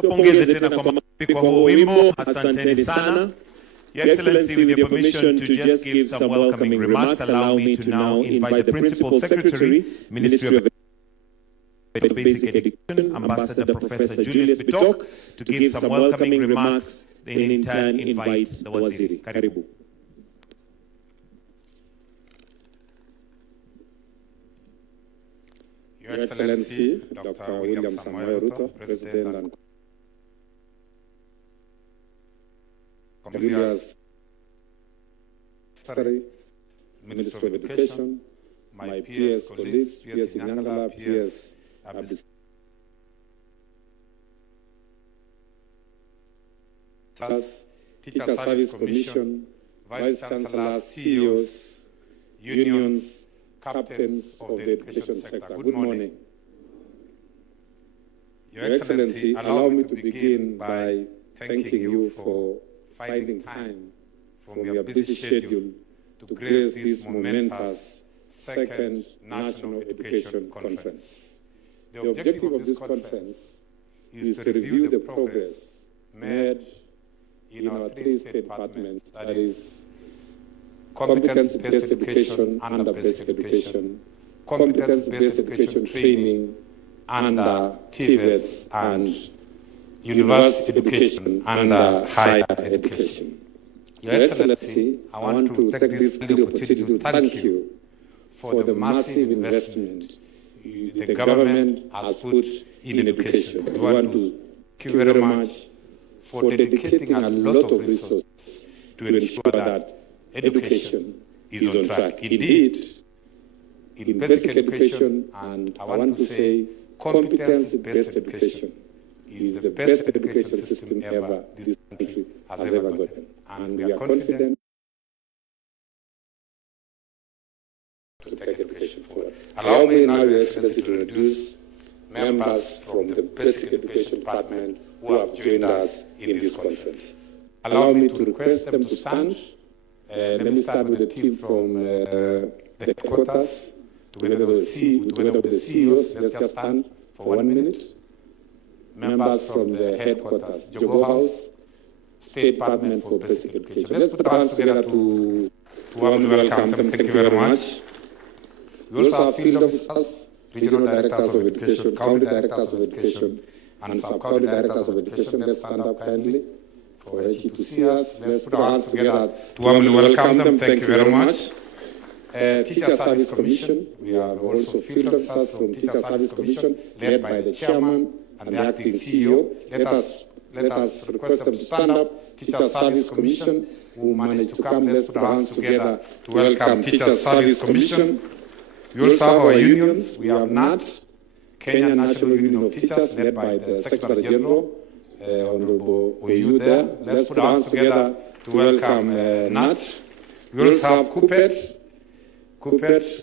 Tuwapongeze tena kwa mapigo kwa huo wimbo. Asanteni sana. Your Excellency, with your permission to just give some welcoming remarks, allow me to now invite the Principal Secretary, Ministry of Basic Education, Ambassador Professor Julius Bitok, to give some welcoming remarks, and in turn invite the Waziri. Karibu. Your Excellency, Dr. William Samoei Ruto, President and Cornelius Secretary, Minister of Education, my peers, colleagues, peers in Yangala, peers Abdis, Teacher Service Commission, Vice Chancellors, CEOs, unions, captains of the education sector. Good morning. Your Excellency, allow me to begin by thanking you for finding time from your busy schedule to grace this momentous second National Education Conference. The objective of this conference is to review the progress made in our three state departments, that is, competence-based education under basic education, competence-based education training under TVETs, and university education under higher education. Your Excellency, I want to take this opportunity to thank you for the massive investment the government has put in education. We want to thank you very much for dedicating a lot of resources to ensure that education is on track. Indeed, in basic education, and I want to say competence-based education, is the best education system ever this country has ever gotten. And we are confident to take education forward. Allow me now, Your Excellency, to introduce members from the Basic Education Department who have joined us in this conference. Allow me to request them to stand. Let me start with the team from the headquarters, together with the CEOs. Let's just stand for 1 minute. Members from the headquarters, Jogo House, State Department for Basic Education. Let's put our hands together to warmly welcome them. Thank you very much. We also have field officers, regional directors of education, county directors of education, and sub-county directors of education. Let's stand up kindly for HE to see us. Let's put our hands together to warmly welcome them. Thank you very much. Teacher Service Commission. We have also field officers from Teacher Service Commission, led by the chairman and the acting CEO. Let us request them to stand up. Teacher Service Commission, who managed to come, let's put our hands together to welcome Teacher Service Commission. We also have our unions. We have NAT, Kenya National Union of Teachers, led by the Secretary General, Honorable Oyu there. Let's put our hands together to welcome NAT. We also have KUPET.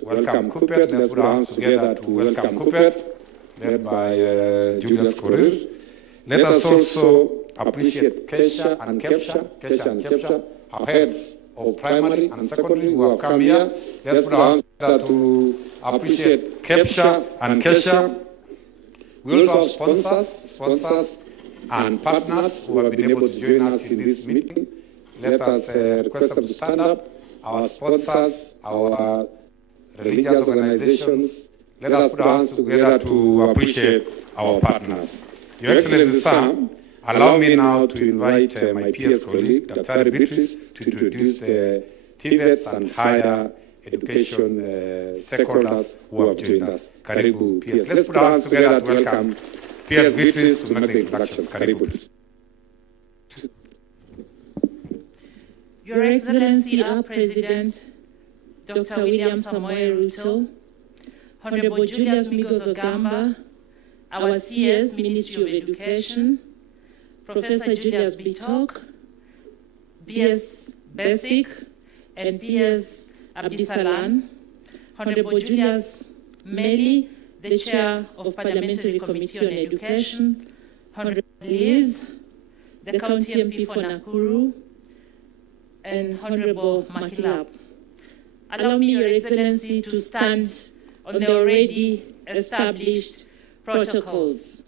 Welcome KUPET. Let's put our hands together to welcome KUPET, led by Julius Korir. Let us also appreciate Kesha and Kepsha, our heads of primary and secondary who have come here. Let's put our hands together to appreciate Kepsha and Kesha. We also have sponsors and partners who have been able to join us in this meeting. Let us request them to stand up. Our sponsors, our religious organizations, let us put our hands together to appreciate our partners. Your Excellency, Sam, allow me now to invite my peers colleague, Dr. Beatrice, to introduce the TVETs and higher education stakeholders who have joined us. Karibu, peers. Let's put our hands together to welcome Peers Beatrice to make the introductions. Karibu. Your Excellency, our President, Dr. William Samoei Ruto, Honorable Julius Migos Ogamba, our CS, Ministry of Education, Professor Julius Bitok, BS Basic, and PS Abdisalan, Honorable Julius Meli, the Chair of Parliamentary Committee on Education, Honorable Liz, the County MP for Nakuru, and Honorable Makilap. Allow me, Your Excellency, to stand on the already established protocols.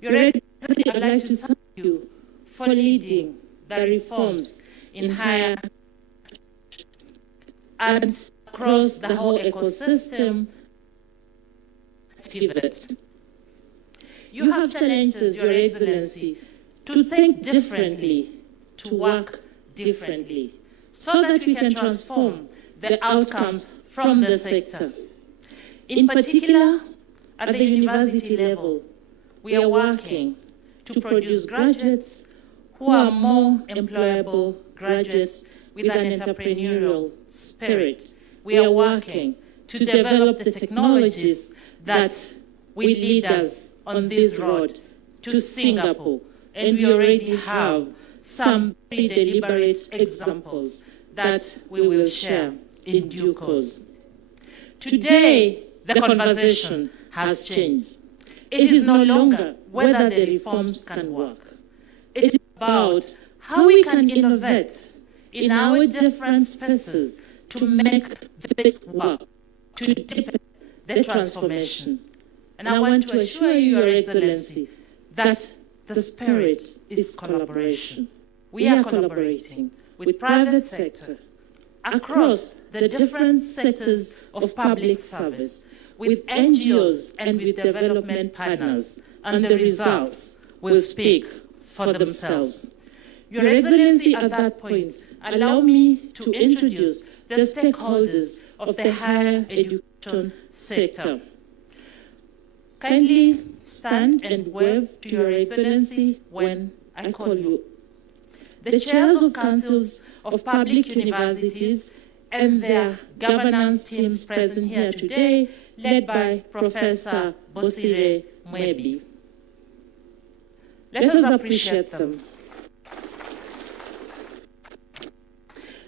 Your Excellency, I'd like to thank you for leading the reforms in higher and across the whole ecosystem. You have challenged us, Your Excellency, to think differently, to work differently, so that we can transform the outcomes from the sector. In particular, at the university level, we are working to produce graduates who are more employable graduates with an entrepreneurial spirit. We are working to develop the technologies that will lead us on this road to Singapore, and we already have some very deliberate examples that we will share in due course. Today, the conversation has changed. It is no longer whether the reforms can work. It is about how we can innovate in our different spaces to make this work, to deepen the transformation. And I want to assure you, Your Excellency, that the spirit is collaboration. We are collaborating with private sector across the different sectors of public service, with NGOs and with development partners, and the results will speak for themselves. Your Excellency, at that point, allow me to introduce the stakeholders of the higher education sector. Kindly stand and wave to Your Excellency when I call you. The chairs of councils of public universities and their governance teams present here today, led by Professor Bosire Mwebi. Let us appreciate them.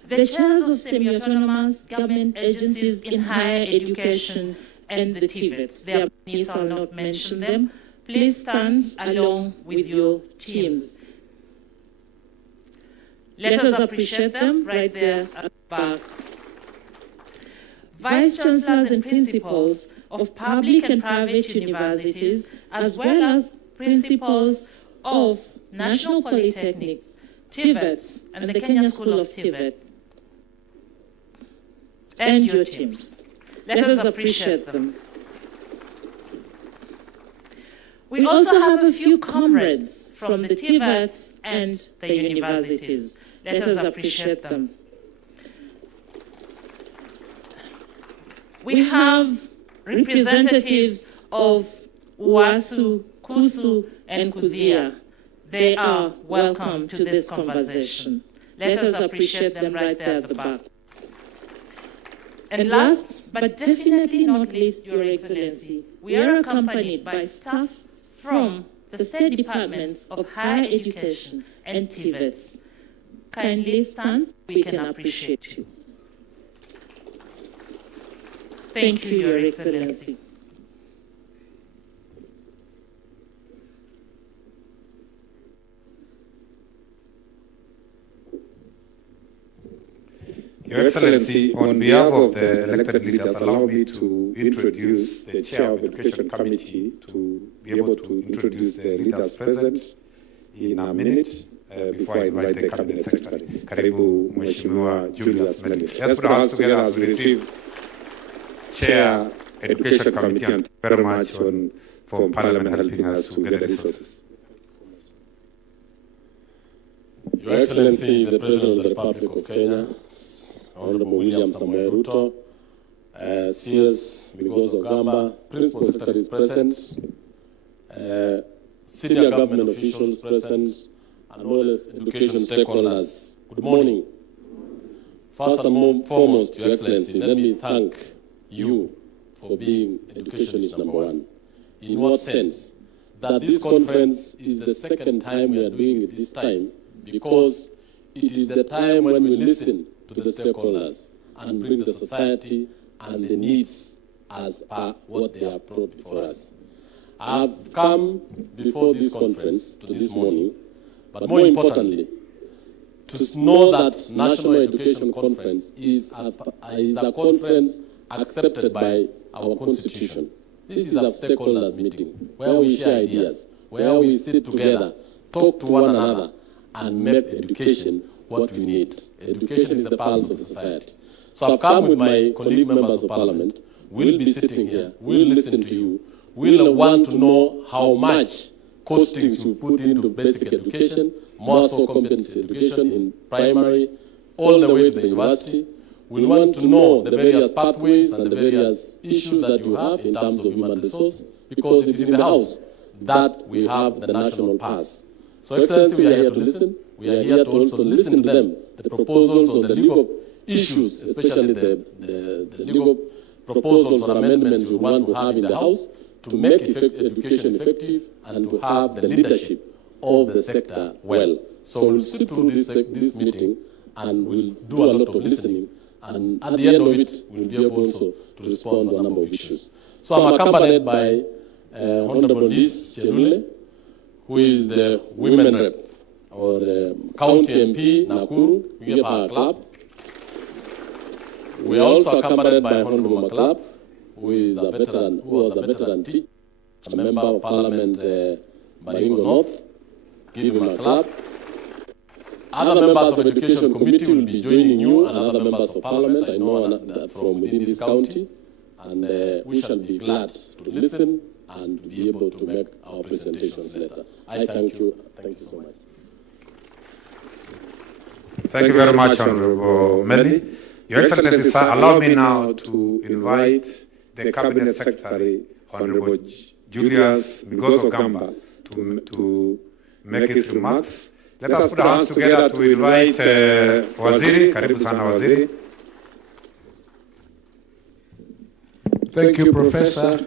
The chairs of semi-autonomous government agencies in higher education and the TVETs. Their names, I'll not mention them. Please stand along with your teams. Let us appreciate them right there at the back. Vice Chancellors and Principals of public and private universities, as well as principals of national polytechnics, TVETs, and the Kenya School of TVET, and your teams. Let us appreciate them. We also have a few comrades from the TVETs and the universities. Let us appreciate them. We have representatives of UASU, KUSU, and KUDHIA. They are welcome to this conversation. Let us appreciate them right there at the back. And last, but definitely not least, Your Excellency, we are accompanied by staff from the State Departments of Higher Education and TVETs. Kindly stand, we can appreciate you. Thank you, Your Excellency. Your Excellency, on behalf of the elected leaders, allow me to introduce the Chair of the Education Committee to be able to introduce the leaders present in a minute before I invite the Cabinet Secretary. Karibu Mheshimiwa Julius Melich. Let's put our hands together as we receive Chair Education Committee, and thank you very much for Parliament helping us to get the resources. Your Excellency, the President of the Republic of Kenya, Honorable William Samoei Ruto, CS Migozo Gamba, Principal Secretaries present, senior government officials present, and all education stakeholders. Good morning. First and foremost, Your Excellency, let me thank you for being education is number one. In what sense? That this conference is the second time we are doing it this time, because it is the time when we listen to the stakeholders and bring the society and the needs as what they have brought before us. I have come before this conference to this morning, but more importantly, to know that National Education Conference is a conference accepted by our Constitution. This is a stakeholders meeting where we share ideas, where we sit together, talk to one another, and make education what we need. Education is the pulse of society. So I've come with my colleague members of parliament. We'll be sitting here. We'll listen to you. We'll want to know how much costings you put into basic education, more so competency education in primary, all the way to the university. We want to know the various pathways and the various issues that you have in terms of human resource, because it is in the House that we have the national pass. So, Excellency, we are here to listen. We are here to also listen to them, the proposals on the legal issues, especially the legal proposals or amendments we want to have in the House to make education effective and to have the leadership of the sector well. So we'll sit through this meeting and we'll do a lot of listening, and at the end of it, we'll be able also to respond to a number of issues. So I'm accompanied by Honorable Liz Chelule, who is the women rep, or the county MP, Nakuru. We have our club. We are also accompanied by Honorable McClub, who is a veteran, who was a veteran teacher, a member of Parliament, Baringo North. Give him a clap. Other members of Education Committee will be joining you, and other members of Parliament, I know that from within this county, and we shall be glad to listen and be able to make our presentations later. I thank you. Thank you so much. Thank you very much, Honorable Meli. Your Excellency, sir, allow me now to invite the Cabinet Secretary, Honorable Julius Migoso Gamba, to make his remarks. Let us put our hands together to invite Waziri. Karibu sana Waziri. Thank you, Professor.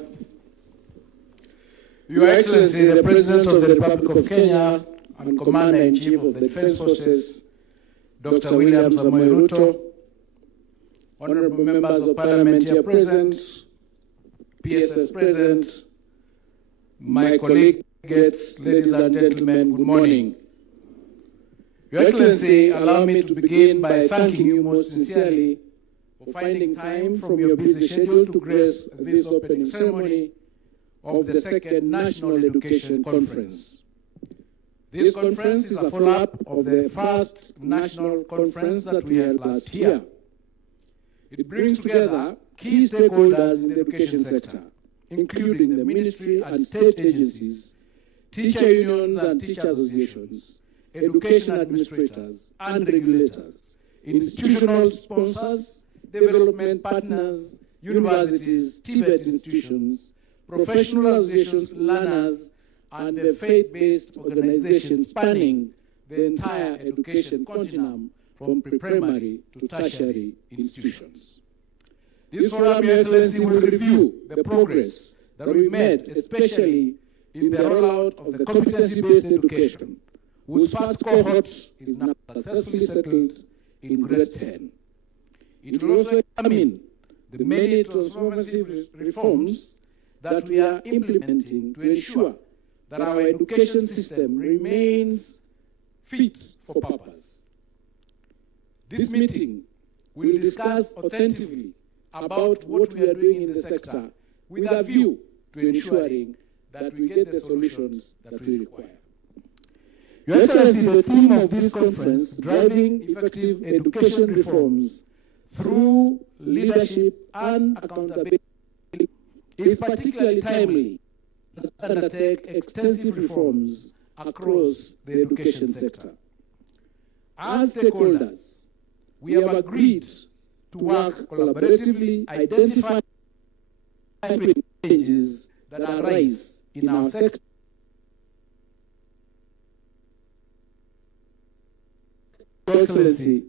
Your Excellency, the President of the Republic of Kenya and Commander-in-Chief of the Defense Forces, Dr. William Samoei Ruto, honorable members of Parliament here present, PSS present, my colleagues, ladies and gentlemen, good morning. Your Excellency, allow me to begin by thanking you most sincerely for finding time from your busy schedule to grace this opening ceremony of the second National Education Conference. This conference is a follow-up of the first national conference that we held last year. It brings together key stakeholders in the education sector, including the ministry and state agencies, teacher unions and teacher associations, education administrators and regulators, institutional sponsors, development partners, universities, TVET institutions, professional associations, learners, and the faith-based organizations spanning the entire education continuum from pre-primary to tertiary institutions. This forum, Your Excellency, will review the progress that we made, especially in the rollout of the competency-based education, whose first cohort is now successfully settled in grade 10. It will also examine the many transformative reforms that we are implementing to ensure that our education system remains fit for purpose. This meeting will discuss authentically about what we are doing in the sector with a view to ensuring that we get the solutions that we require. Your Excellency, the theme of this conference, Driving Effective Education Reforms Through Leadership and Accountability, is particularly timely as we undertake extensive reforms across the education sector. As stakeholders, we have agreed to work collaboratively, identifying changes that arise in our sector. Your Excellency,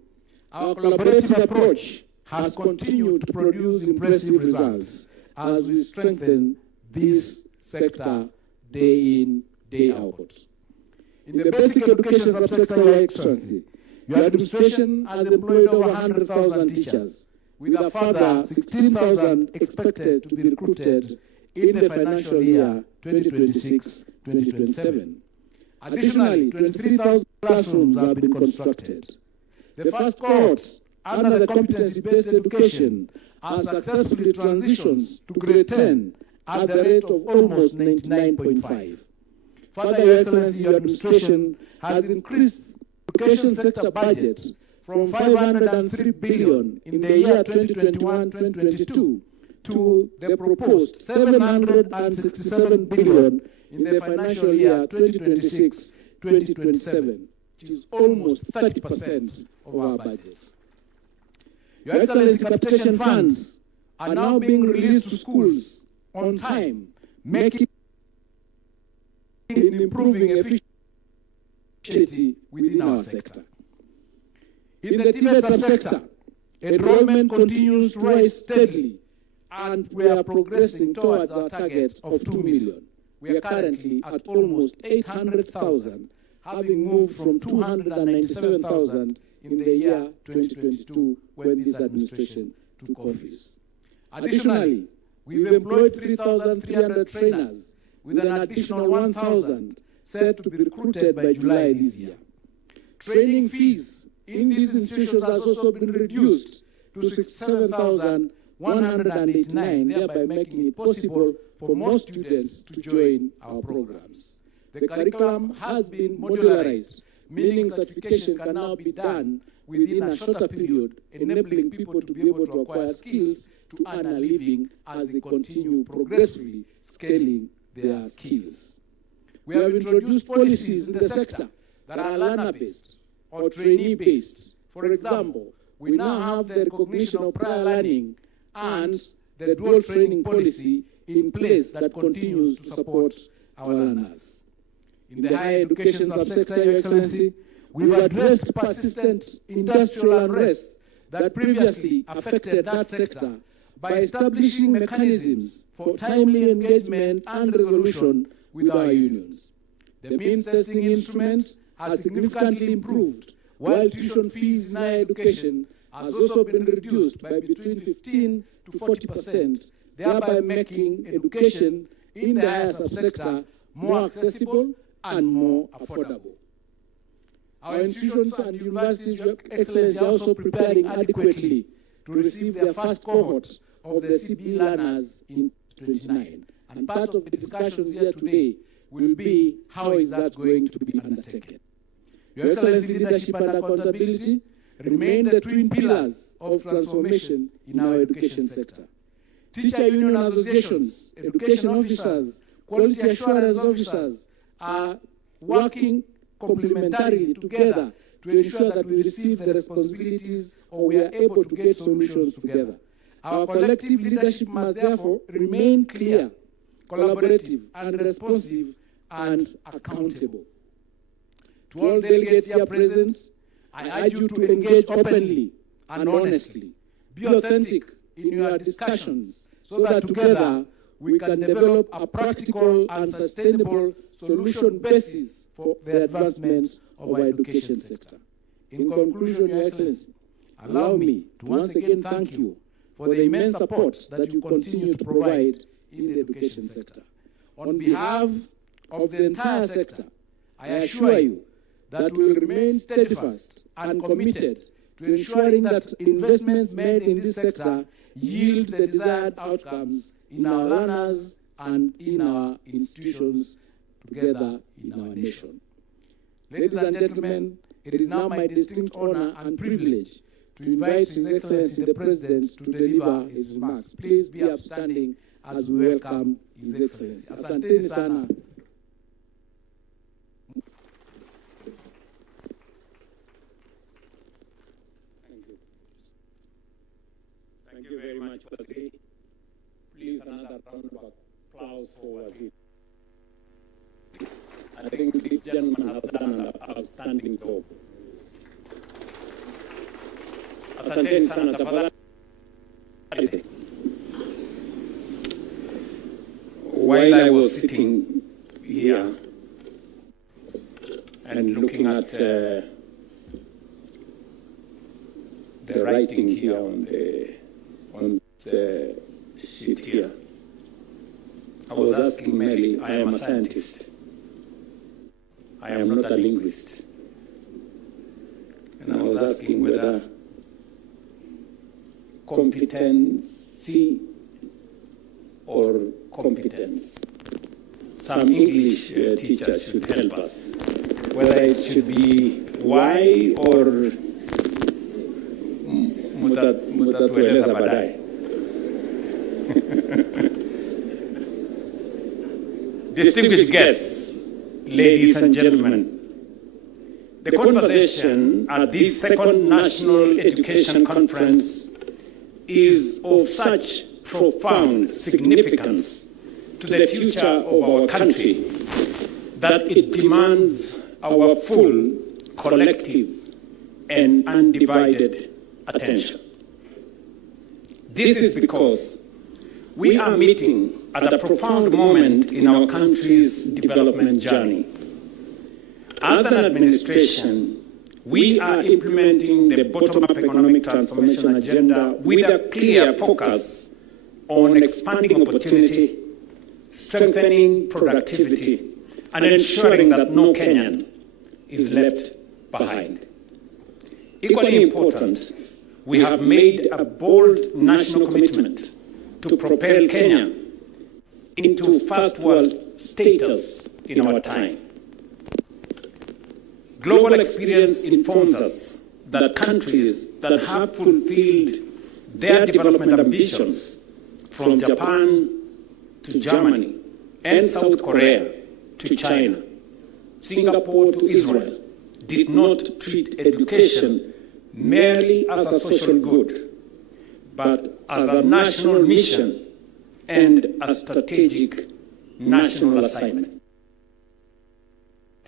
our collaborative approach has continued to produce impressive results as we strengthen this sector day in, day out. In the basic education subsector, Your Excellency, your administration has employed over 100,000 teachers, with a further 16,000 expected to be recruited in the financial year 2026-2027. Additionally, 23,000 classrooms have been constructed. The first cohorts under the competency-based education are successfully transitioned to grade 10 at the rate of almost 99.5. Further, Your Excellency, your administration has increased the education sector budget from 503 billion in the year 2021-2022 to the proposed 767 billion in the financial year 2026-2027, which is almost 30% of our budget. Your Excellency, capitation funds are now being released to schools on time, making in improving efficiency within our sector. In the TVET subsector, enrollment continues to rise steadily, and we are progressing towards our target of 2 million. We are currently at almost 800,000, having moved from 297,000 in the year 2022 when this administration took office. Additionally, we've employed 3,300 trainers with an additional 1,000 set to be recruited by July this year. Training fees in these institutions has also been reduced to 67,189, thereby making it possible for more students to join our programs. The curriculum has been modularized, meaning certification can now be done within a shorter period, enabling people to be able to acquire skills to earn a living as they continue progressively scaling their skills. We have introduced policies in the sector that are learner-based or trainee-based. For example, we now have the recognition of prior learning and the dual training policy in place that continues to support our learners. In the higher education subsector, Your Excellency, we've addressed persistent industrial unrest that previously affected that sector by establishing mechanisms for timely engagement and resolution with our unions. The means testing instrument has significantly improved, while tuition fees in higher education has also been reduced by between 15 to 40%, thereby making education in the higher subsector more accessible and more affordable. Our institutions and universities, Your Excellency, are also preparing adequately to receive their first cohort of the CBE learners in 2029. And part of the discussions here today will be how is that going to be undertaken. Your Excellency, leadership and accountability remain the twin pillars of transformation in our education sector. Teacher union associations, education officers, quality assurance officers are working complementarily together to ensure that we receive the responsibilities or we are able to get solutions together. Our collective leadership must therefore remain clear, collaborative, and responsive, and accountable. To all delegates here present, I urge you to engage openly and honestly. Be authentic in your discussions so that together we can develop a practical and sustainable solution basis for the advancement of our education sector. In conclusion, Your Excellency, allow me to once again thank you for the immense support that you continue to provide in the education sector. On behalf of the entire sector, I assure you that we will remain steadfast and committed to ensuring that investments made in this sector yield the desired outcomes in our learners and in our institutions together in our nation. Ladies and gentlemen, it is now my distinct honor and privilege to invite His Excellency the President to deliver his remarks. Please be upstanding as we welcome His Excellency. Asanteni sana. Thank you very much, Waziri. Please, another round of applause for Waziri. I think this gentleman has done an outstanding job. Asanteni sana, tafadhali. While I was sitting here and looking at the writing here on the sheet here, I was asking Mary, I am a scientist. I am not a linguist. And I was asking whether competency or competence. some English teachers should help us, whether it should be why or mutatueleza baadaye. Distinguished guests, ladies and gentlemen, the conversation at this second National Education Conference is of such profound significance to the future of our country that it demands our full, collective, and undivided attention. This is because we are meeting at a profound moment in our country's development journey. As an administration, we are implementing the bottom-up economic transformation agenda with a clear focus on expanding opportunity, strengthening productivity, and ensuring that no Kenyan is left behind. Equally important, we have made a bold national commitment to propel Kenya into first world status in our time. Global experience informs us that countries that have fulfilled their development ambitions, from Japan to Germany and South Korea to China, Singapore to Israel, did not treat education merely as a social good, but as a national mission and a strategic national assignment.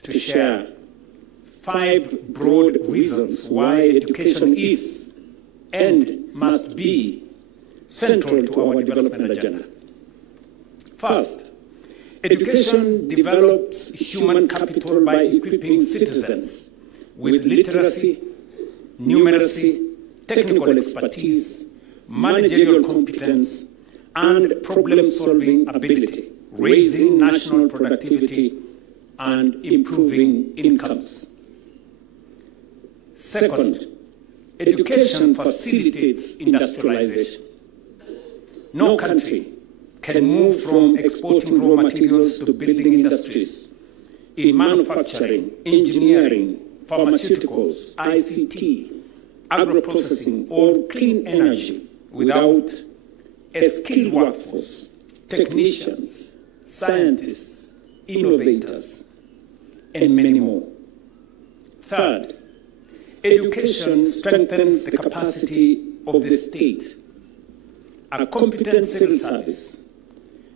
To share 5 broad reasons why education is and must be central to our development agenda. First, education develops human capital by equipping citizens with literacy, numeracy, technical expertise, managerial competence, and problem-solving ability, raising national productivity and improving incomes. Second, education facilitates industrialization. No country can move from exporting raw materials to building industries in manufacturing, engineering, pharmaceuticals, ICT, agro-processing, or clean energy without a skilled workforce, technicians, scientists, innovators, and many more. Third, education strengthens the capacity of the state. A competent civil service,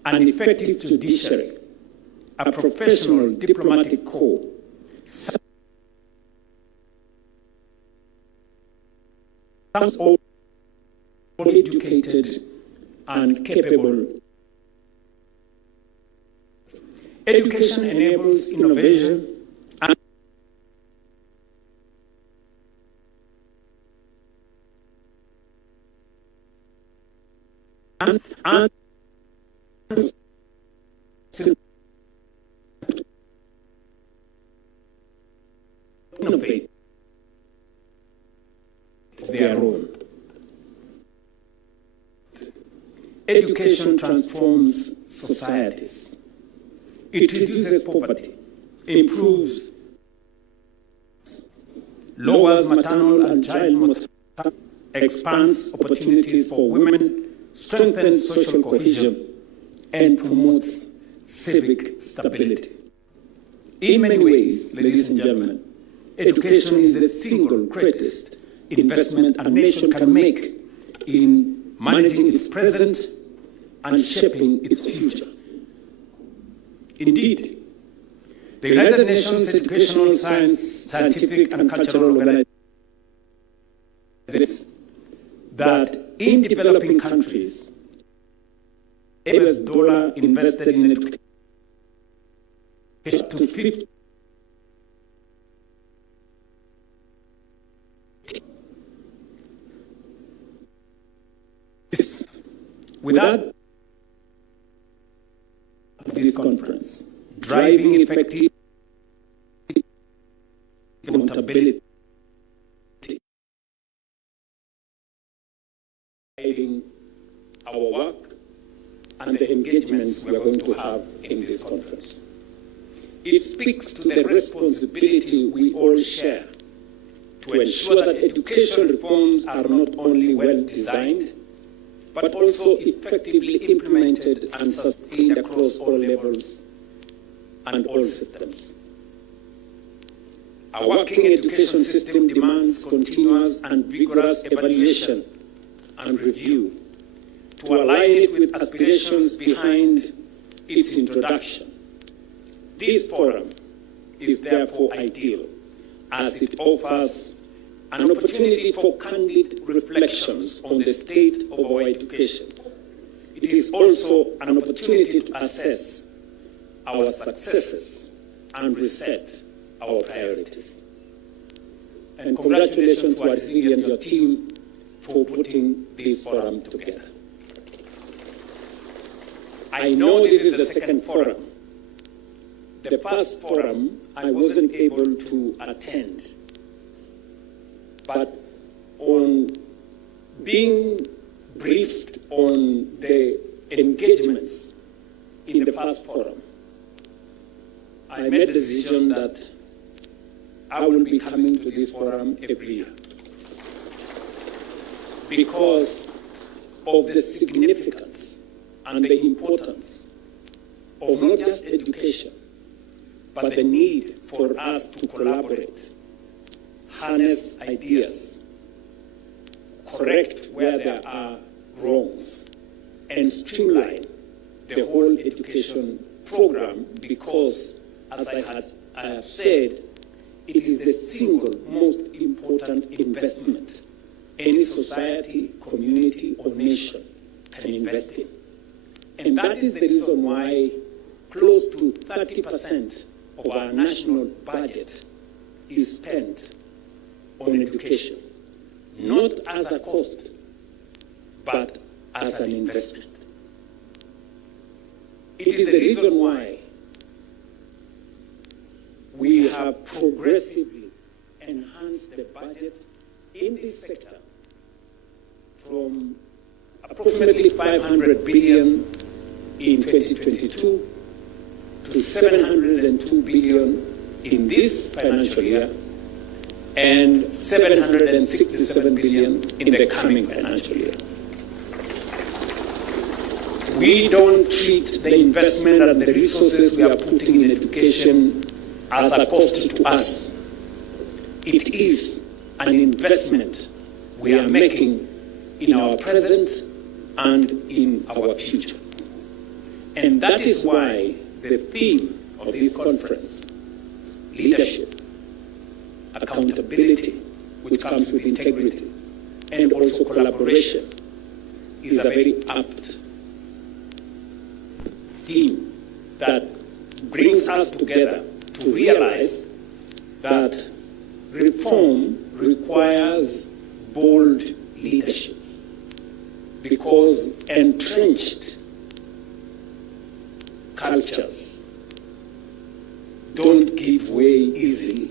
an effective judiciary, a professional diplomatic corps, all educated and capable. Education enables innovation and innovate their own. Education transforms societies. It reduces poverty, improves, lowers maternal and child mortality, expands opportunities for women, strengthens social cohesion, and promotes civic stability. In many ways, ladies and gentlemen, education is the single greatest investment a nation can make in managing its present and shaping its future. Indeed, the United Nations Educational, Scientific and Cultural Organization that in developing countries, US dollar invested in education to 50 without this conference, driving effective accountability, guiding our work and the engagements we are going to have in this conference. It speaks to the responsibility we all share to ensure that education reforms are not only well designed, but also effectively implemented and sustained across all levels and all systems. Our working education system demands continuous and vigorous evaluation and review to align it with aspirations behind its introduction. This forum is therefore ideal, as it offers an opportunity for candid reflections on the state of our education. It is also an opportunity to assess our successes and reset our priorities. And congratulations to Arsigi and your team for putting this forum together. I know this is the second forum. The first forum I wasn't able to attend, but on being briefed on the engagements in the first forum, I made the decision that I will be coming to this forum every year because of the significance and the importance of not just education, but the need for us to collaborate, harness ideas, correct where there are wrongs, and streamline the whole education program because, as I have said, it is the single most important investment any society, community, or nation can invest in. And that is the reason why close to 30% of our national budget is spent on education, not as a cost, but as an investment. It is the reason why we have progressively enhanced the budget in this sector from approximately 500 billion in 2022 to 702 billion in this financial year and 767 billion in the coming financial year. We don't treat the investment and the resources we are putting in education as a cost to us. It is an investment we are making in our present and in our future. And that is why the theme of this conference, leadership, accountability, which comes with integrity, and also collaboration, is a very apt theme that brings us together to realize that reform requires bold leadership because entrenched cultures don't give way easily.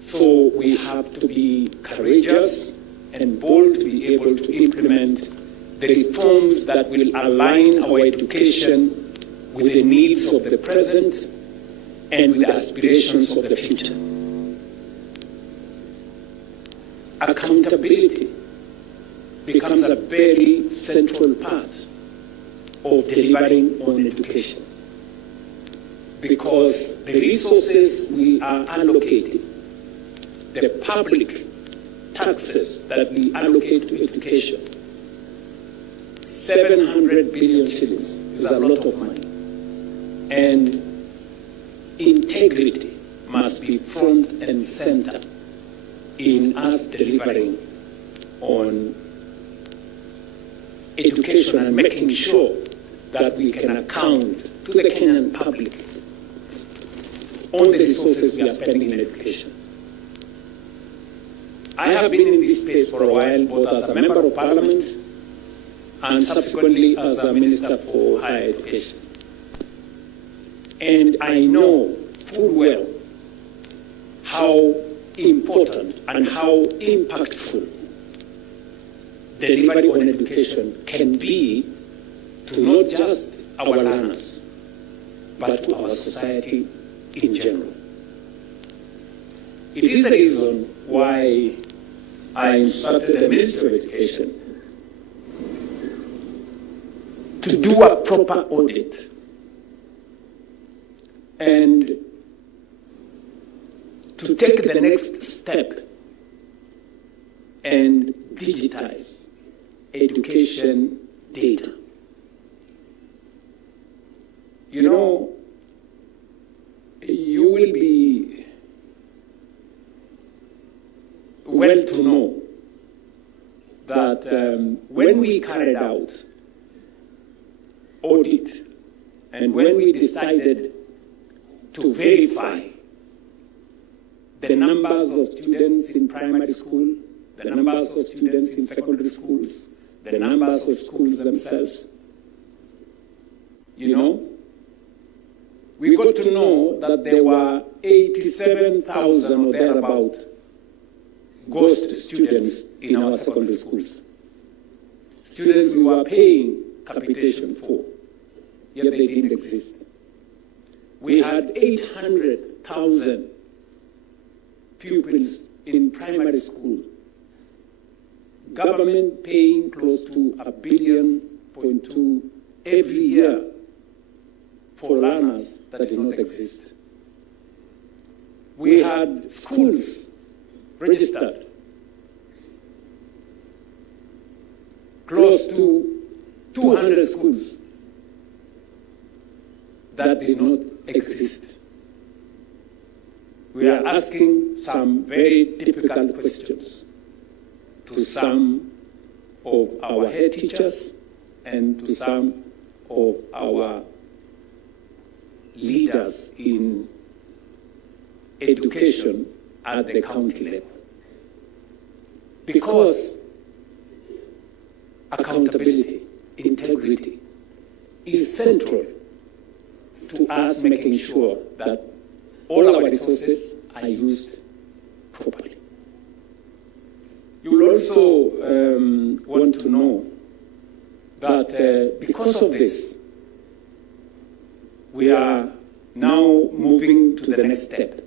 So we have to be courageous and bold to be able to implement the reforms that will align our education with the needs of the present and with the aspirations of the future. Accountability becomes a very central part of delivering on education because the resources we are allocating, the public taxes that we allocate to education, 700 billion shillings is a lot of money. And integrity must be front and center in us delivering on education and making sure that we can account to the Kenyan public on the resources we are spending in education. I have been in this space for a while, both as a member of parliament and subsequently as a minister for higher education. And I know full well how important and how impactful delivery on education can be to not just our learners, but to our society in general. It is the reason why I instructed the Ministry of Education to do a proper audit and to take the next step and digitize education data. You know, you will be well to know that when we carried out audit and when we decided to verify the numbers of students in primary school, the numbers of students in secondary schools, the numbers of schools themselves, you know, we got to know that there were 87,000 or thereabout ghost students in our secondary schools. Students we were paying capitation for, yet they didn't exist. We had 800,000 pupils in primary school. Government paying close to $1.2 billion every year for learners that did not exist. We had schools registered close to 200 schools that did not exist. We are asking some very difficult questions to some of our head teachers and to some of our leaders in education at the county level. Because accountability, integrity is central to us making sure that all our resources are used properly. You will also want to know that because of this, we are now moving to the next step.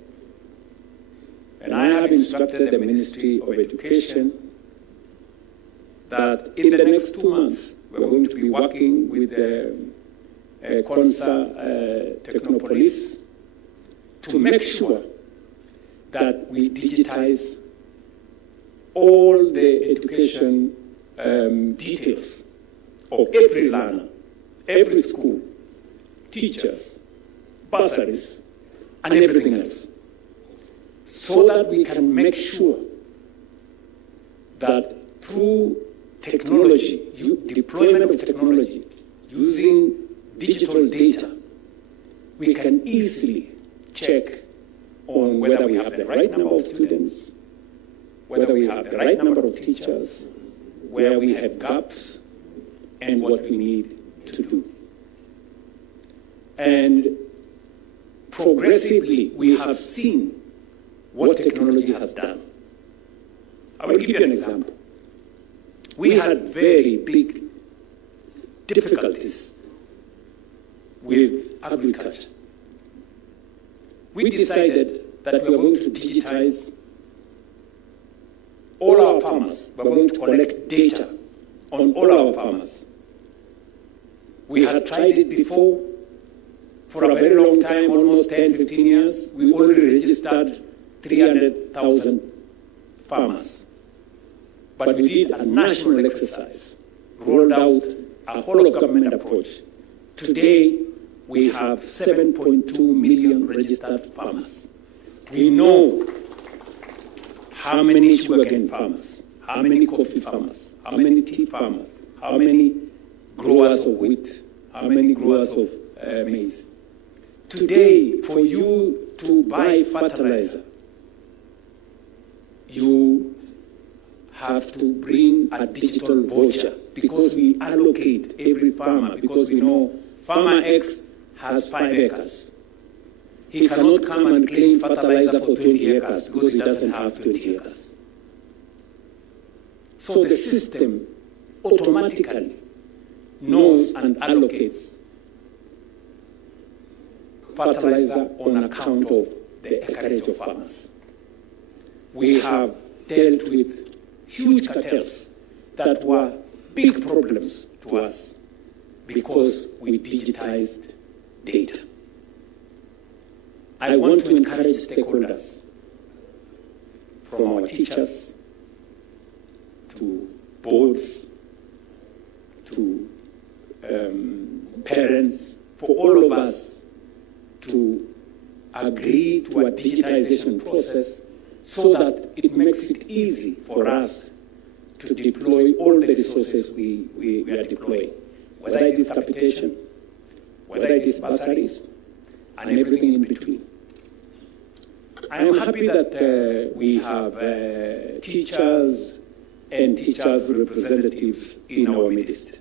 And I have instructed the Ministry of Education that in the next 2 months, we're going to be working with the CONSA Technopolis to make sure that we digitize all the education details of every learner, every school, teachers, bursaries, and everything else, so that we can make sure that through technology, deployment of technology, using digital data, we can easily check on whether we have the right number of students, whether we have the right number of teachers, where we have gaps, and what we need to do. And progressively, we have seen what technology has done. I will give you an example. We had very big difficulties with agriculture. We decided that we are going to digitize all our farmers. We are going to collect data on all our farmers. We had tried it before for a very long time, almost 10, 15 years. We already registered 300,000 farmers. But we did a national exercise, rolled out a whole of government approach. Today, we have 7.2 million registered farmers. We know how many sugarcane farmers, how many coffee farmers, how many tea farmers, how many growers of wheat, how many growers of maize. Today, for you to buy fertilizer, you have to bring a digital voucher because we allocate every farmer, because we know farmer X has 5 acres. He cannot come and claim fertilizer for 20 acres because he doesn't have 20 acres. So the system automatically knows and allocates fertilizer on account of the acreage of farmers. We have dealt with huge cartels that were big problems to us because we digitized data. I want to encourage stakeholders, from our teachers to boards to parents, for all of us to agree to a digitization process so that it makes it easy for us to deploy all the resources we are deploying, whether it is capitation, whether it is bursaries, and everything in between. I am happy that we have teachers and teachers' representatives in our midst.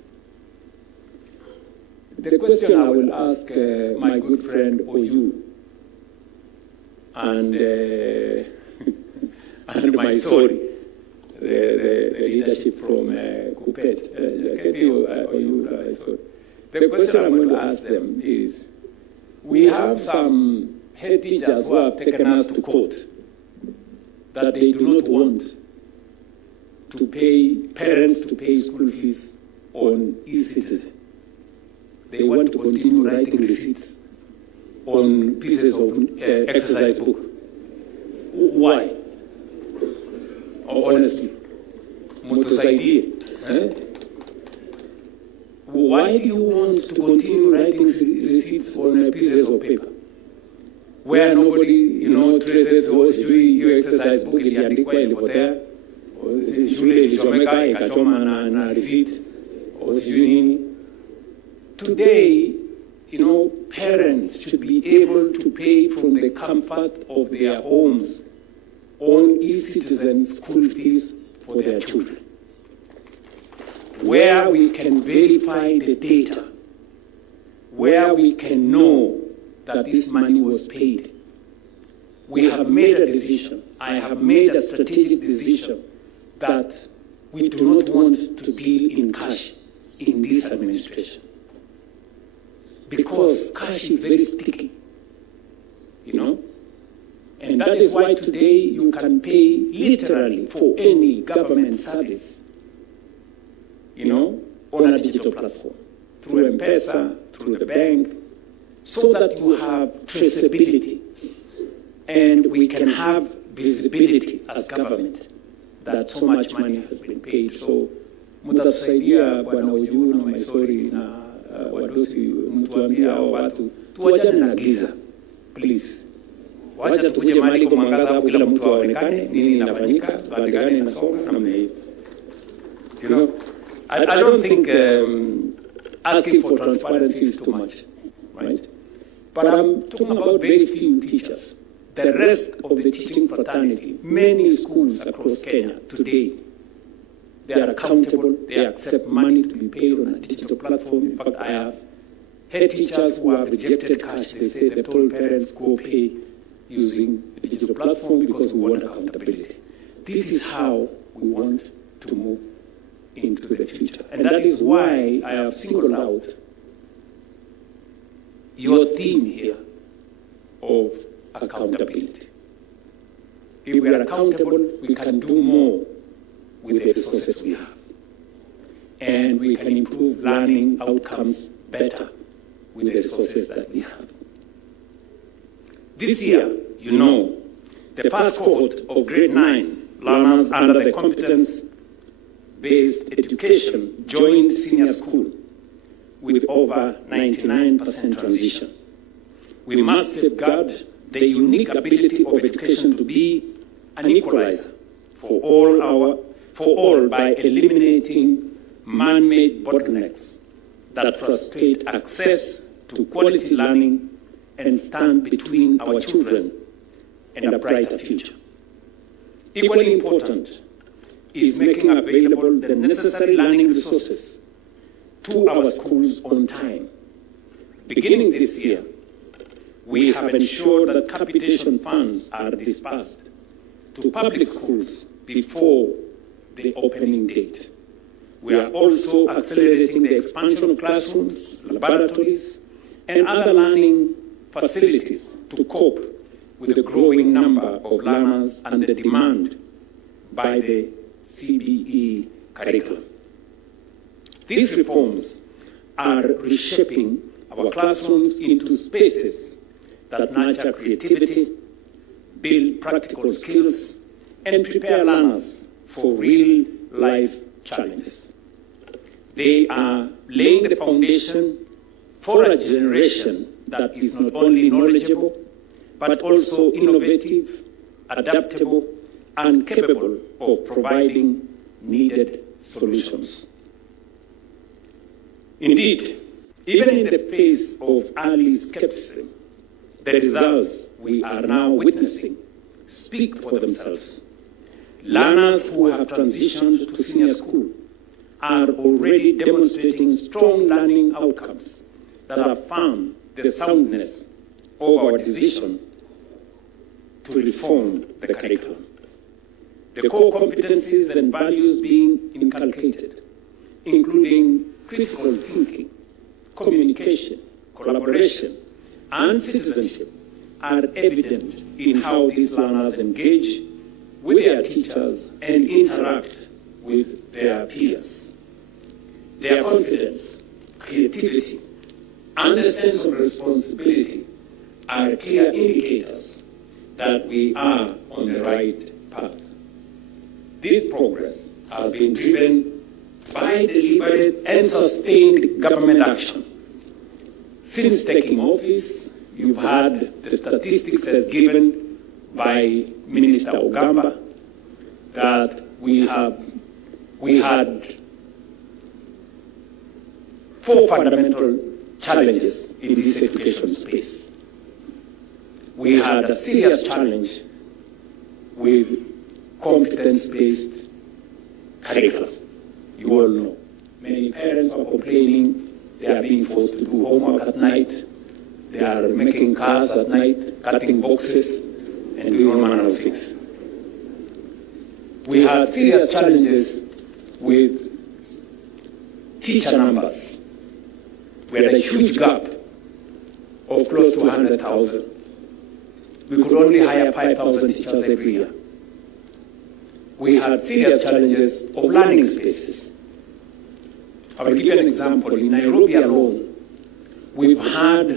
The question I will ask my good friend Oyu and my sorry, the leadership from Kupet, the question I'm going to ask them is, we have some head teachers who have taken us to court that they do not want to pay parents to pay school fees on e-citizen. They want to continue writing receipts on pieces of exercise book. Why? Honestly, why do you want to continue writing receipts on pieces of paper where nobody, traces your exercise book iliandikwa ilipotea, shule ilichomeka ikachoma na receipt, sijui nini? Today, parents should be able to pay from the comfort of their homes on e-citizen school fees for their children, where we can verify the data, where we can know that this money was paid. We have made a decision. I have made a strategic decision that we do not want to deal in cash in this administration, because cash is very sticky, and that is why today you can pay literally for any government service, on a digital platform, through M-Pesa, through the bank, so that you have traceability and we can have visibility as government that so much money has been paid. So mutatusaidia Bwana Oju na Maisori na wadosi, mtuambia hao watu tuwajane na giza, please. Wacha tukuje mahali kwa mwangaza hapo, kila mtu aonekane nini inafanyika, bandi gani inasonga namna hiyo. I don't think asking for transparency is too much, right? But I'm talking about very few teachers. The rest of the teaching fraternity, many schools across Kenya today, they are accountable, they accept money to be paid on a digital platform. In fact, I have head teachers who have rejected cash. They say they told parents, go pay using a digital platform because we want accountability. This is how we want to move into the future. And that is why I have singled out your theme here of accountability. If we are accountable, we can do more with the resources we have. And we can improve learning outcomes better with the resources that we have. This year, the first cohort of grade 9 learners under the competence-based education joined senior school with over 99% transition. We must safeguard the unique ability of education to be an equalizer for all by eliminating man-made bottlenecks that frustrate access to quality learning and stand between our children and a brighter future. Equally important is making available the necessary learning resources to our schools on time. Beginning this year, we have ensured that capitation funds are disbursed to public schools before the opening date. We are also accelerating the expansion of classrooms, laboratories, and other learning facilities to cope with the growing number of learners and the demand by the CBE curriculum. These reforms are reshaping our classrooms into spaces that nurture creativity, build practical skills, and prepare learners for real-life challenges. They are laying the foundation for a generation that is not only knowledgeable, but also innovative, adaptable, and capable of providing needed solutions. Indeed, even in the face of early skepticism, the results we are now witnessing speak for themselves. Learners who have transitioned to senior school are already demonstrating strong learning outcomes that affirm the soundness of our decision to reform the curriculum. The core competencies and values being inculcated, including critical thinking, communication, collaboration, and citizenship, are evident in how these learners engage with their teachers and interact with their peers. Their confidence, creativity, and a sense of responsibility are clear indicators that we are on the right path. This progress has been driven by deliberate and sustained government action. Since taking office, you've had the statistics as given by Minister Ogamba that we had 4 fundamental challenges in this education space. We had a serious challenge with competence-based curriculum. You all know. Many parents are complaining they are being forced to do homework at night. They are making cars at night, cutting boxes, and doing all manner of things. We had serious challenges with teacher numbers. We had a huge gap of close to 100,000. We could only hire 5,000 teachers every year. We had serious challenges of learning spaces. I will give you an example. In Nairobi alone, we've had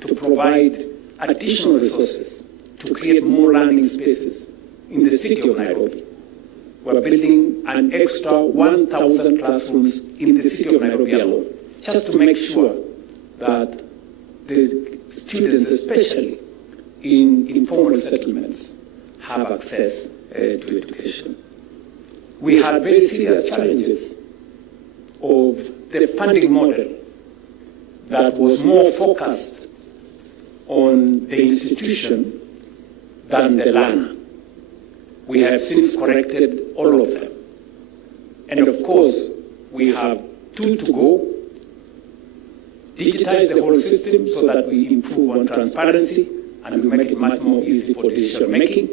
to provide additional resources to create more learning spaces in the city of Nairobi. We're building an extra 1,000 classrooms in the city of Nairobi alone, just to make sure that the students, especially in informal settlements, have access to education. We had very serious challenges of the funding model that was more focused on the institution than the learner. We have since corrected all of them. And of course, we have 2 to go. Digitize the whole system so that we improve on transparency and we make it much more easy for decision making.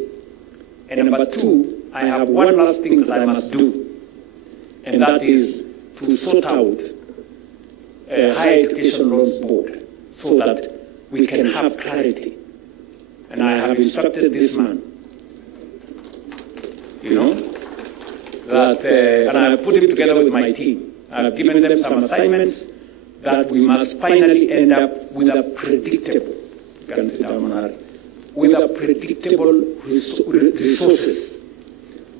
And number 2, I have one last thing that I must do, and that is to sort out a higher education loans board so that we can have clarity. And I have instructed this man, that, and I have put him together with my team. I have given them some assignments that we must finally end up with a predictable, you can sit down on that, with a predictable resources.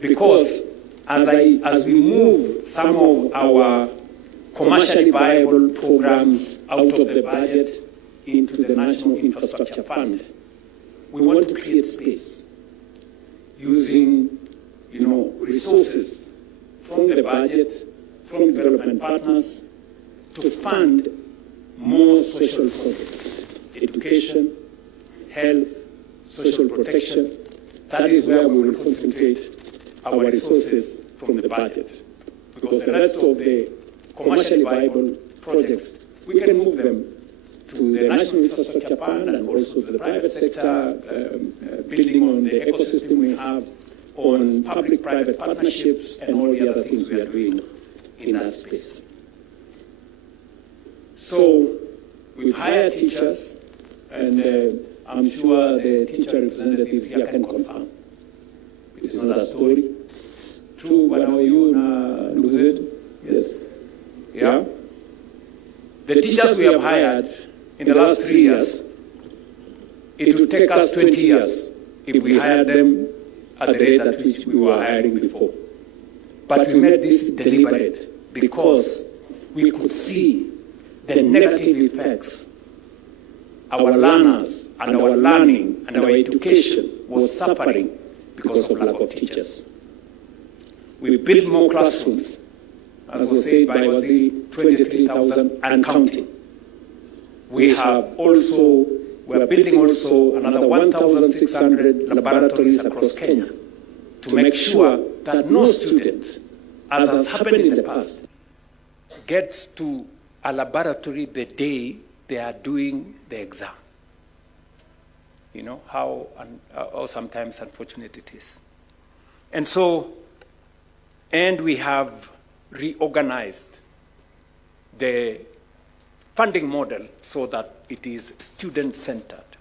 Because as we move some of our commercially viable programs out of the budget into the National Infrastructure Fund, we want to create space using, resources from the budget, from development partners, to fund more social projects, education, health, social protection. That is where we will concentrate our resources from the budget. Because the rest of the commercially viable projects, we can move them to the National Infrastructure Fund and also to the private sector, building on the ecosystem we have, on public-private partnerships and all the other things we are doing in that space. So we've hired teachers, and I'm sure the teacher representatives here can confirm. It is not a story. True, Bwana you na ndugu zetu? Yes. Yeah. The teachers we have hired in the last 3 years, it would take us 20 years if we hired them at the rate at which we were hiring before. But we made this deliberate because we could see the negative effects our learners and our learning and our education was suffering because of lack of teachers. We built more classrooms, as was said by Waziri, 23,000 and counting. We are building also another 1,600 laboratories across Kenya to make sure that no student, as has happened in the past, gets to a laboratory the day they are doing the exam. You know how sometimes unfortunate it is. And we have reorganized the funding model so that it is student-centered.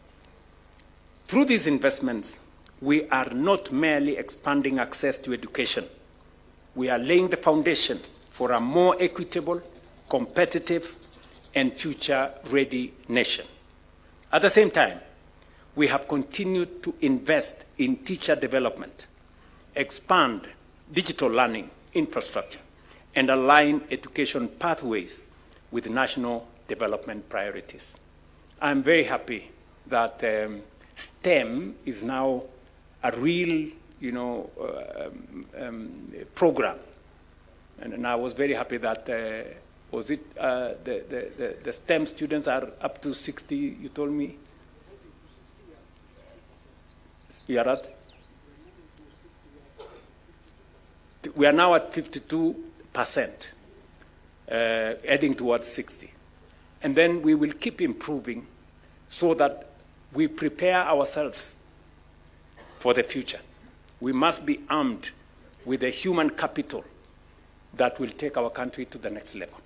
Through these investments, we are not merely expanding access to education. We are laying the foundation for a more equitable, competitive, and future-ready nation. At the same time, we have continued to invest in teacher development, expand digital learning infrastructure, and align education pathways with national development priorities. I'm very happy that STEM is now a real, program. And I was very happy that the STEM students are up to 60, you told me? We are at? We are now at 52%, heading towards 60. And then we will keep improving so that we prepare ourselves for the future. We must be armed with the human capital that will take our country to the next level.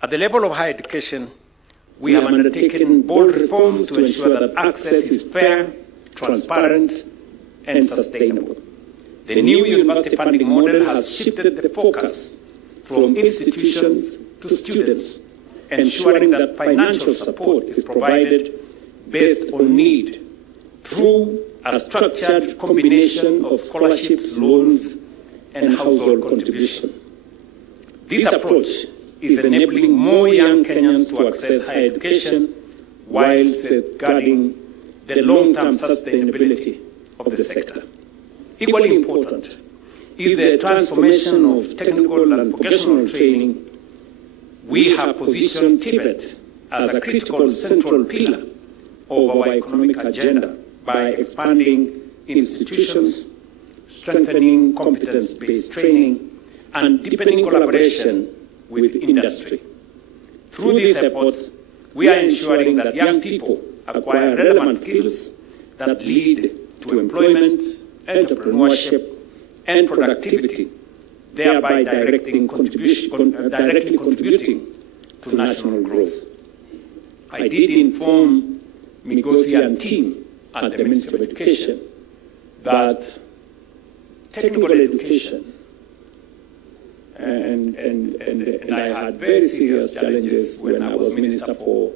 At the level of higher education, we have undertaken bold reforms to ensure that access is fair, transparent, and sustainable. The new university funding model has shifted the focus from institutions to students, ensuring that financial support is provided based on need through a structured combination of scholarships, loans, and household contribution. This approach is enabling more young Kenyans to access higher education while safeguarding the long-term sustainability of the sector. Equally important is the transformation of technical and vocational training. We have positioned TVET as a critical central pillar of our economic agenda by expanding institutions, strengthening competence-based training, and deepening collaboration with industry. Through these efforts, we are ensuring that young people acquire relevant skills that lead to employment, entrepreneurship, and productivity, thereby directly contributing to national growth. I did inform Migosi and team at the Ministry of Education that technical education, and I had very serious challenges when I was Minister for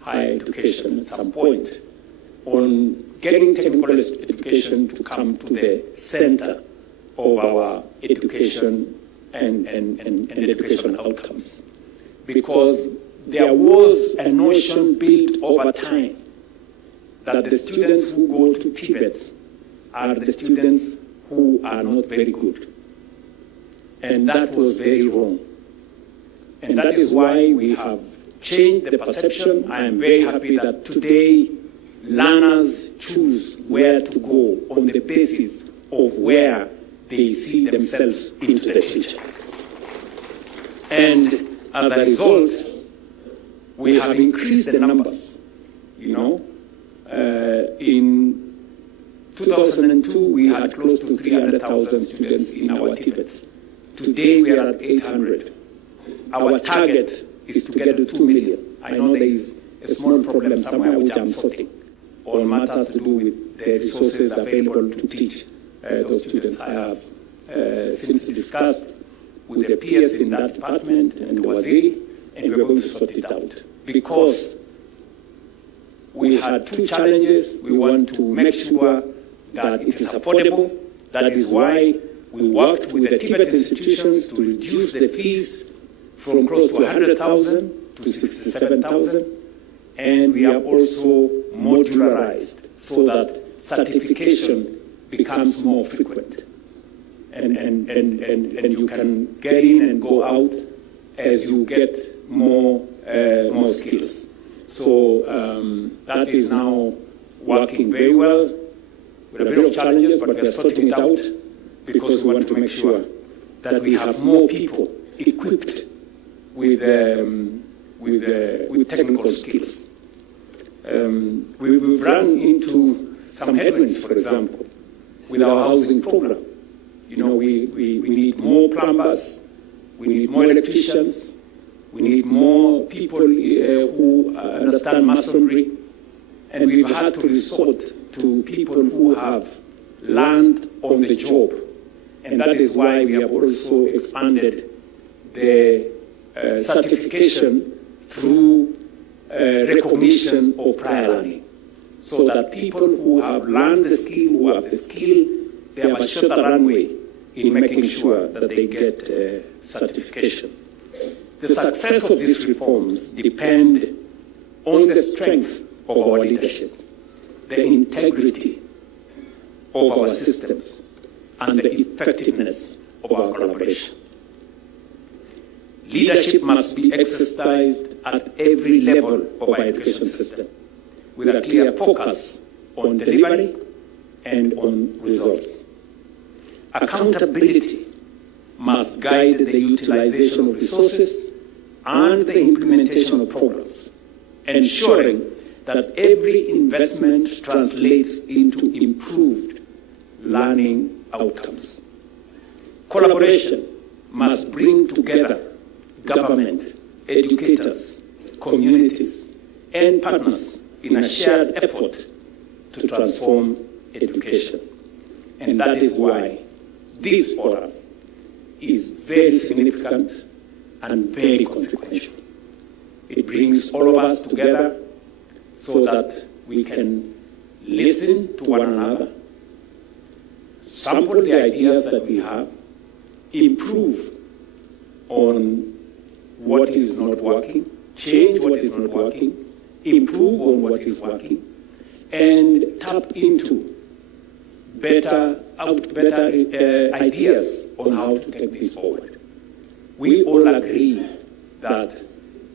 Higher Education at some point on getting technical education to come to the center of our education and education outcomes. Because there was a notion built over time that the students who go to TVET are the students who are not very good. And that was very wrong. And that is why we have changed the perception. I am very happy that today learners choose where to go on the basis of where they see themselves into the future. And as a result, we have increased the numbers. In 2002, we had close to 300,000 students in our TVETs. Today we are at 800. Our target is to get to 2 million. I know there is a small problem somewhere which I'm sorting on matters to do with the resources available to teach those students. I have since discussed with the peers in that department and the waziri, and we're going to sort it out. Because we had two challenges. We want to make sure that it is affordable. That is why we worked with the Tibet institutions to reduce the fees from close to 100,000 to 67,000. And we have also modularized so that certification becomes more frequent. And you can get in and go out as you get more skills. So that is now working very well. We have a bit of challenges, but we are sorting it out because we want to make sure that we have more people equipped with technical skills. We've run into some headwinds, for example, with our housing program. You know, we need more plumbers, we need more electricians, we need more people who understand masonry, and we've had to resort to people who have learned on the job. And that is why we have also expanded the certification through recognition of prior learning, so that people who have learned the skill, who have the skill, they have a shorter runway in making sure that they get certification. The success of these reforms depend on the strength of our leadership, the integrity of our systems, and the effectiveness of our collaboration. Leadership must be exercised at every level of our education system, with a clear focus on delivery and on results. Accountability must guide the utilization of resources and the implementation of programs, ensuring that every investment translates into improved learning outcomes. Collaboration must bring together government, educators, communities, and partners in a shared effort to transform education. And that is why this forum is very significant and very consequential. It brings all of us together so that we can listen to one another, sample the ideas that we have, improve on what is not working, change what is not working, improve on what is working, and tap into better ideas on how to take this forward. We all agree that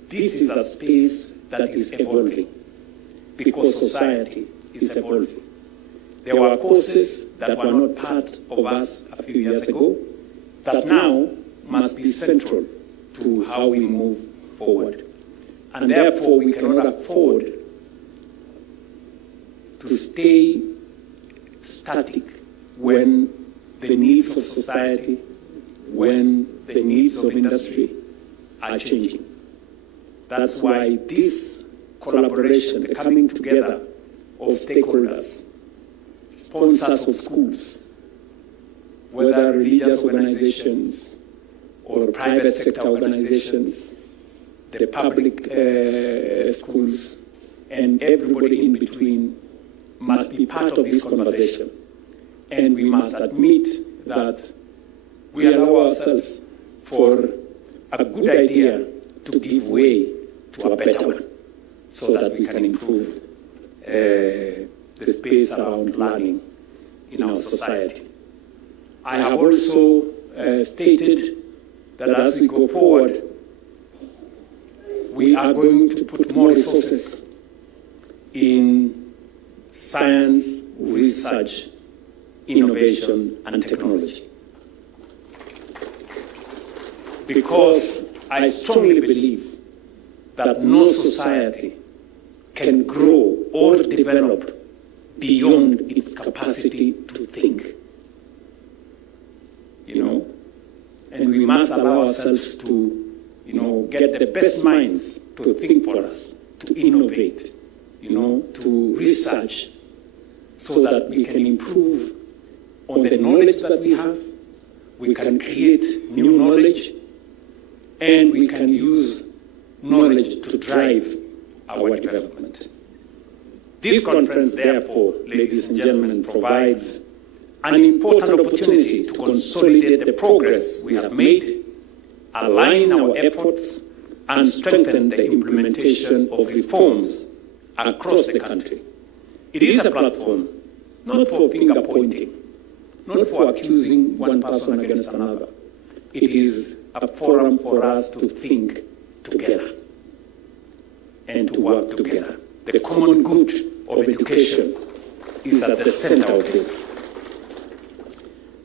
this is a space that is evolving because society is evolving. There were courses that were not part of us a few years ago that now must be central to how we move forward. And therefore, we cannot afford to stay static when the needs of society, when the needs of industry are changing. That's why this collaboration, the coming together of stakeholders, sponsors of schools, whether religious organizations or private sector organizations, the public schools, and everybody in between must be part of this conversation. And we must admit that we allow ourselves for a good idea to give way to a better one, so that we can improve the space around learning in our society. I have also stated that as we go forward, we are going to put more resources in science, research, innovation, and technology. Because I strongly believe that no society can grow or develop beyond its capacity to think. You know, and we ourselves to, get the best minds to think for us, to innovate, to research, so that we can improve on the knowledge that we have, we can create new knowledge, and we can use knowledge to drive our development. This conference, therefore, ladies and gentlemen, provides an important opportunity to consolidate the progress we have made, align our efforts, and strengthen the implementation of reforms across the country. It is a platform not for finger pointing, not for accusing one person against another. It is a forum for us to think together and to work together. The common good of education is at the center of this.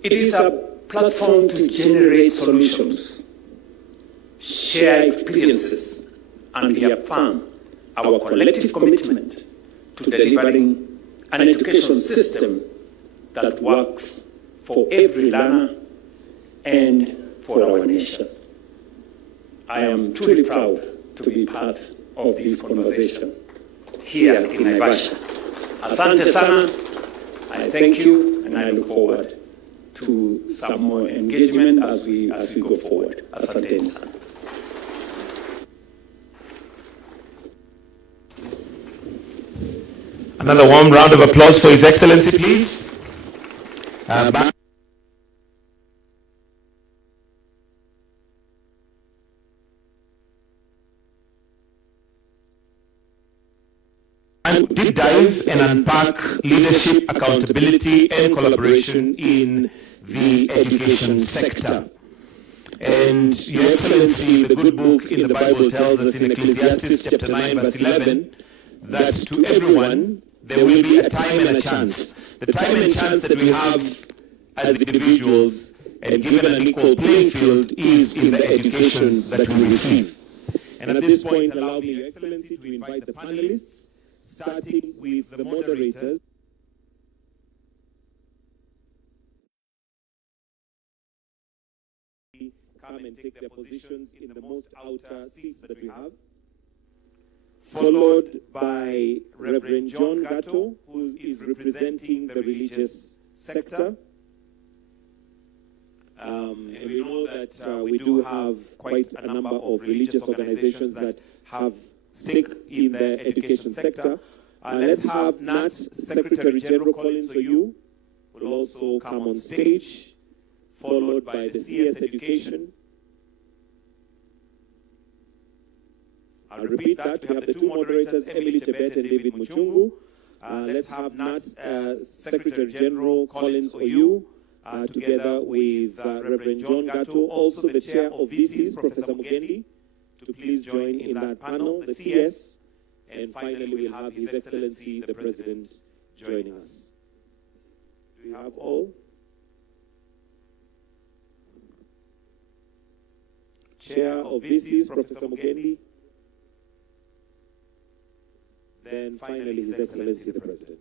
It is a platform to generate solutions, share experiences, and reaffirm our collective commitment to delivering an education system that works for every learner and for our nation. I am truly proud to be part of this conversation here in Naivasha. Asante sana. I thank you, and I look forward to some more engagement as we go forward. Asante sana. Another warm round of applause for His Excellency, please. And deep dive and unpack leadership, accountability, and collaboration in the education sector. And Your Excellency, the good book in the Bible tells us in Ecclesiastes chapter 9, verse 11, that to everyone there will be a time and a chance. The time and chance that we have as individuals and given an equal playing field is in the education that we receive. And at this point, allow me, Your Excellency, to invite the panelists, starting with the moderators. Come and take their positions in the most outer seats that we have, followed by Reverend John Gatto, who is representing the religious sector. And we know that we do have quite a number of religious organizations that have stake in the education sector. Let's have Nat Secretary General Collins Oyu will also come on stage, followed by the CS Education. I'll repeat that. We have the two moderators, Emily Chebet and David Muchungu. Let's have Nat Secretary General Collins Oyu, together with Reverend John Gatto, also the chair of VCs, Professor Mugendi, to please join in that panel, the CS. And finally, we'll have His Excellency, the President, joining us. Do we have all? Chair of VCs, Professor Mugendi. Then finally, His Excellency, the President.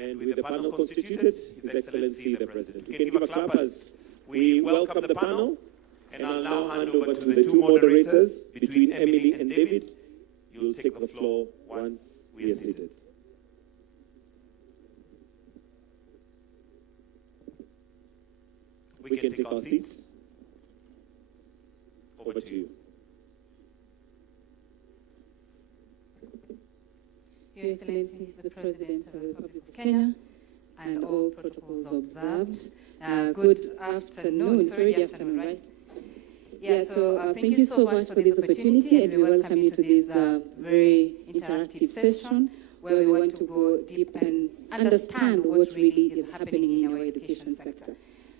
And with the panel constituted, His Excellency, the President. We can give a clap as we welcome the panel. And I'll now hand over to the two moderators, between Emily and David. You will take the floor once we are seated. We can take our seats. Over to you. Your Excellency, the President of the Republic of Kenya, and all protocols observed. Good afternoon. Sorry, good afternoon, right? Yeah, so thank you so much for this opportunity, and we welcome you to this very interactive session where we want to go deep and understand what really is happening in our education sector.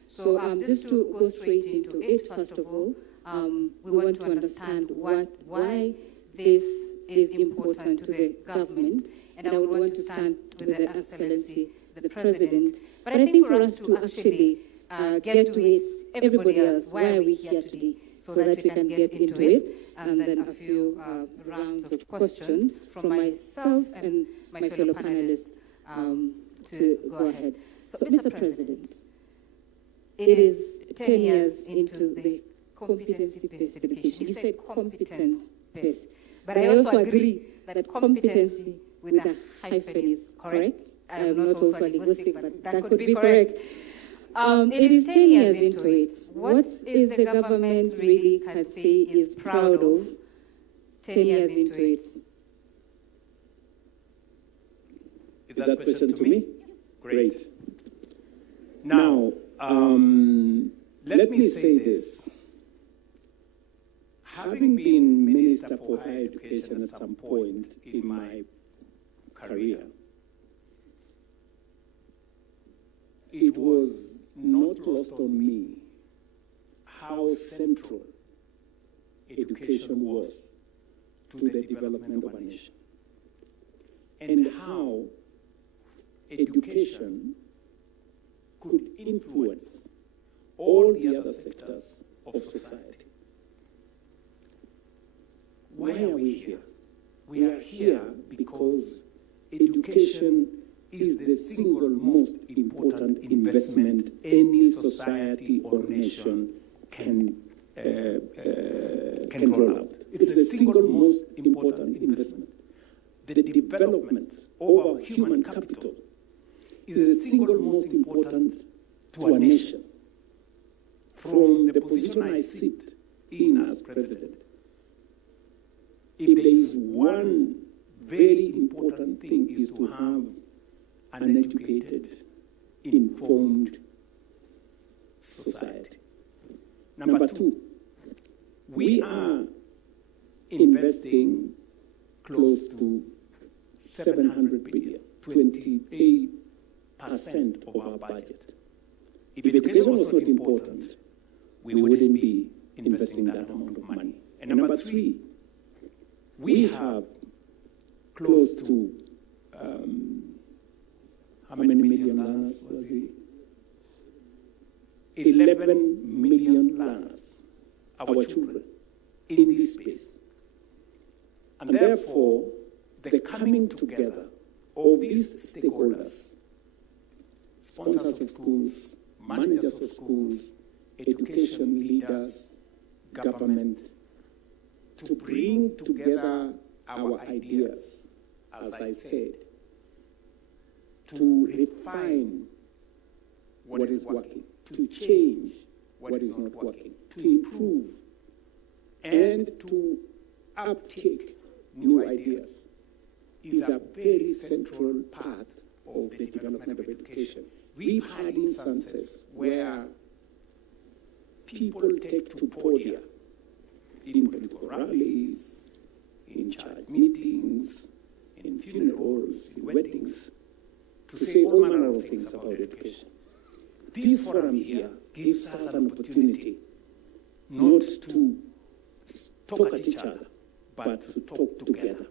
So just to go straight into it, first of all, we want to understand why this is important to the government, and I would want to stand with the Excellency, the President. But I think for us to actually get to everybody else, why are we here today? so that we can get into it, and then a few rounds of questions from myself and my fellow panelists to go ahead. So, Mr. President, it is 10 years into the competency-based education. You said competence-based, but I also agree that competency with a hyphen is correct. I am not also a linguistic, but that could be correct. It is 10 years into it. What is the government really can say is proud of 10 years into it? Is that question to me? Great. Now, let me say this. Having been Minister for Higher Education at some point in my career, it was not lost on me how central education was to the development of a nation, and how education could influence all the other sectors of society. Why are we here? We are here because education is the single most important investment any society or nation can roll out. It's the single most important investment. The development of our human capital is the single most important to a nation. From the position I sit in as president, if there is one very important thing is to have an educated, informed society. Number two, we are investing close to 700 billion, 28% of our budget. If education was not important, we wouldn't be investing that amount of money. And number three, we have close to, how many million learners was it? 11 million learners, our children, in this space. And therefore, the coming together of these stakeholders, sponsors of schools, managers of schools, education leaders, government, to bring together our ideas, as I said, to refine what is working, to change what is not working, to improve, and to uptake new ideas is a very central part of the development of education. We've had instances where people take to podia in political rallies, in church meetings, in funerals, in weddings, to say all manner of things about education. This forum here gives us an opportunity not to talk at each other, but to talk together,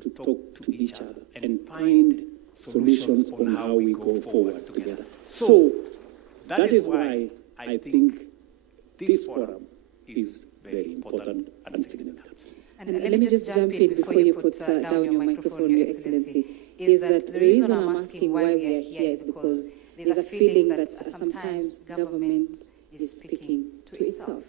to talk to each other, and find solutions on how we go forward together. So that is why I think this forum is very important and significant. And let me just jump in before you put down your microphone, Your Excellency, is that the reason I'm asking why we are here is because there's a feeling that sometimes government is speaking to itself.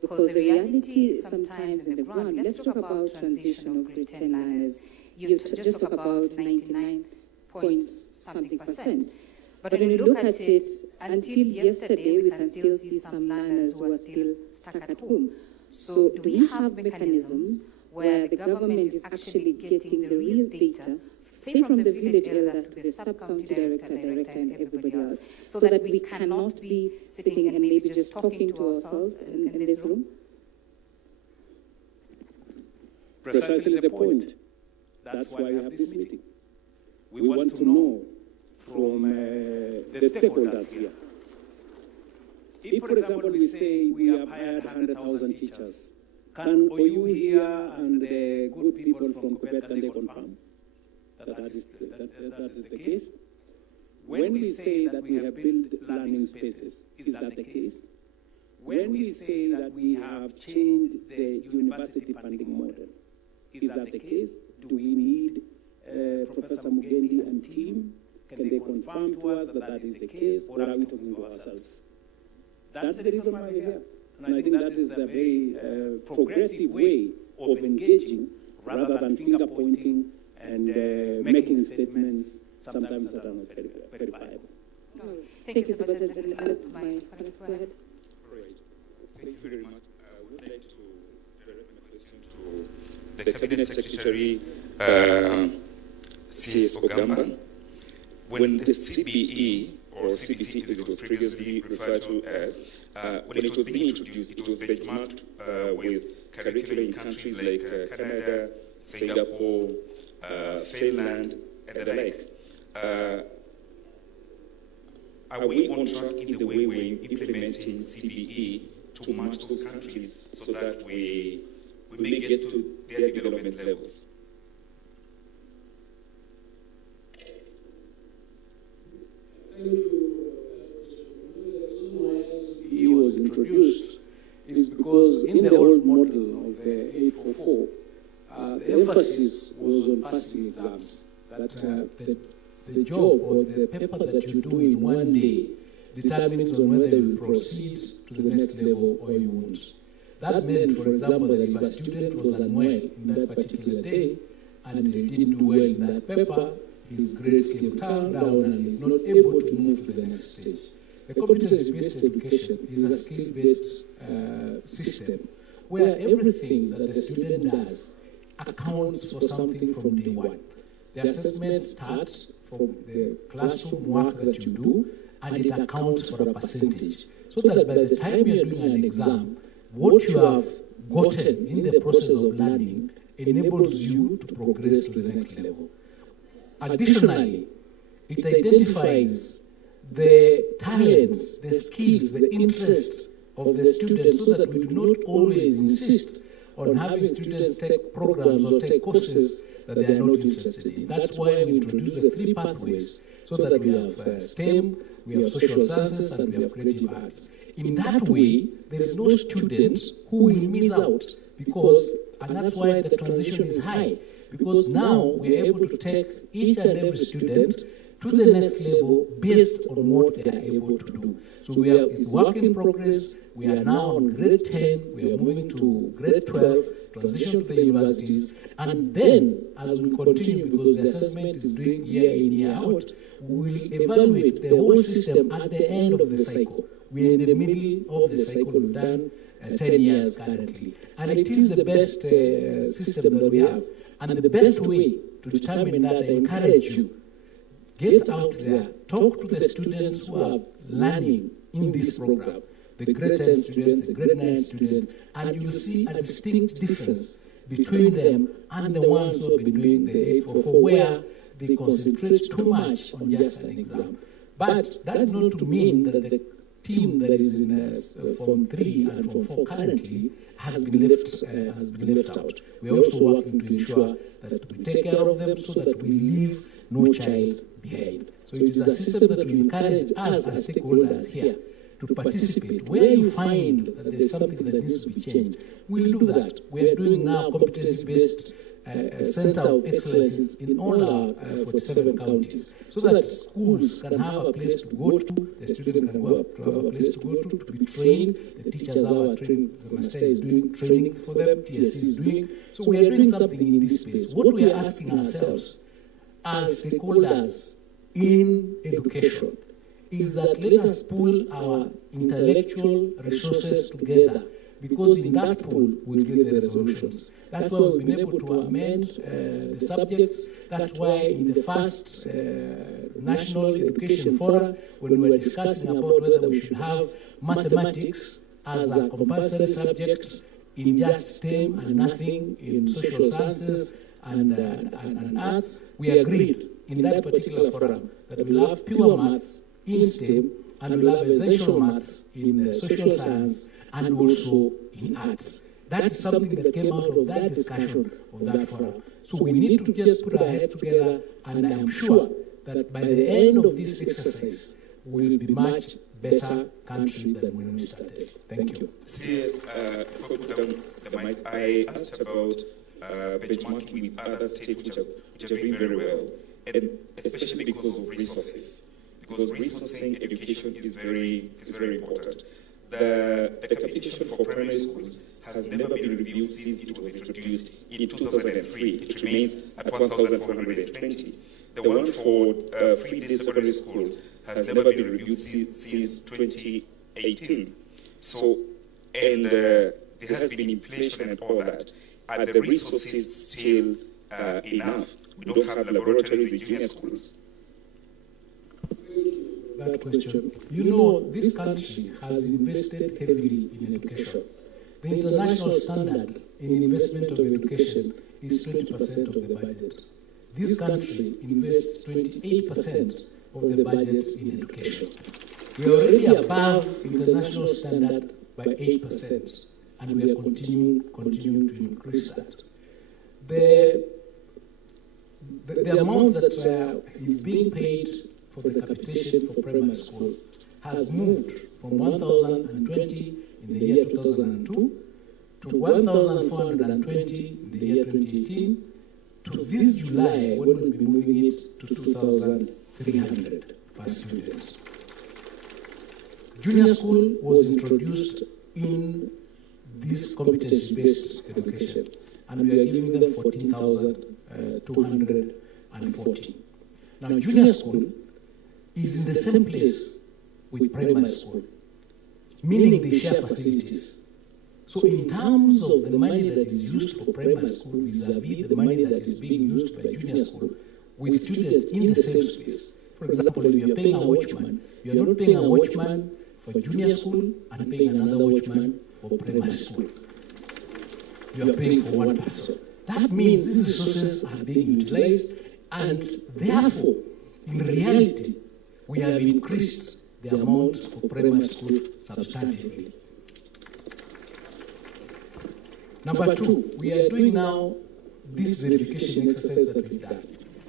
Because the reality sometimes on the ground, let's talk about transitional grade 10 learners. You just talk about 99 point something percent. But when you look at it, until yesterday, we can still see some learners who are still stuck at home. So do we have mechanisms where the government is actually getting the real data, say from the village elder to the sub-county director, and everybody else, so that we cannot be sitting and maybe just talking to ourselves in this room? Precisely the point. That's why we have this meeting. We want to know from the stakeholders here. If, for example, we say we have hired 100,000 teachers, can OU here and the good people from Quebec, can they confirm that is the case? When we say that we have built learning spaces, is that the case? when we say that we have changed the university funding model, is that the case? Do we need Professor Mugendi and team? Can they confirm to us that that is the case, or are we talking to ourselves? That's the reason why we're here. And I think that is a very progressive way of engaging rather than finger pointing and making statements sometimes that are not verifiable. Thank you, Mr. Budget. That's my point. Go ahead. All right. Thank you very much. I would like to direct my question to the Cabinet Secretary, C.S. Ogamba. When the CBE, or CBC as it was previously referred to as, when it was being introduced, it was benchmarked with curricula in countries like Canada, Singapore, Finland, and the like. Are we on track in the way we're implementing CBE to match those countries so that we may get to their development levels? He was introduced is because in the old model of the 844, the emphasis was on passing exams. That the job or the paper that you do in one day determines on whether you proceed to the next level or you won't. That meant, for example, that if a student was unwell in that particular day and he didn't do well in that paper, his grades came down and he's not able to move to the next stage. The competency-based education is a skill-based system where everything that the student does accounts for something from day one. The assessment starts from the classroom work that you do, and it accounts for a percentage. So that by the time you are doing an exam, what you have gotten in the process of learning enables you to progress to the next level. Additionally, it identifies the talents, the skills, the interests of the students so that we do not always insist on having students take programs or take courses that they are not interested in. That's why we introduce the 3 pathways so that we have STEM, we have social sciences, and we have creative arts. In that way, there is no student who will miss out and that's why the transition is high, because now we are able to take each and every student to the next level based on what they are able to do. So it's work in progress. We are now on grade 10. We are moving to grade 12, transition to the universities. And then, as we continue, because the assessment is doing year in, year out, we will evaluate the whole system at the end of the cycle. We are in the middle of the cycle. We've done 10 years currently. And it is the best system that we have. And the best way to determine that, I encourage you, get out there, talk to the students who are learning in this program, the grade 10 students, the grade 9 students, and you will see a distinct difference between them and the ones who have been doing the 844, where they concentrate too much on just an exam. But that's not to mean that the team that is in Form 3 and Form 4 currently has been left out. We are also working to ensure that we take care of them so that we leave no child behind. So it is a system that we encourage us as stakeholders here to participate. Where you find that there's something that needs to be changed, we'll do that. We are doing now competency-based center of excellence in all our 47 counties, so that schools can have a place to go to, the student can go to have a place to go to be trained, the teachers are trained, the master is doing training for them, TSC is doing. So we are doing something in this space. What we are asking ourselves as stakeholders in education is that let us pool our intellectual resources together, because in that pool we'll get the resolutions. That's why we've been able to amend the subjects. That's why in the first National Education Forum, when we were discussing about whether we should have mathematics as a compulsory subject in just STEM and nothing in social sciences and arts, we agreed in that particular forum that we'll have pure maths in STEM and we'll have essential maths in social science and also in arts. That is something that came out of that discussion of that forum. So we need to just put our heads together, and I am sure that by the end of this exercise, we will be much better country than when we started. Thank you. Yes, before we put down the mic, I asked about benchmarking with other states which are doing very well, and especially because of resources. Because resourcing education is very important. The capitation for primary schools has never been reviewed since it was introduced in 2003. It remains at 1,420. The one for free-day secondary schools has never been reviewed since 2018. So, and there has been inflation and all that. Are the resources still enough? We don't have laboratories in junior schools. That question. You know, this country has invested heavily in education. The international standard in investment of education is 20% of the budget. This country invests 28% of the budget in education. We are already above international standard by 8%, and we are continuing to increase that. The amount that is being paid for the capitation for primary school has moved from 1,020 in the year 2002 to 1,420 in the year 2018 to this July when we'll be moving it to 2,300 per student. Junior school was introduced in this competency-based education, and we are giving them 14,240. Now, junior school is in the same place with primary school, meaning they share facilities. So in terms of the money that is used for primary school vis-a-vis the money that is being used by junior school with students in the same space. For example, if you are paying a watchman, you are not paying a watchman for junior school and paying another watchman for primary school. You are paying for one person. That means these resources are being utilized, and therefore, in reality, we have increased the amount of primary school substantively. Number two, we are doing now this verification exercise that we've done.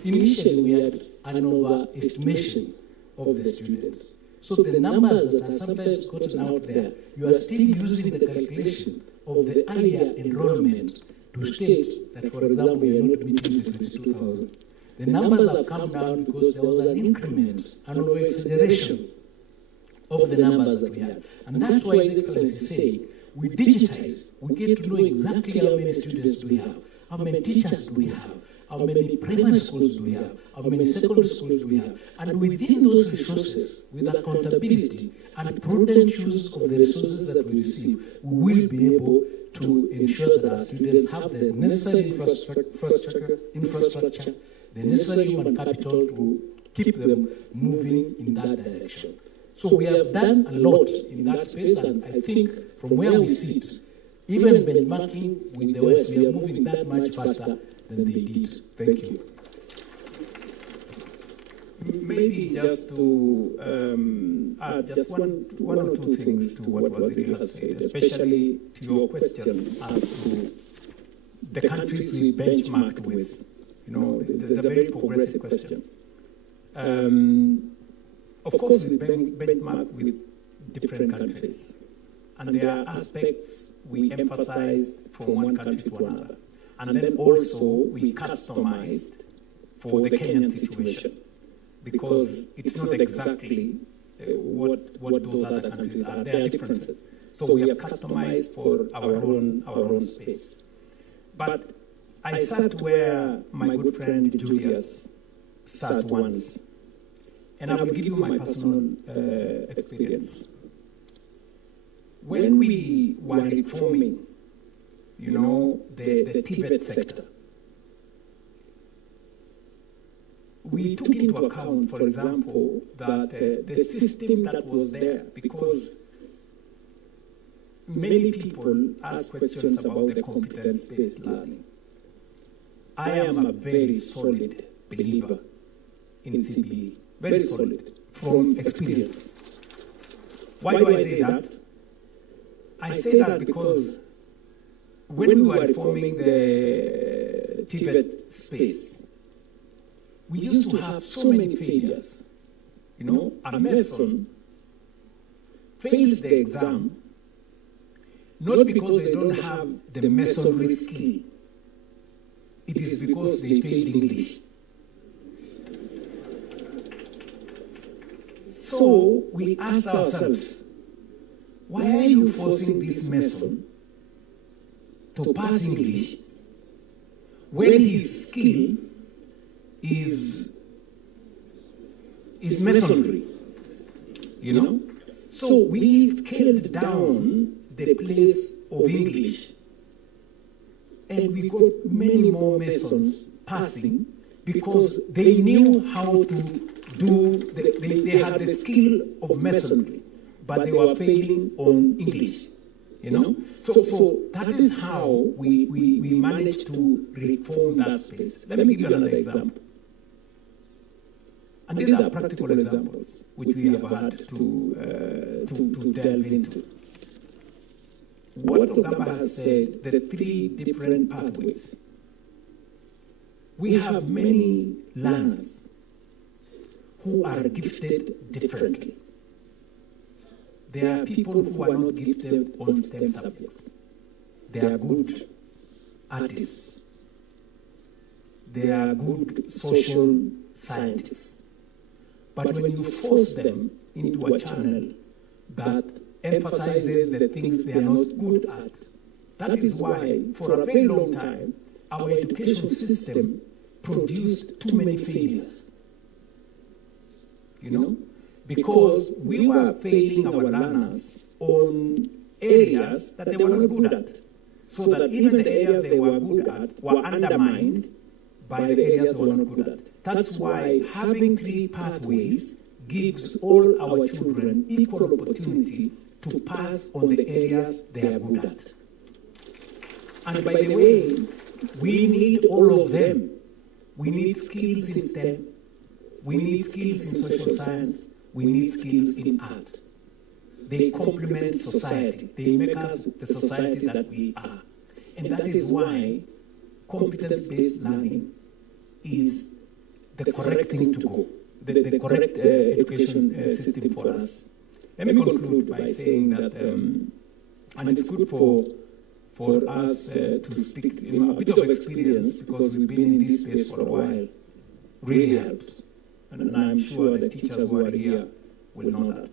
Initially, we had an overestimation of the students. So the numbers that are sometimes gotten out there, you are still using the calculation of the earlier enrollment to state that, for example, you are not meeting the 22,000. The numbers have come down because there was an increment, an over-exaggeration of the numbers that we had. And that's why His Excellency is saying, we digitize, we get to know exactly how many students do we have, how many teachers do we have, how many primary schools do we have, how many secondary schools do we have. And within those resources, with accountability and prudent use of the resources that we receive, we will be able to ensure that our students have the necessary infrastructure, the necessary human capital to keep them moving in that direction. So we have done a lot in that space, and I think from where we sit, even benchmarking with the West, we are moving that much faster than they did. Thank you. Maybe just to add just one or two things to what Waziri has said, especially to your question as to the countries we benchmarked with. You know, it's a very progressive question. Of course, we benchmark with different countries, and there are aspects we emphasized from one country to another. And then also we customized for the Kenyan situation, because it's not exactly what those other countries are. There are differences. So we have customized for our own space. But I sat where my good friend Julius sat once, and I will give you my personal experience. When we were reforming, you know, the Tibet sector, we took into account, for example, that the system that was there, because many people ask questions about the competence-based learning. I am a very solid believer in CBE, very solid, from experience. Why do I say that? I say that because when we were reforming the Tibet space, we used to have so many failures. You know, a Mason fails the exam, not because they don't have the masonry skill, it is because they failed English. So we ask ourselves, why are you forcing this mason to pass English when his skill is masonry? You know? So we scaled down the place of English, and we got many more masons passing because they knew how to do, they had the skill of masonry, but they were failing on English, you know? So that is how we managed to reform that space. Let me give you another example. And these are practical examples which we have had to delve into. What Ogamba has said, the 3 different pathways. We have many learners who are gifted differently. There are people who are not gifted on STEM subjects. They are good artists. They are good social scientists. But when you force them into a channel that emphasizes the things they are not good at, that is why, for a very long time, our education system produced too many failures. You know, because we were failing our learners on areas that they were not good at, so that even the areas they were good at were undermined by the areas they were not good at. That's why having 3 pathways gives all our children equal opportunity to pass on the areas they are good at. And by the way, we need all of them. We need skills in STEM. We need skills in social science. We need skills in art. They complement society. They make us the society that we are. And that is why competence-based learning is the correct thing to go, the correct education system for us. Let me conclude by saying that, and it's good for us to speak, a bit of experience, because we've been in this space for a while, really helps. And I'm sure the teachers who are here will know that.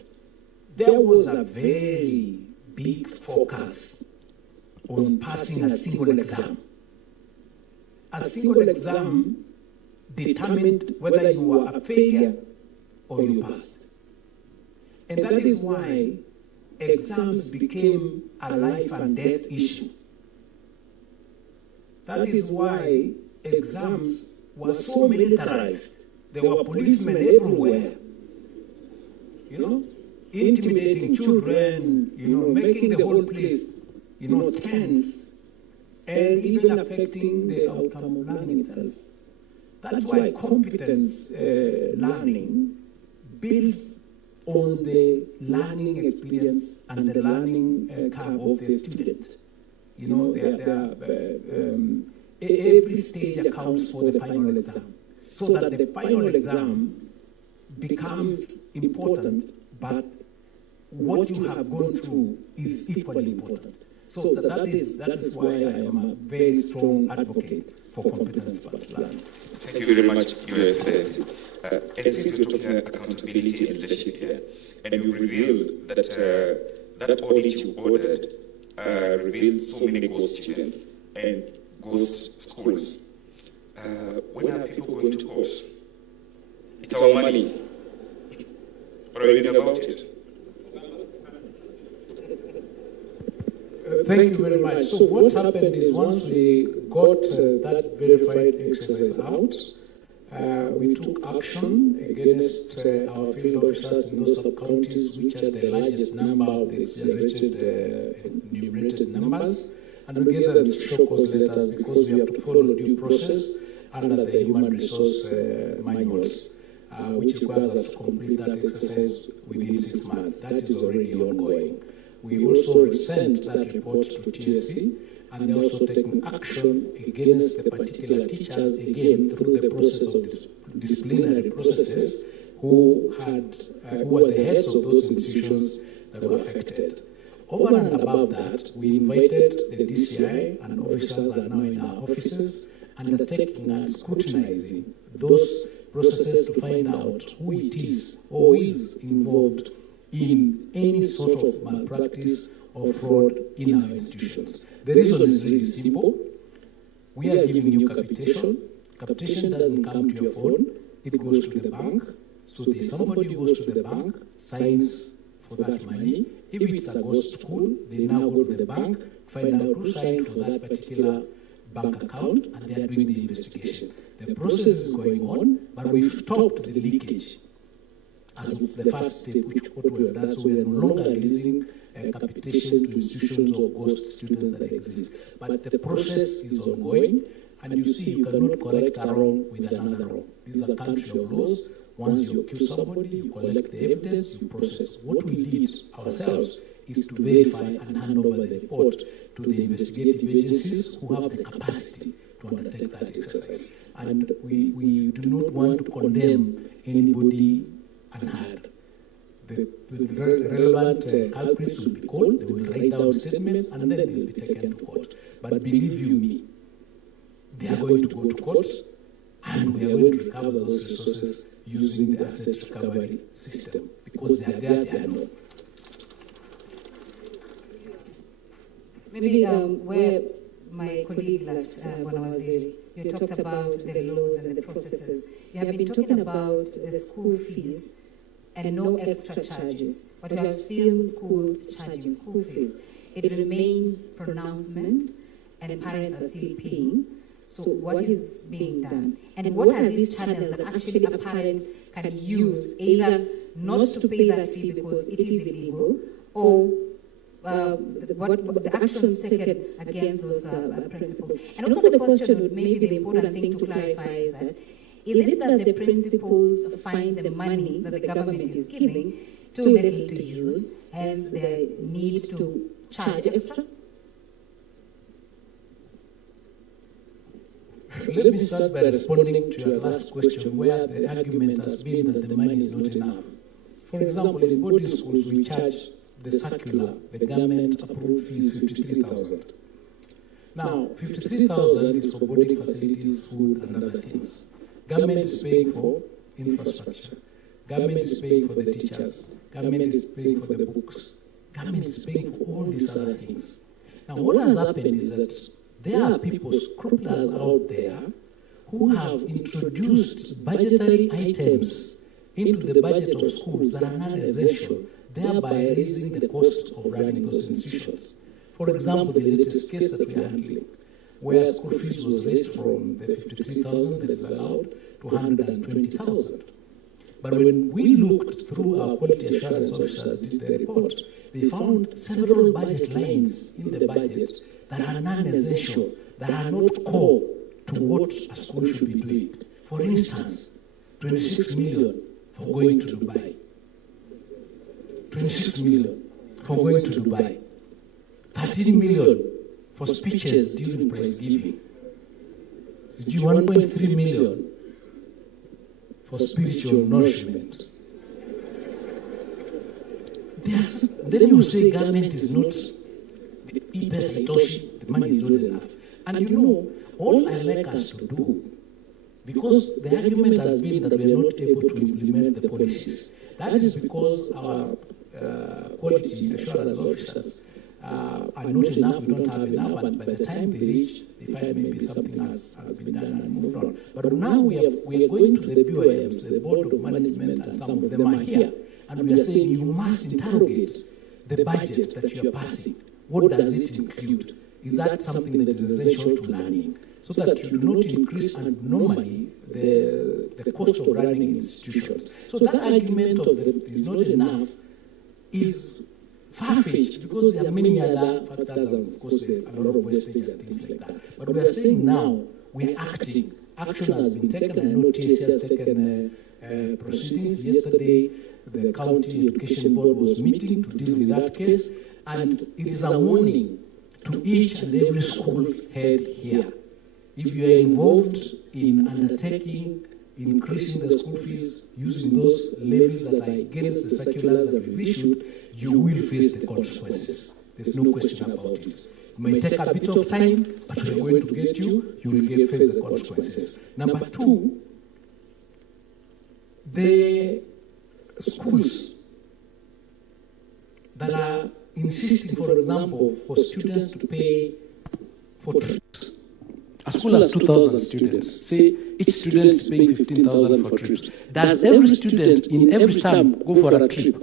There was a very big focus on passing a single exam. A single exam determined whether you were a failure or you passed. And that is why exams became a life and death issue. That is why exams were so militarized. There were policemen everywhere, intimidating children, making the whole place, tense, and even affecting the outcome of learning itself. That's why competence learning builds on the learning experience and the learning curve of the student. Every stage accounts for the final exam, so that the final exam becomes important, but what you have gone through is equally important. So that is why I am a very strong advocate for competence-based learning. Thank you very much, Your Excellency. And since we're talking accountability and leadership here, and you revealed that that audit you ordered revealed so many ghost students and ghost schools. When are people going to court? It's our money. What are you doing about it? Thank you very much. So what happened is once we got that verified exercise out, we took action against our field officers in those sub-counties which are the largest number of the enumerated numbers, and we gave them show cause letters because we have to follow due process under the human resource manuals, which requires us to complete that exercise within 6 months. That is already ongoing. We also sent that report to TSC, and they're also taking action against the particular teachers, again, through the process of disciplinary processes, who were the heads of those institutions that were affected. Over and above that, we invited the DCI and officers that are now in our offices undertaking and scrutinizing those processes to find out who it is or who is involved in any sort of malpractice or fraud in our institutions. The reason is really simple. We are giving you capitation. Capitation doesn't come to your phone, it goes to the bank. So there's somebody who goes to the bank, signs for that money. If it's a ghost school, they now go to the bank, find out who signed for that particular bank account, and they are doing the investigation. The process is going on, but we've stopped the leakage as the first step, which what we have done. So we are no longer releasing capitation to institutions or ghost students that exist. But the process is ongoing, and you see, you cannot correct a wrong with another wrong. This is a country of laws. Once you accuse somebody, you collect the evidence, you process. What we did ourselves is to verify and hand over the report to the investigative agencies who have the capacity to undertake that exercise. And we do not want to condemn anybody unheard. The relevant culprits will be called, they will write down statements, and then they will be taken to court. But believe you me, they are going to go to court, and we are going to recover those resources using the asset recovery system, because they are there, they are known. Maybe where my colleague left, Waziri, you talked about the laws and the processes. You have been talking about the school fees and no extra charges, but we have seen schools charging school fees. It remains pronouncements, and parents are still paying. So what is being done? And what are these channels that actually a parent can use, either not to pay that fee because it is illegal, or the actions taken against those principals? And also the question, maybe the important thing to clarify is that, is it that the principals find the money that the government is giving too little to use, hence they need to charge extra? Let me start by responding to your last question, where the argument has been that the money is not enough. For example, in boarding schools, we charge the circular, the government-approved fee is 53,000. Now, 53,000 is for boarding facilities, food, and other things. Government is paying for infrastructure. Government is paying for the teachers. Government is paying for the books. Government is paying for all these other things. Now, what has happened is that there are people, scrupulous out there, who have introduced budgetary items into the budget of schools that are non-essential, thereby raising the cost of running those institutions. For example, the latest case that we are handling, where school fees was raised from the 53,000 that is allowed to 120,000. But when we looked through our quality assurance officers did the report, they found several budget lines in the budget that are non-essential, that are not core to what a school should be doing. For instance, 26 million for going to Dubai. 26 million for going to Dubai. 13 million for speeches during praise giving. 1.3 million for spiritual nourishment. Then you say government is not the money is not enough. And you know, all I like us to do, because the argument has been that we are not able to implement the policies, that is because our quality assurance officers are not enough, we don't have enough, and by the time they reach, they find maybe something has been done and moved on. But now we are going to the BOMs, the Board of Management, and some of them are here, and we are saying you must interrogate the budget that you are passing. What does it include? Is that something that is essential to learning? So that you do not increase abnormally the cost of running institutions. So that argument of that is not enough is far-fetched, because there are many other factors, and of course a lot of wastage and things like that. But we are saying now, we are acting. Action has been taken. I know TSC has taken proceedings. Yesterday, the County Education Board was meeting to deal with that case, and it is a warning to each and every school head here. If you are involved in undertaking increasing the school fees, using those levies that are against the circulars that we've issued, you will face the consequences. There's no question about it. It may take a bit of time, but we're going to get you. You will face the consequences. Number two, the schools that are insisting, for example, for students to pay for trips. A school has 2,000 students. Say each student is paying 15,000 for trips. Does every student in every term go for a trip?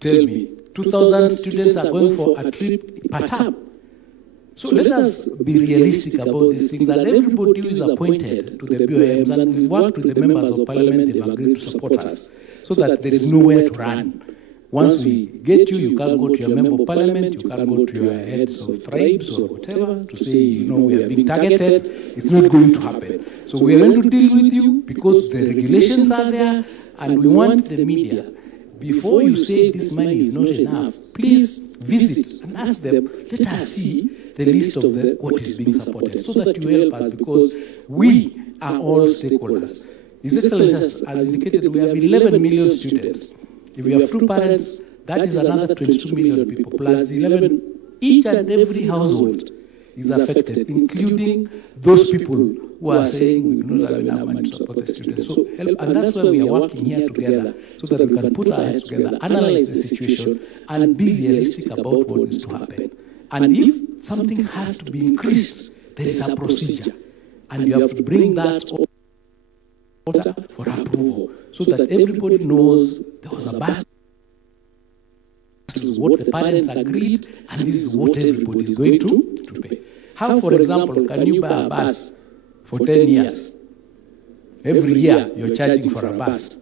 Tell me. 2,000 students are going for a trip per term. So let us be realistic about these things, and everybody who is appointed to the BOMs, and we work with the members of parliament, they've agreed to support us, so that there is nowhere to run. Once we get you, you can't go to your member of parliament, you can't go to your heads of tribes or whatever to say, we are being targeted. It's not going to happen. So we are going to deal with you because the regulations are there, and we want the media, before you say this money is not enough, please visit and ask them, let us see the list of what is being supported, so that you help us, because we are all stakeholders. His Excellency has indicated we have 11 million students. If we have two parents, that is another 22 million people, plus 11. Each and every household is affected, including those people who are saying we do not have enough money to support the students. So, and that's why we are working here together, so that we can put our heads together, analyze the situation, and be realistic about what needs to happen. And if something has to be increased, there is a procedure, and you have to bring that order for approval, so that everybody knows there was a bus. This is what the parents agreed, and this is what everybody is going to pay. How, for example, can you buy a bus for 10 years? Every year you're charging for a bus.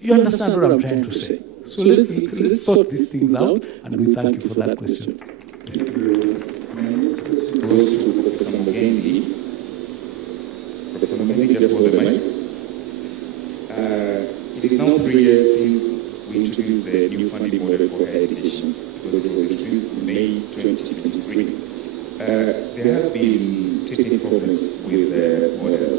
You understand what I'm trying to say? So let's sort these things out, and we thank you for that question. Thank you. My next question goes to Professor Mugendi. Professor Mugendi, just hold the mic. It is now 3 years since we introduced the new funding model for higher education, because it was introduced in May 2023. There have been technical problems with the model.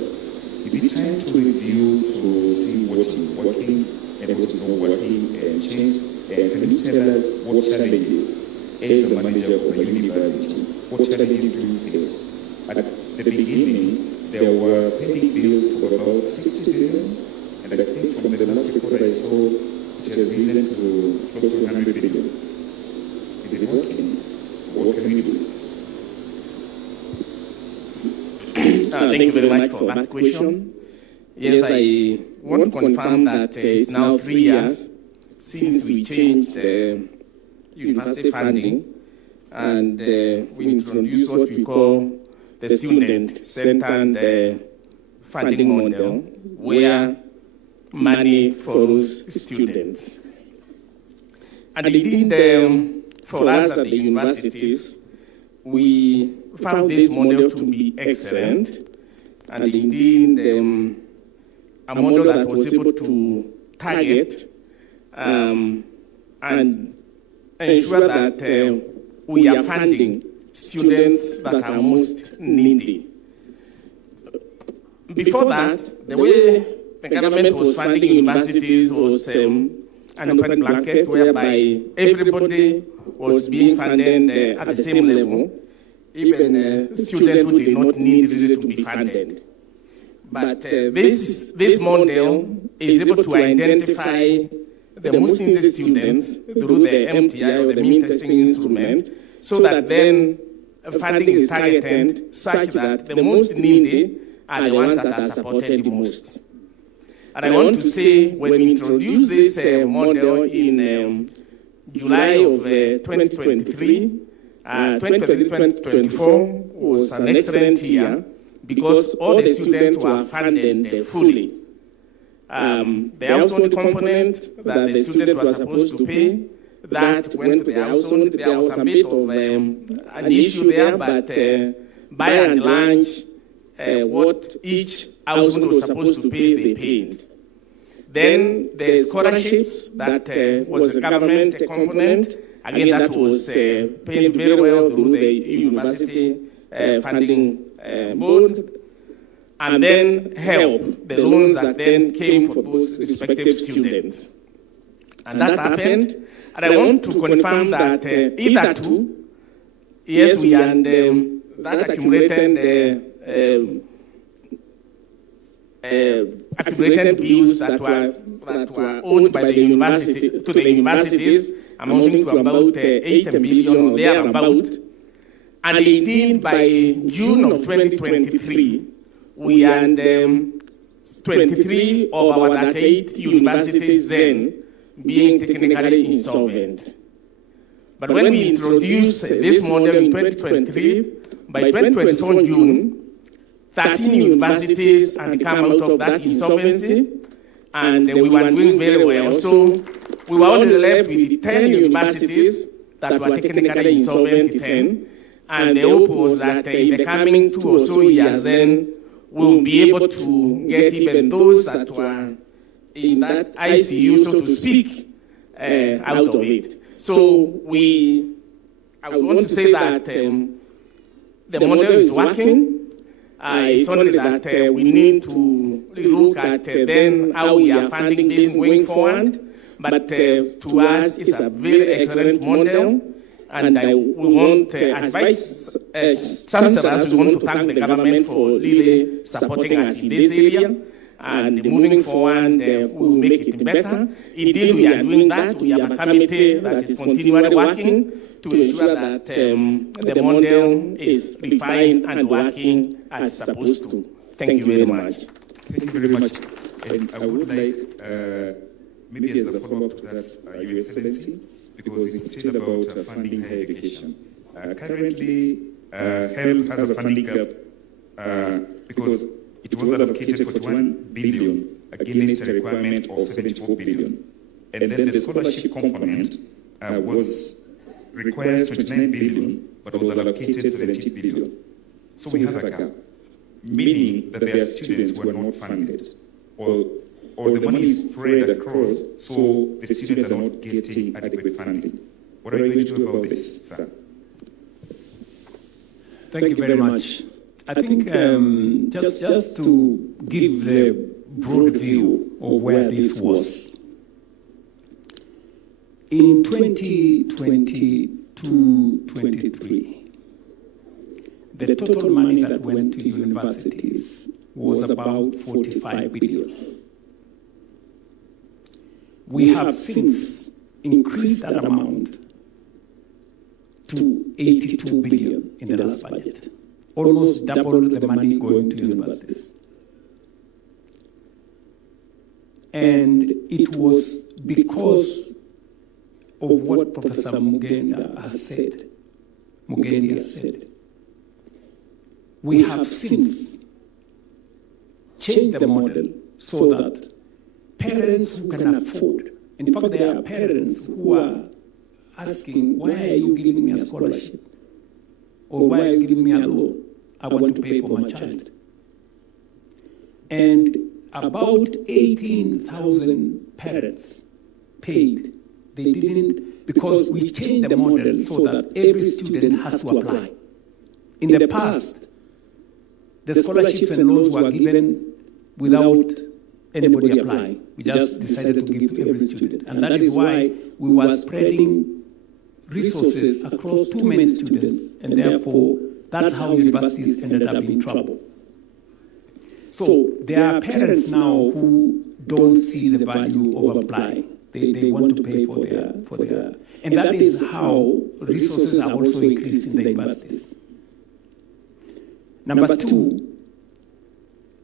Is it time to review to see what is working and what is not working and change? And can you tell us what challenges, as a manager of a university, what challenges do you face? At the beginning, there were pending bills for about 60 billion, and I think from the last report I saw, it has risen to close to 100 billion. Is it working? What can we do? Thank you very much for that question. Yes, I want to confirm that it's now 3 years since we changed university funding, and we introduced what we call the student-centered funding model, where money follows students. And indeed, for us at the universities, we found this model to be excellent, and indeed a model that was able to target and ensure that we are funding students that are most needy. Before that, the way the government was funding universities was an open blanket, whereby everybody was being funded at the same level, even students who did not need really to be funded. But this model is able to identify the most needy students through the MTI, or the mean testing instrument, so that then funding is targeted such that the most needy are the ones that are supported the most. And I want to say, when we introduced this model in July of 2023, 2024 was an excellent year, because all the students were funded fully. The household component that the student was supposed to pay, that went to the household. There was a bit of an issue there, but by and large, what each household was supposed to pay, they paid. Then the scholarships, that was a government component. Again, that was paid very well through the university funding board. and then help the loans that then came for those respective students. And that happened, and I want to confirm that either two, yes, we and that accumulated bills that were owed by the university to the universities, amounting to about 8 billion or thereabout. And indeed, by June of 2023, we and 23 of our 38 universities then being technically insolvent. But when we introduced this model in 2023, by 2024 June, 13 universities had come out of that insolvency, and we were doing very well. So we were only left with 10 universities that were technically insolvent, 10, and the hope was that in the coming 2 or so years, then we'll be able to get even those that were in that ICU, so to speak, out of it. So I want to say that the model is working. It's only that we need to look at then how we are funding this going forward. But to us, it's a very excellent model. And we want, as Vice Chancellors, we want to thank the government for really supporting us in this area. And moving forward, we will make it better. Indeed, we are doing that. We have a committee that is continually working to ensure that the model is refined and working as supposed to. Thank you very much. Thank you very much. And I would like, maybe as a follow-up to that, Your Excellency, because it's still about funding higher education. Currently, HELB has a funding gap because it was allocated 41 billion against a requirement of 74 billion. And then the scholarship component requires 29 billion, but was allocated 70 billion. So we have a gap, meaning that there are students who are not funded, or the money is spread across, so the students are not getting adequate funding. What are you going to do about this, sir? Thank you very much. I think just to give the broad view of where this was. In 2022-23, the total money that went to universities was about 45 billion. We have since increased that amount to 82 billion in the last budget. Almost double the money going to universities. And it was because of what Professor Mugendi has said. We have since changed the model so that parents who can afford, in fact, there are parents who are asking, why are you giving me a scholarship? Or why are you giving me a loan? I want to pay for my child. And about 18,000 parents paid. They didn't, because we changed the model so that every student has to apply. In the past, the scholarships and loans were given without anybody applying. We just decided to give to every student. And that is why we were spreading resources across too many students, and therefore that's how universities ended up in trouble. So there are parents now who don't see the value of applying. They want to pay for their, and that is how resources are also increased in the universities. Number two,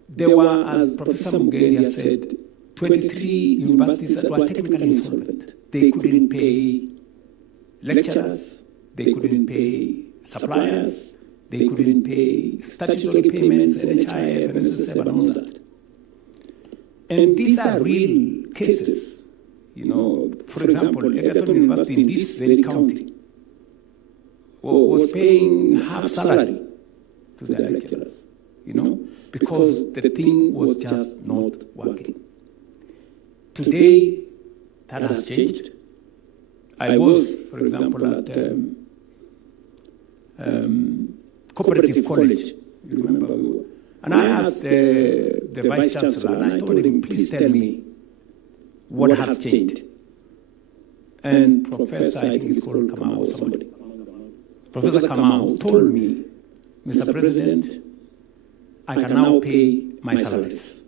there were, as Professor Mugendi said, 23 universities that were technically insolvent. They couldn't pay lecturers, they couldn't pay suppliers, they couldn't pay statutory payments, NHIF, NSSF, and all that. And these are real cases. You know, for example, Egerton University in this very county was paying half salary to their lecturers, you know, because the thing was just not working. Today, that has changed. I was, for example, at Cooperative College. You remember, And I asked the Vice Chancellor, and I told him, please tell me what has changed. And Professor, I think it's called Kamau or somebody, Professor Kamau told me, Mr. President, I can now pay my salaries,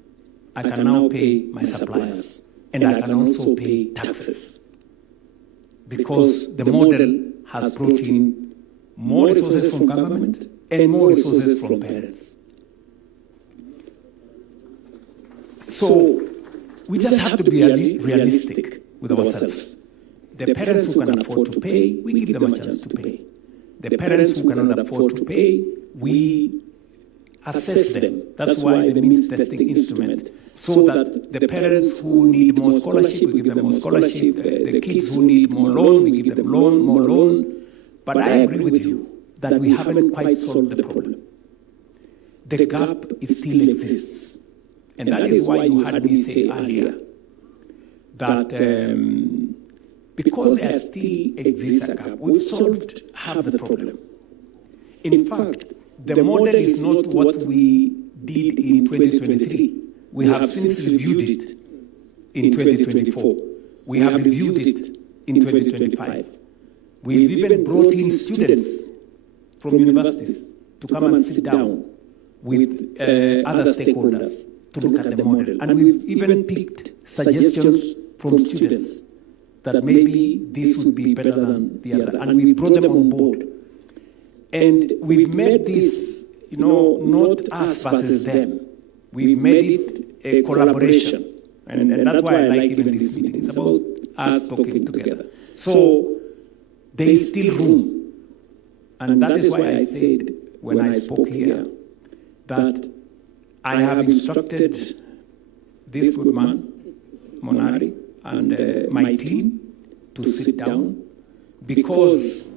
I can now pay my suppliers, and I can also pay taxes. Because the model has brought in more resources from government and more resources from parents. So we just have to be realistic with ourselves. The parents who can afford to pay, we give them a chance to pay. The parents who cannot afford to pay, we assess them. That's why the means testing instrument, so that the parents who need more scholarship, we give them more scholarship. The kids who need more loan, we give them more loan. But I agree with you that we haven't quite solved the problem. The gap still exists. And that is why you heard me say earlier that because there still exists a gap, we've solved half the problem. In fact, the model is not what we did in 2023. We have since reviewed it in 2024. We have reviewed it in 2025. We've even brought in students from universities to come and sit down with other stakeholders to look at the model. And we've even picked suggestions from students that maybe this would be better than the other. And we brought them on board. And we've made this, not us versus them. We've made it a collaboration. And that's why I like even this meeting. It's about us talking together. So there is still room. And that is why I said when I spoke here that I have instructed this good man, Monari, and my team to sit down because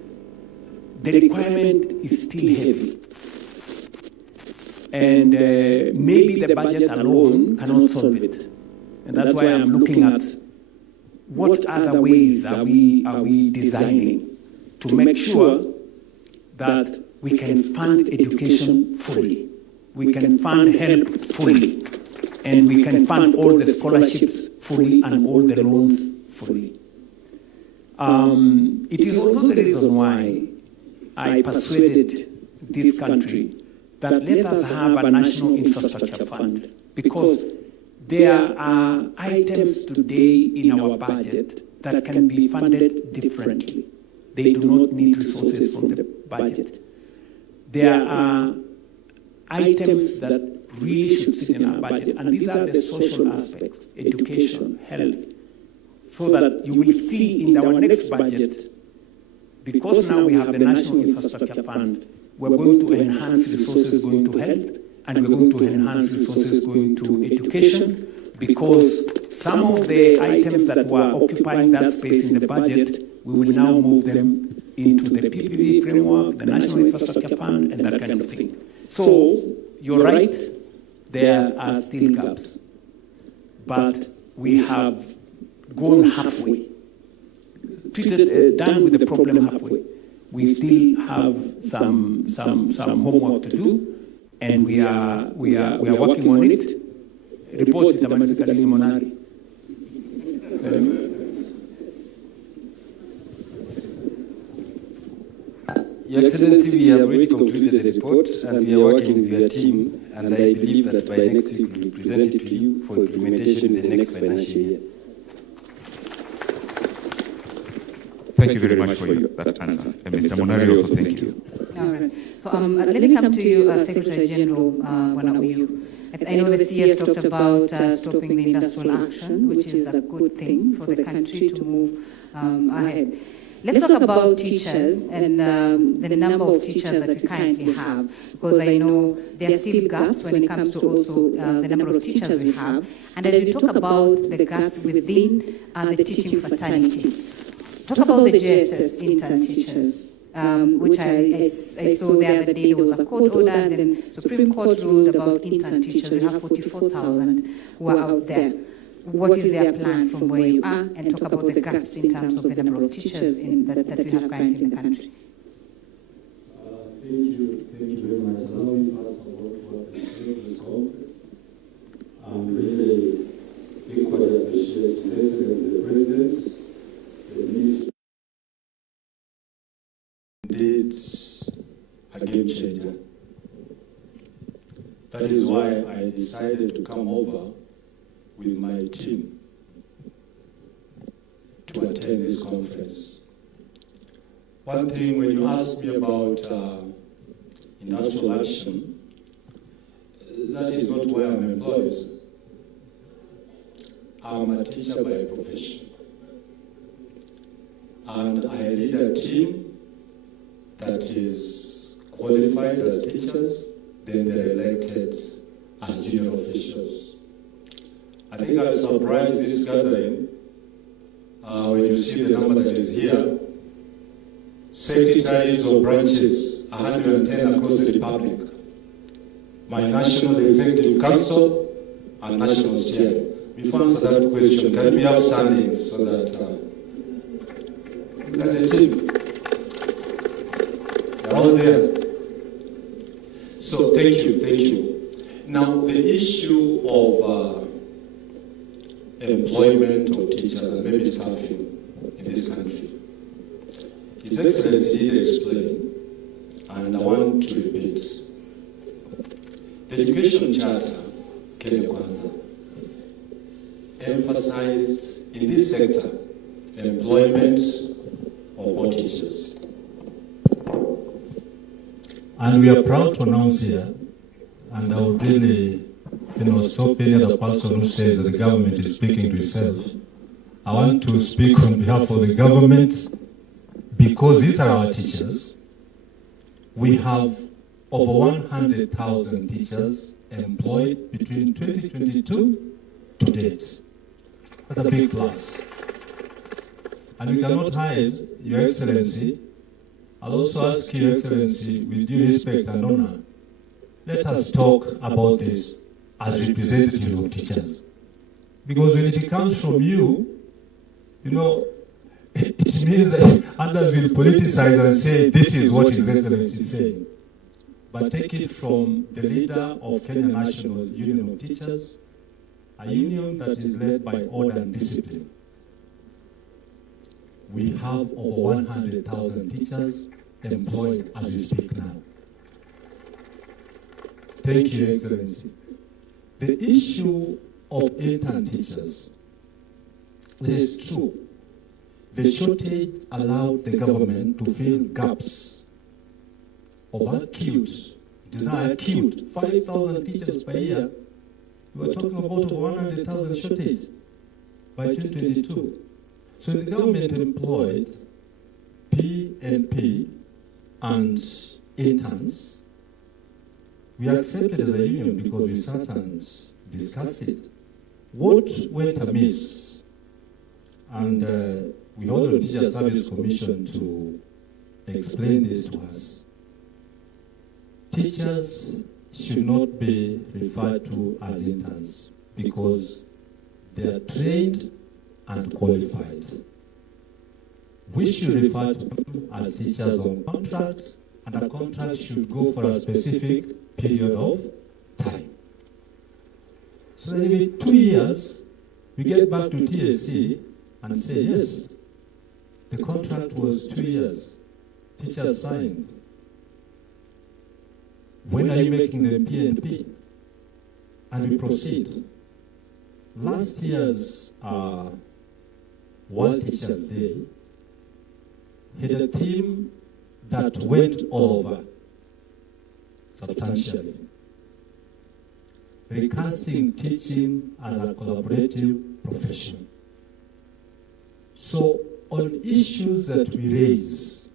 the requirement is still heavy. And maybe the budget alone cannot solve it. And that's why I'm looking at what other ways are we designing to make sure that we can fund education fully, we can fund health fully, and we can fund all the scholarships fully and all the loans fully. It is also the reason why I persuaded this country that let us have a national infrastructure fund, because there are items today in our budget that can be funded differently. They do not need resources from the budget. There are items that really should sit in our budget, and these are the social aspects, education, health, so that you will see in our next budget, because now we have the National Infrastructure Fund, we're going to enhance resources going to health, and we're going to enhance resources going to education, because some of the items that were occupying that space in the budget, we will now move them into the PPP framework, the National Infrastructure Fund, and that kind of thing. So, you're right, there are still gaps. But we have gone halfway, done with the problem halfway. We still have some homework to do, and we are working on it. Report to Monari. Your Excellency, we have already concluded the report and we are working with your team, and I believe that by next week we will present it to you for implementation in the next financial year. Thank you very much for that answer. And Mr. Monari also, thank you. All right. So let me come to you, Secretary General Wanawiyu. I know the CS talked about stopping the industrial action, which is a good thing for the country to move ahead. Let's talk about teachers and the number of teachers that we currently have, because I know there are still gaps when it comes to also the number of teachers we have. And as you talk about the gaps within the teaching fraternity, talk about the JSS intern teachers, which I saw the other day. There was a court order, and then Supreme Court ruled about intern teachers. We have 44,000 who are out there. What is their plan from where you are? And talk about the gaps in terms of the number of teachers that we have currently in the country. Thank you very much. Allow me first of all appreciate this call. I'm really equally appreciate His Excellency the President, the Minister. Indeed, a game changer. That is why I decided to come over with my team to attend this conference. One thing, when you ask me about industrial action, that is not where I'm employed. I'm a teacher by profession. And I lead a team that is qualified as teachers, then they're elected as union officials. I think I'll surprise this gathering when you see the number that is here. Secretaries of branches, 110 across the Republic. My National Executive Council and National Chair. Before I answer that question, can we have standings so that look at the team. They're all there. So thank you. Now the issue of employment of teachers and maybe staffing in this country. His Excellency did explain, and I want to repeat. The Education Charter, Kenya Kwanza, emphasized in this sector employment of all teachers. And we are proud to announce here, and I would really, stop any other person who says that the government is speaking to itself. I want to speak on behalf of the government, because these are our teachers. We have over 100,000 teachers employed between 2022 to date. That's a big plus. And we cannot hide, Your Excellency. I'll also ask Your Excellency, with due respect and honor, let us talk about this as representatives of teachers. Because when it comes from you, it means that others will politicize and say, this is what His Excellency is saying. But take it from the leader of Kenya National Union of Teachers, a union that is led by order and discipline. We have over 100,000 teachers employed as we speak now. Thank you, Your Excellency. The issue of intern teachers, it is true. The shortage allowed the government to fill gaps of acute, 5,000 teachers per year. We were talking about 100,000 shortage by 2022. So the government employed PNP and interns. We accepted as a union because we sat and discussed it. What went amiss? And we ordered the Teacher Service Commission to explain this to us. Teachers should not be referred to as interns because they are trained and qualified. We should refer to them as teachers on contract, and a contract should go for a specific period of time. So every 2 years, we get back to TSC and say, yes, the contract was 2 years. Teachers signed. When are you making them PNP? And we proceed. Last year's World Teachers' Day had a theme that went all over substantially. Recasting teaching as a collaborative profession. So on issues that we raise,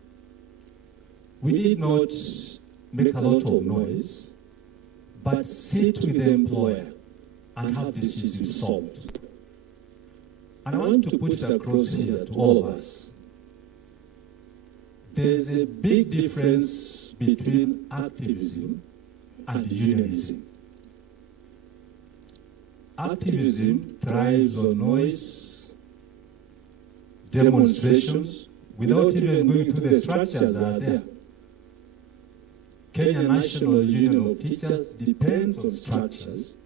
we did not make a lot of noise, but sit with the employer and have this issue solved. And I want to put it across here to all of us. There's a big difference between activism and unionism. Activism thrives on noise, demonstrations, without even going through the structures that are there. Kenya National Union of Teachers depends on structures,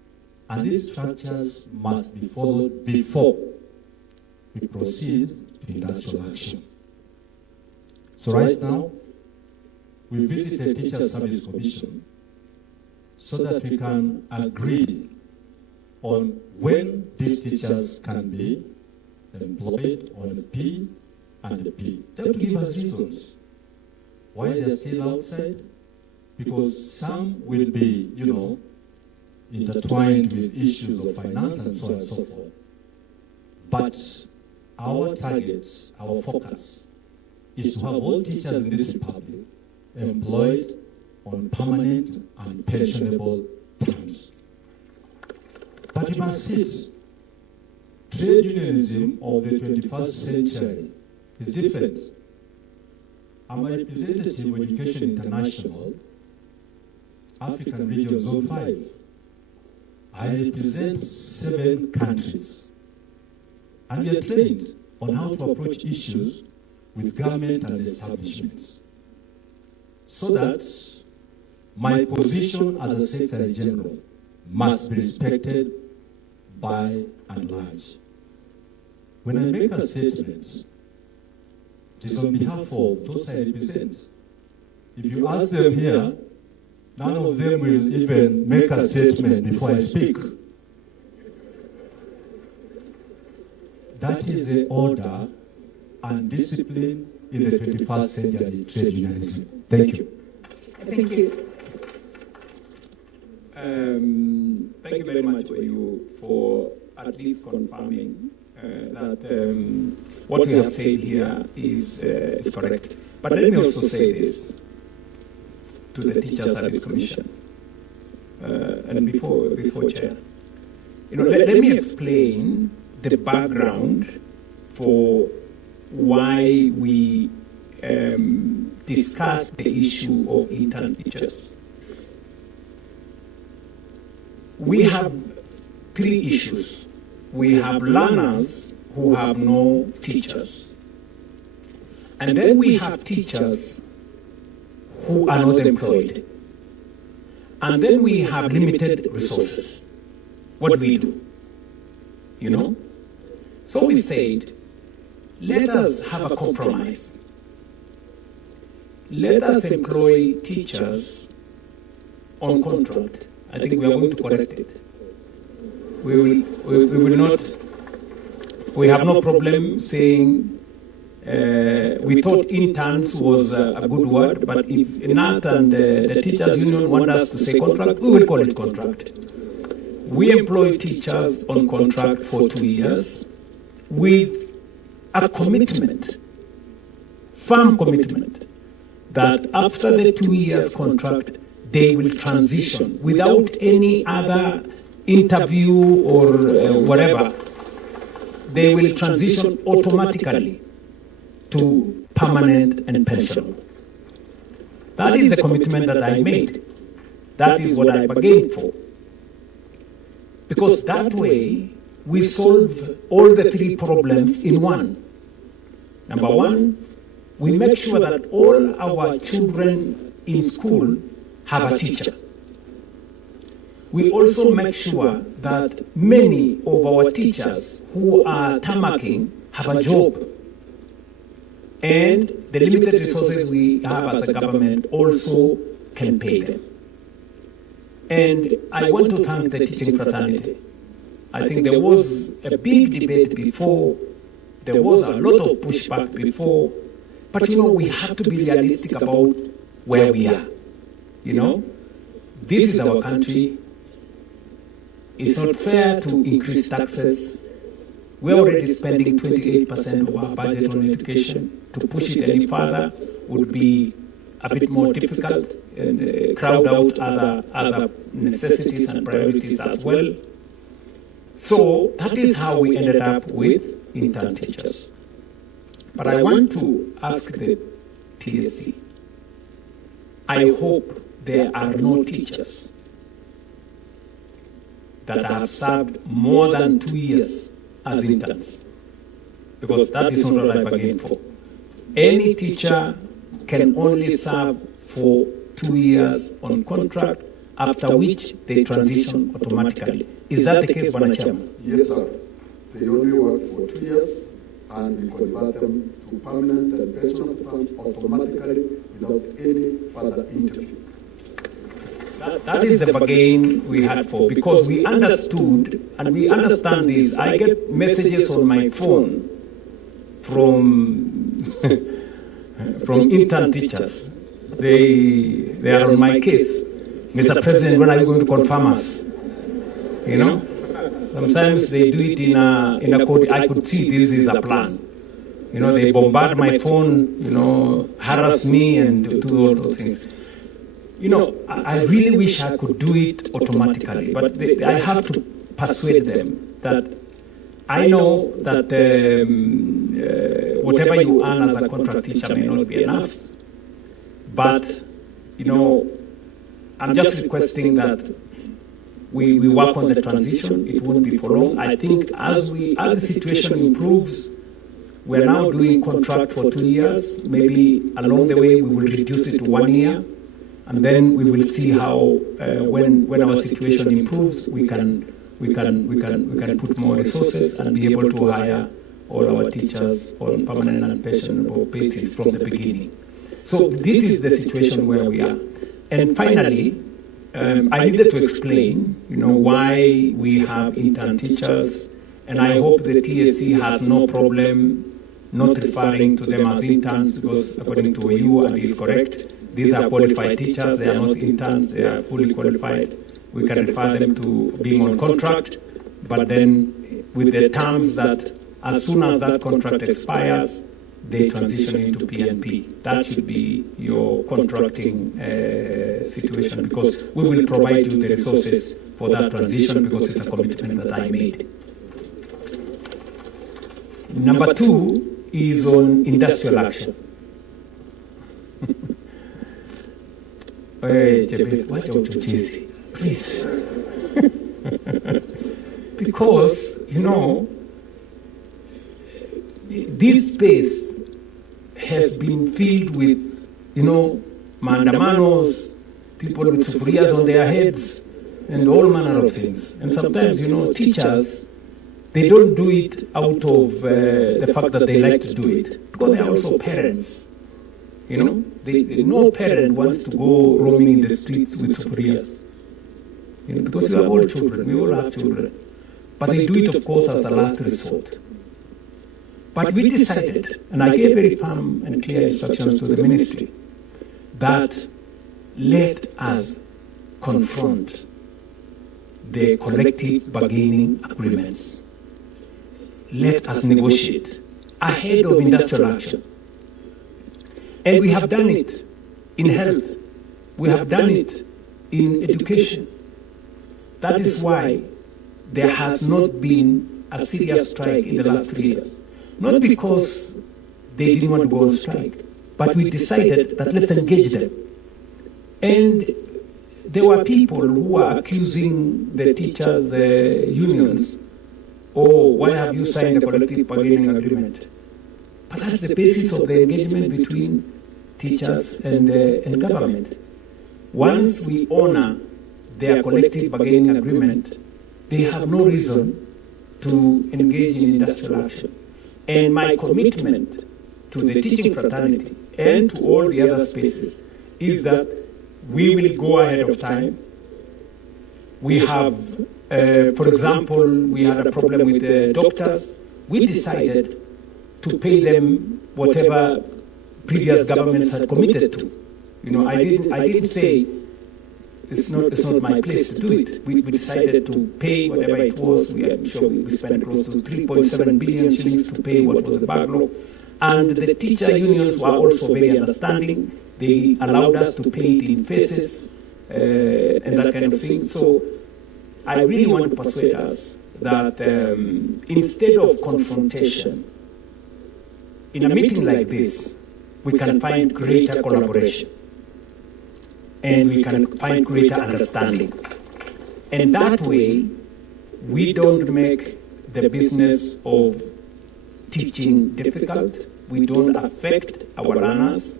and these structures must be followed before we proceed to industrial action. So right now, we visited Teachers Service Commission so that we can agree on when these teachers can be employed on a P and a P. They have to give us reasons why they're still outside, because some will be, intertwined with issues of finance and so on and so forth. But our target, our focus, is to have all teachers in this republic employed on permanent and pensionable terms. But you must sit. Trade unionism of the 21st century is different. I'm a representative of Education International, African Region Zone 5. I represent 7 countries. And we are trained on how to approach issues with government and establishments, so that my position as a Secretary General must be respected by and large. When I make a statement, it is on behalf of those I represent. If you ask them here, none of them will even make a statement before I speak. That is the order and discipline in the 21st century trade unionism. Thank you. Thank you. Thank you very much for at least confirming that what you have said here is correct. But let me also say this to the Teachers Service Commission and before Chair. Let me explain the background for why we discuss the issue of intern teachers. We have 3 issues. We have learners who have no teachers. And then we have teachers who are not employed. And then we have limited resources. What do we do? So we said, let us have a compromise. Let us employ teachers on contract. I think we are going to correct it. We will not. We have no problem saying we thought interns was a good word, but if NAT and the teachers union want us to say contract, we will call it contract. We employ teachers on contract for 2 years with a commitment, firm commitment, that after the 2 years contract, they will transition without any other interview or whatever. They will transition automatically to permanent and pensionable. That is the commitment that I made. That is what I bargained for. Because that way, we solve all the 3 problems in one. Number 1, we make sure that all our children in school have a teacher. We also make sure that many of our teachers who are tamarking have a job. And the limited resources we have as a government also can pay them. And I want to thank the teaching fraternity. I think there was a big debate before, there was a lot of pushback before, but we have to be realistic about where we are. This is our country. It's not fair to increase taxes. We're already spending 28% of our budget on education. To push it any further would be a bit more difficult and crowd out other necessities and priorities as well. So that is how we ended up with intern teachers. But I want to ask the TSC. I hope there are no teachers that have served more than 2 years as interns, because that is not what I bargained for. Any teacher can only serve for 2 years on contract, after which they transition automatically. Is that the case, Bwana Chairman? Yes, sir. They only work for 2 years, and we convert them to permanent and pensionable terms automatically without any further interview. That is the bargain we had for, because we understood and we understand this. I get messages on my phone from from intern teachers. They are on my case. Mr. President, when are you going to confirm us? You know? Sometimes they do it in a code. I could see this is a plan. You know, they bombard my phone, you know, harass me and do all those things. You know, I really wish I could do it automatically, but I have to persuade them that I know that whatever you earn as a contract teacher may not be enough, but, you know, I'm just requesting that we work on the transition. It won't be for long. I think as the situation improves, we're now doing contract for 2 years. Maybe along the way we will reduce it to 1 year. And then we will see how, when our situation improves, we can put more resources and be able to hire all our teachers on permanent and pensionable basis from the beginning. So this is the situation where we are. And finally, I needed to explain, you know, why we have intern teachers, and I hope the TSC has no problem not referring to them as interns, because according to you, and is correct, these are qualified teachers, they are not interns, they are fully qualified. We can refer them to being on contract, but then with the terms that as soon as that contract expires, they transition into PNP. That should be your contracting situation, because we will provide you the resources for that transition, because it's a commitment that I made. Number 2 is on industrial action. Watch out, please. Because, you know, this space has been filled with, you know, mandamanos, people with sufurias on their heads, and all manner of things. And sometimes, you know, teachers, they don't do it out of the fact that they like to do it, because they are also parents. You know, no parent wants to go roaming in the streets with sufurias. You know, because you have all children, we all have children. But they do it, of course, as a last resort. But we decided, and I gave very firm and clear instructions to the ministry, that let us confront the collective bargaining agreements. Let us negotiate ahead of industrial action. And we have done it in health. We have done it in education. That is why there has not been a serious strike in the last 3 years. Not because they didn't want to go on strike, but we decided that let's engage them. And there were people who were accusing the teachers' unions, oh, why have you signed a collective bargaining agreement? But that's the basis of the engagement between teachers and government. Once we honor their collective bargaining agreement, they have no reason to engage in industrial action. And my commitment to the teaching fraternity and to all the other spaces is that we will go ahead of time. We have, for example, we had a problem with the doctors. We decided to pay them whatever previous governments had committed to. You know, I didn't say it's not my place to do it. We decided to pay whatever it was. I'm sure we spent close to 3.7 billion shillings to pay what was the backlog. And the teacher unions were also very understanding. They allowed us to pay it in phases and that kind of thing. So I really want to persuade us that instead of confrontation, in a meeting like this, we can find greater collaboration and we can find greater understanding. And that way, we don't make the business of teaching difficult, we don't affect our learners,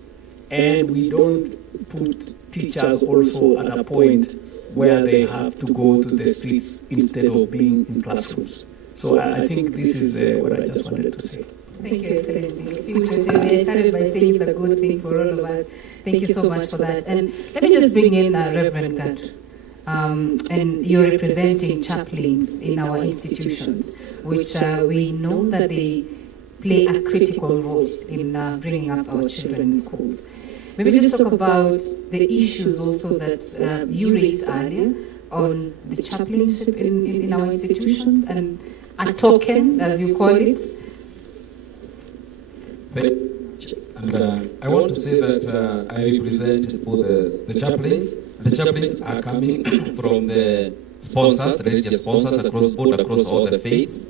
and we don't put teachers also at a point where they have to go to the streets instead of being in classrooms. So I think this is what I just wanted to say. Thank you, Excellency. I started by saying it's a good thing for all of us. Thank you so much for that. And let me just bring in Reverend Gad. And you're representing chaplains in our institutions, which we know that they play a critical role in bringing up our children in schools. Maybe just talk about the issues also that you raised earlier on the chaplainship in our institutions and a token, as you call it. And I want to say that I represent both the chaplains. The chaplains are coming from the sponsors, the religious sponsors across all the faiths.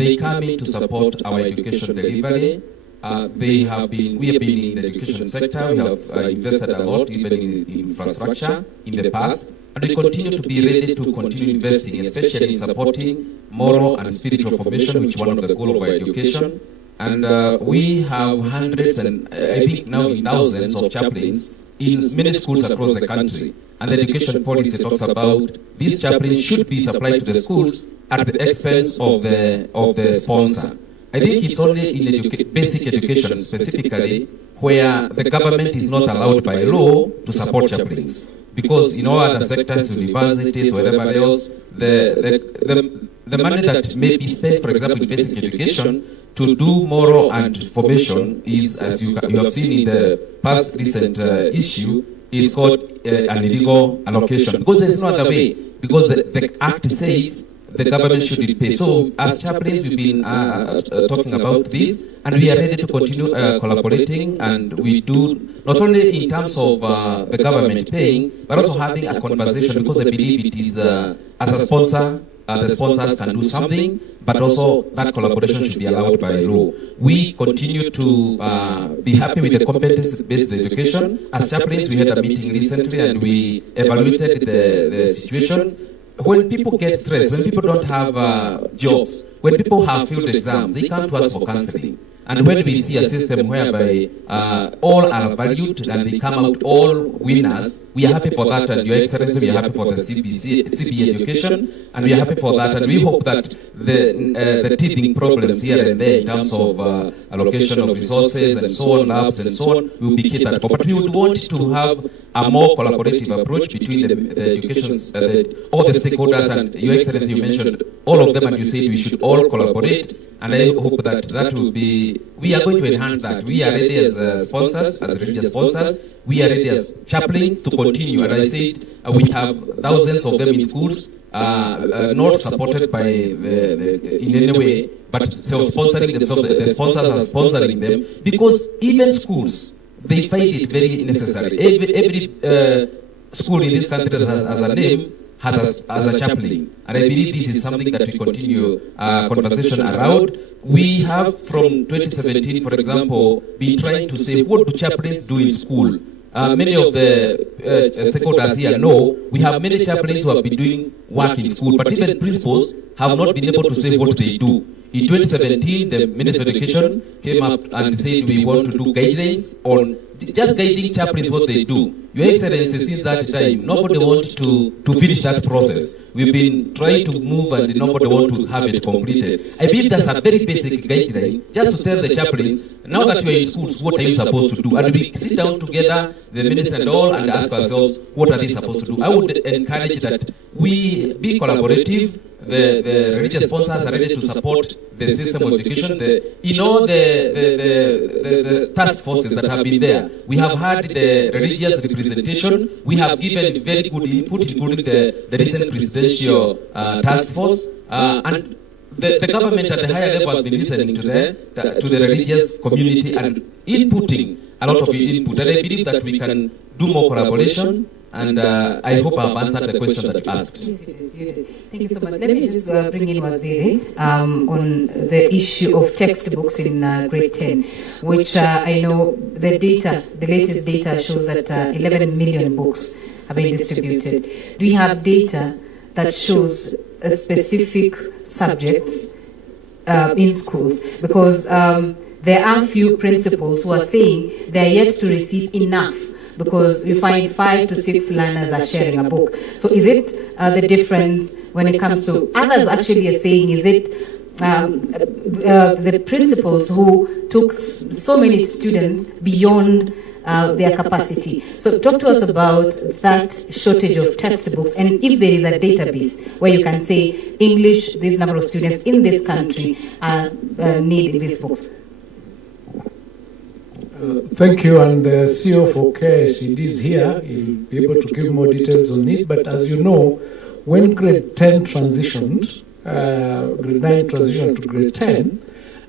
They come in to support our education delivery. We have been in the education sector. We have invested a lot, even in infrastructure in the past, and we continue to be ready to continue investing, especially in supporting moral and spiritual formation, which is one of the goals of our education. And we have hundreds and I think now thousands of chaplains in many schools across the country. And the education policy talks about these chaplains should be supplied to the schools at the expense of the sponsor. I think it's only in basic education specifically where the government is not allowed by law to support chaplains. Because in all other sectors, universities, wherever else, the money that may be spent, for example, in basic education, to do moral and formation is, as you have seen in the past recent issue, is called an illegal allocation. Because there's no other way. Because the Act says the government should pay. So as chaplains, we've been talking about this, and we are ready to continue collaborating, and we do, not only in terms of the government paying, but also having a conversation, because I believe it is, as a sponsor, the sponsors can do something, but also that collaboration should be allowed by law. We continue to be happy with the competence-based education. As chaplains, we had a meeting recently and we evaluated the situation. When people get stressed, when people don't have jobs, when people have failed exams, they come to us for counseling. And when we see a system whereby all are valued and they come out all winners, we are happy for that. And Your Excellency, we are happy for the CBE education, and we are happy for that. And we hope that the teething problems here and there in terms of allocation of resources and so on, labs and so on, will be catered for. But we would want to have a more collaborative approach between the education, all the stakeholders, and Your Excellency, you mentioned all of them, and you said we should all collaborate. And I hope that will be, we are going to enhance that. We are ready as sponsors, as religious sponsors. We are ready as chaplains to continue. And I said we have thousands of them in schools, not supported by in any way, but self-sponsoring themselves. The sponsors are sponsoring them, because even schools, they find it very necessary. Every school in this country has a name, has a chaplain. And I believe this is something that we continue conversation around. We have from 2017, for example, been trying to say, what do chaplains do in school? Many of the stakeholders here know we have many chaplains who have been doing work in school, but even principals have not been able to say what they do. In 2017, the Minister of Education came up and said we want to do guidelines on just guiding chaplains what they do. Your Excellency, since that time, nobody wants to finish that process. We've been trying to move and nobody wants to have it completed. I believe that's a very basic guideline, just to tell the chaplains, now that you're in schools, what are you supposed to do? And we sit down together, the minister and all, and ask ourselves, what are they supposed to do? I would encourage that we be collaborative. The religious sponsors are ready to support the system of education. The task forces that have been there, we have had the religious representation. We have given very good input, including the recent presidential task force. And the government at the higher level has been listening to the religious community and inputting a lot of input. And I believe that we can do more collaboration. And I hope I've answered the question that you asked. Yes, you did. Thank you so much. Let me just bring in Waziri on the issue of textbooks in grade 10, which I know the latest data shows that 11 million books have been distributed. Do you have data that shows specific subjects in schools? Because there are few principals who are saying they are yet to receive enough because you find 5 to 6 learners are sharing a book. So is it the difference when it comes to, others actually are saying, is it the principals who took so many students beyond their capacity? So talk to us about that shortage of textbooks, and if there is a database where you can say English, this number of students in this country need these books. Thank you, and the CEO for KICD is here. He'll be able to give more details on it. But as you know, when grade 10 transitioned, grade 9 transitioned to grade 10,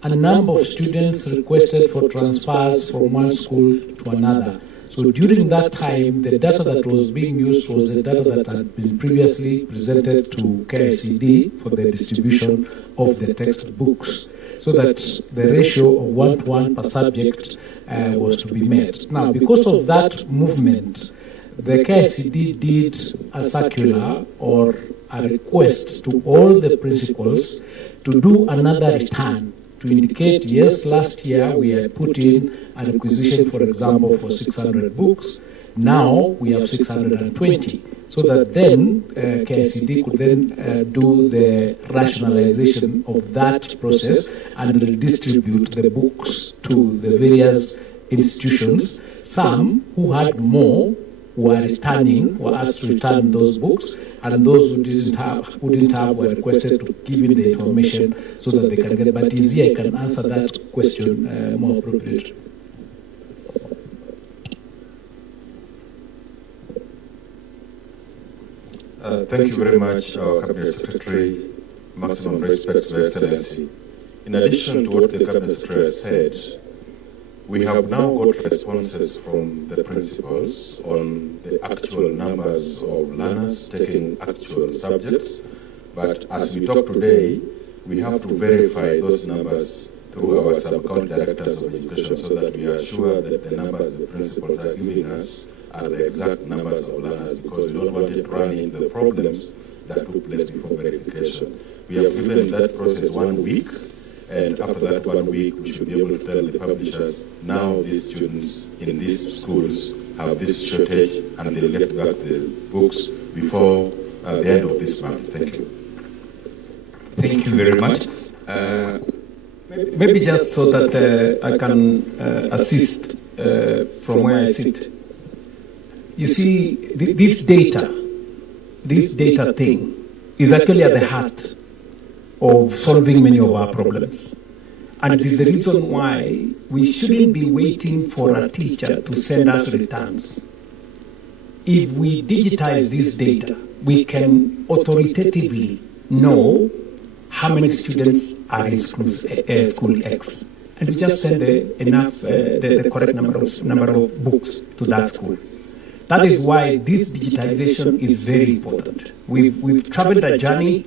a number of students requested for transfers from one school to another. So during that time, the data that was being used was the data that had been previously presented to KICD for the distribution of the textbooks, so that the ratio of 1-to-1 per subject was to be met. Now, because of that movement, the KICD did a circular or a request to all the principals to do another return to indicate, yes, last year we had put in a requisition, for example, for 600 books. Now we have 620. So that then KICD could then do the rationalization of that process and redistribute the books to the various institutions. Some who had more were asked to return those books, and those who didn't have were requested to give in the information so that they can get it. But easier, I can answer that question more appropriately. Thank you very much, our Cabinet Secretary. Maximum respect to Your Excellency. In addition to what the Cabinet Secretary has said, we have now got responses from the principals on the actual numbers of learners taking actual subjects. But as we talk today, we have to verify those numbers through our sub-county directors of education so that we are sure that the numbers the principals are giving us are the exact numbers of learners, because we don't want it to run into the problems that took place before verification. We have given that process 1 week, and after that 1 week, we should be able to tell the publishers, now these students in these schools have this shortage, and they'll get back the books before the end of this month. Thank you. Thank you very much. Maybe just so that I can assist from where I sit. You see, this data thing is actually at the heart of solving many of our problems. And it is the reason why we shouldn't be waiting for a teacher to send us returns. If we digitize this data, we can authoritatively know how many students are in school X. And we just send the correct number of books to that school. That is why this digitization is very important. We've traveled a journey,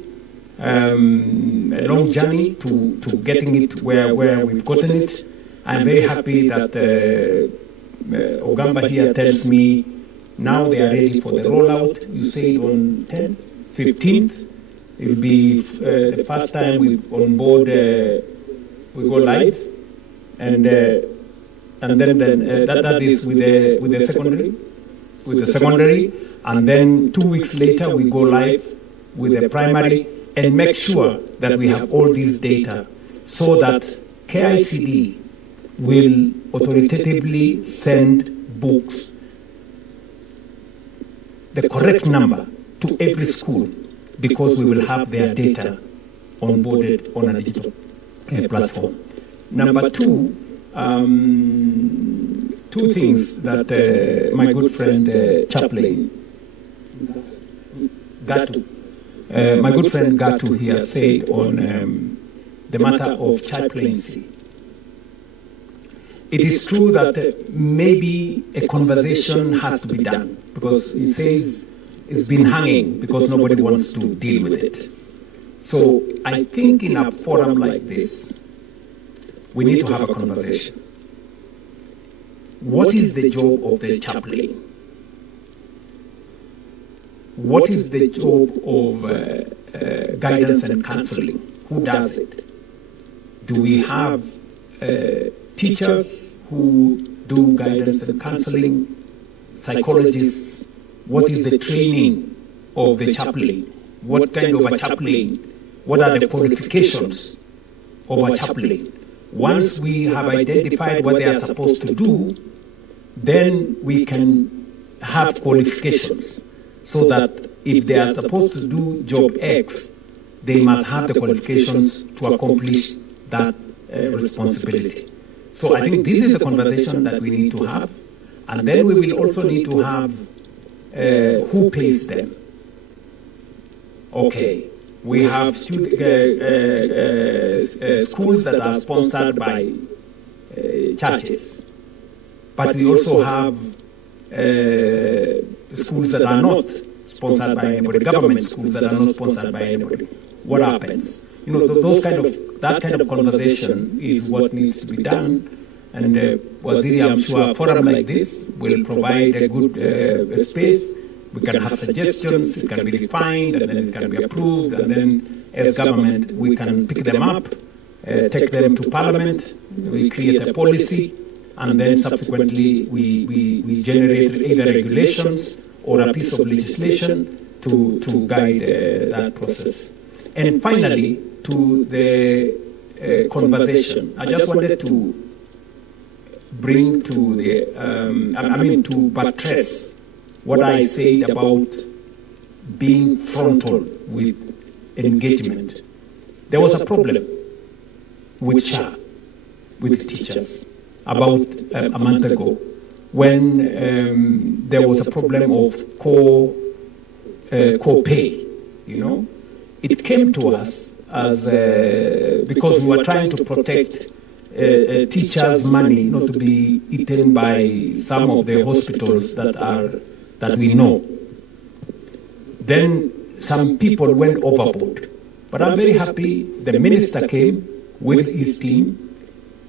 a long journey to getting it where we've gotten it. I'm very happy that Ogamba here tells me now they are ready for the rollout. You say on 15th. It will be the first time we on board. We go live, and then that is with the secondary. With the secondary, and then 2 weeks later we go live with the primary and make sure that we have all these data so that KICD will authoritatively send books, the correct number, to every school, because we will have their data onboarded on a digital platform. Number two, two things that my good friend Chaplain Gatu here said on the matter of chaplaincy. It is true that maybe a conversation has to be done, because he says it's been hanging because nobody wants to deal with it. So I think in a forum like this, we need to have a conversation. What is the job of the chaplain? What is the job of guidance and counseling? Who does it? Do we have teachers who do guidance and counseling psychologists, what is the training of the chaplain, what kind of a chaplain, what are the qualifications of a chaplain. Once we have identified what they are supposed to do, then we can have qualifications so that if they are supposed to do job X, they must have the qualifications to accomplish that responsibility. So I think this is the conversation that we need to have. And then we will also need to have who pays them. Okay, we have schools that are sponsored by churches, but we also have schools that are not sponsored by anybody, government schools that are not sponsored by anybody. What happens? You know, that kind of conversation is what needs to be done. And Waziri, I'm sure a forum like this will provide a good space. We can have suggestions, it can be refined, and then it can be approved, and then as government, we can pick them up, take them to Parliament, we create a policy, and then subsequently we generate either regulations or a piece of legislation to guide that process. And finally, to the conversation, I just wanted to bring to the, to buttress what I said about being frontal with engagement. There was a problem with SHA, with teachers, about a month ago, when there was a problem of co-pay, you know. It came to us as because we were trying to protect teachers' money not to be eaten by some of the hospitals that we know. Then some people went overboard. But I'm very happy the minister came with his team,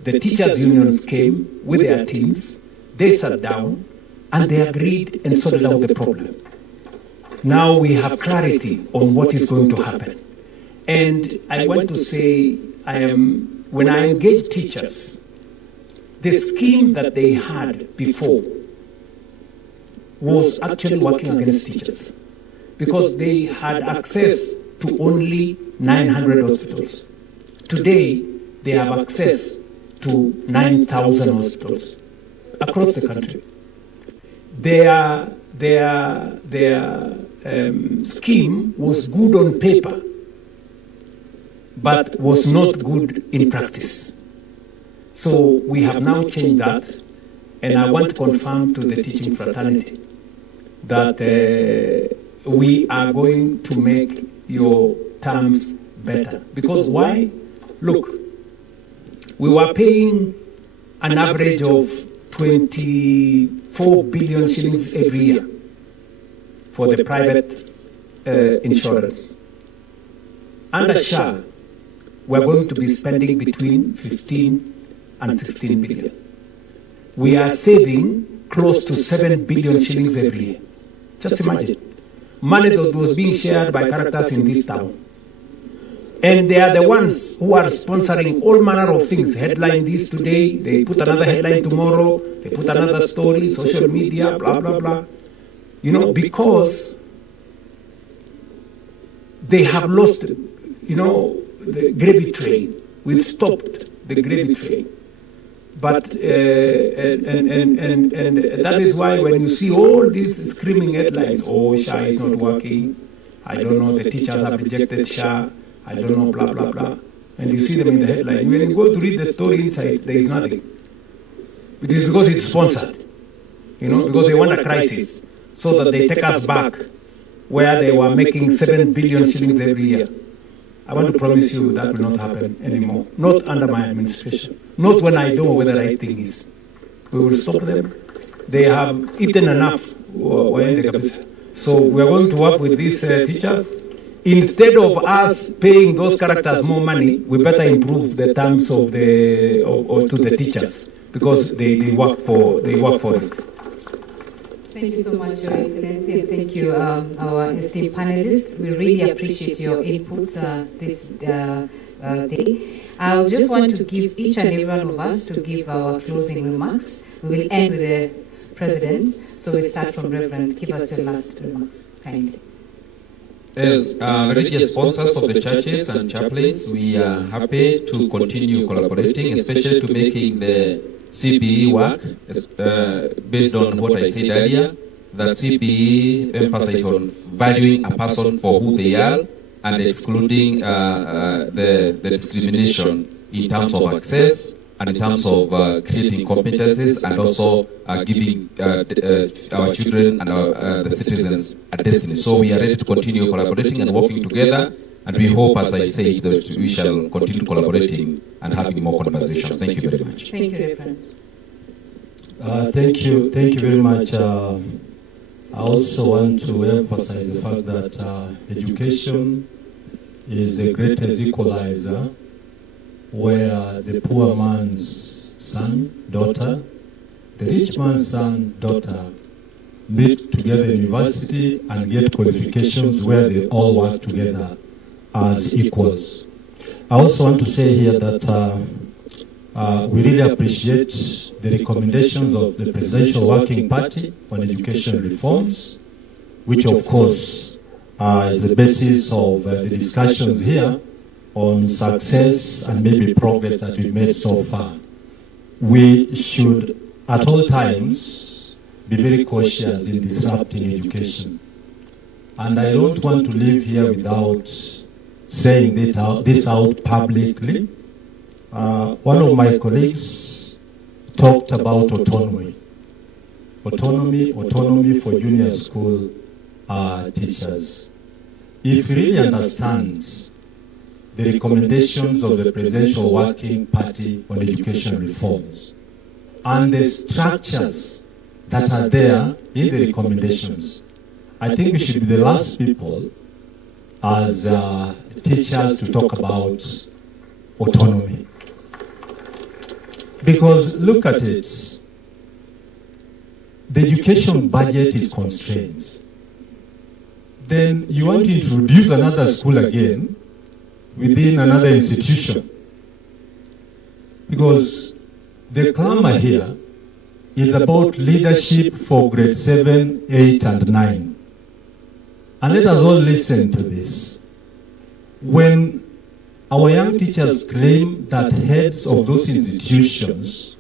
the teachers' unions came with their teams, they sat down and they agreed and sorted out the problem. Now we have clarity on what is going to happen. And I want to say, when I engage teachers, the scheme that they had before was actually working against teachers because they had access to only 900 hospitals. Today, they have access to 9,000 hospitals across the country. Their scheme was good on paper, but was not good in practice. So we have now changed that, and I want to confirm to the teaching fraternity that we are going to make your terms better. Because why? Look, we were paying an average of 24 billion shillings every year for the private insurance. Under SHA, we're going to be spending between 15 and 16 billion. We are saving close to 7 billion shillings every year. Just imagine. Money that was being shared by characters in this town. And they are the ones who are sponsoring all manner of things. Headline this today, they put another headline tomorrow, they put another story, social media, blah, blah, blah. You know, because they have lost, you know, the gravy train. We've stopped the gravy train. But, and that is why when you see all these screaming headlines, oh, SHA is not working, I don't know, the teachers have rejected SHA, I don't know, blah, blah, blah. And you see them in the headline. When you go to read the story inside, there is nothing. It is because it's sponsored, you know, because they want a crisis, so that they take us back where they were making 7 billion shillings every year. I want to promise you that will not happen anymore. Not under my administration. Not when I know where the right thing is. We will stop them. They have eaten enough. So we are going to work with these teachers. Instead of us paying those characters more money, we better improve the terms of to the teachers because they work for it. Thank you so much, Your Excellency, and thank you, our esteemed panelists. We really appreciate your input this day. I just want to give each and every one of us to give our closing remarks. We will end with the President. So we start from Reverend. Give us your last remarks, kindly. As religious sponsors of the churches and chaplains, we are happy to continue collaborating, especially to making the CPE work, based on what I said earlier, that CPE emphasizes on valuing a person for who they are and excluding the discrimination in terms of access and in terms of creating competencies and also giving our children and the citizens a destiny. So we are ready to continue collaborating and working together, and we hope, as I say, that we shall continue collaborating and having more conversations. Thank you very much. Thank you, Reverend. Thank you very much. I also want to emphasize the fact that education is the greatest equalizer, where the poor man's son, daughter, the rich man's son, daughter meet together in university and get qualifications where they all work together as equals. I also want to say here that we really appreciate the recommendations of the Presidential Working Party on education reforms, which of course is the basis of the discussions here on success and maybe progress that we've made so far. We should at all times be very cautious in disrupting education. And I don't want to leave here without saying this out publicly. One of my colleagues talked about autonomy. Autonomy for junior school teachers. If you really understand the recommendations of the Presidential Working Party on education reforms and the structures that are there in the recommendations, I think we should be the last people as teachers to talk about autonomy. Because look at it, the education budget is constrained. Then you want to introduce another school again within another institution. Because the clamor here is about leadership for grade 7, 8, and 9. And let us all listen to this. When our young teachers claim that heads of those institutions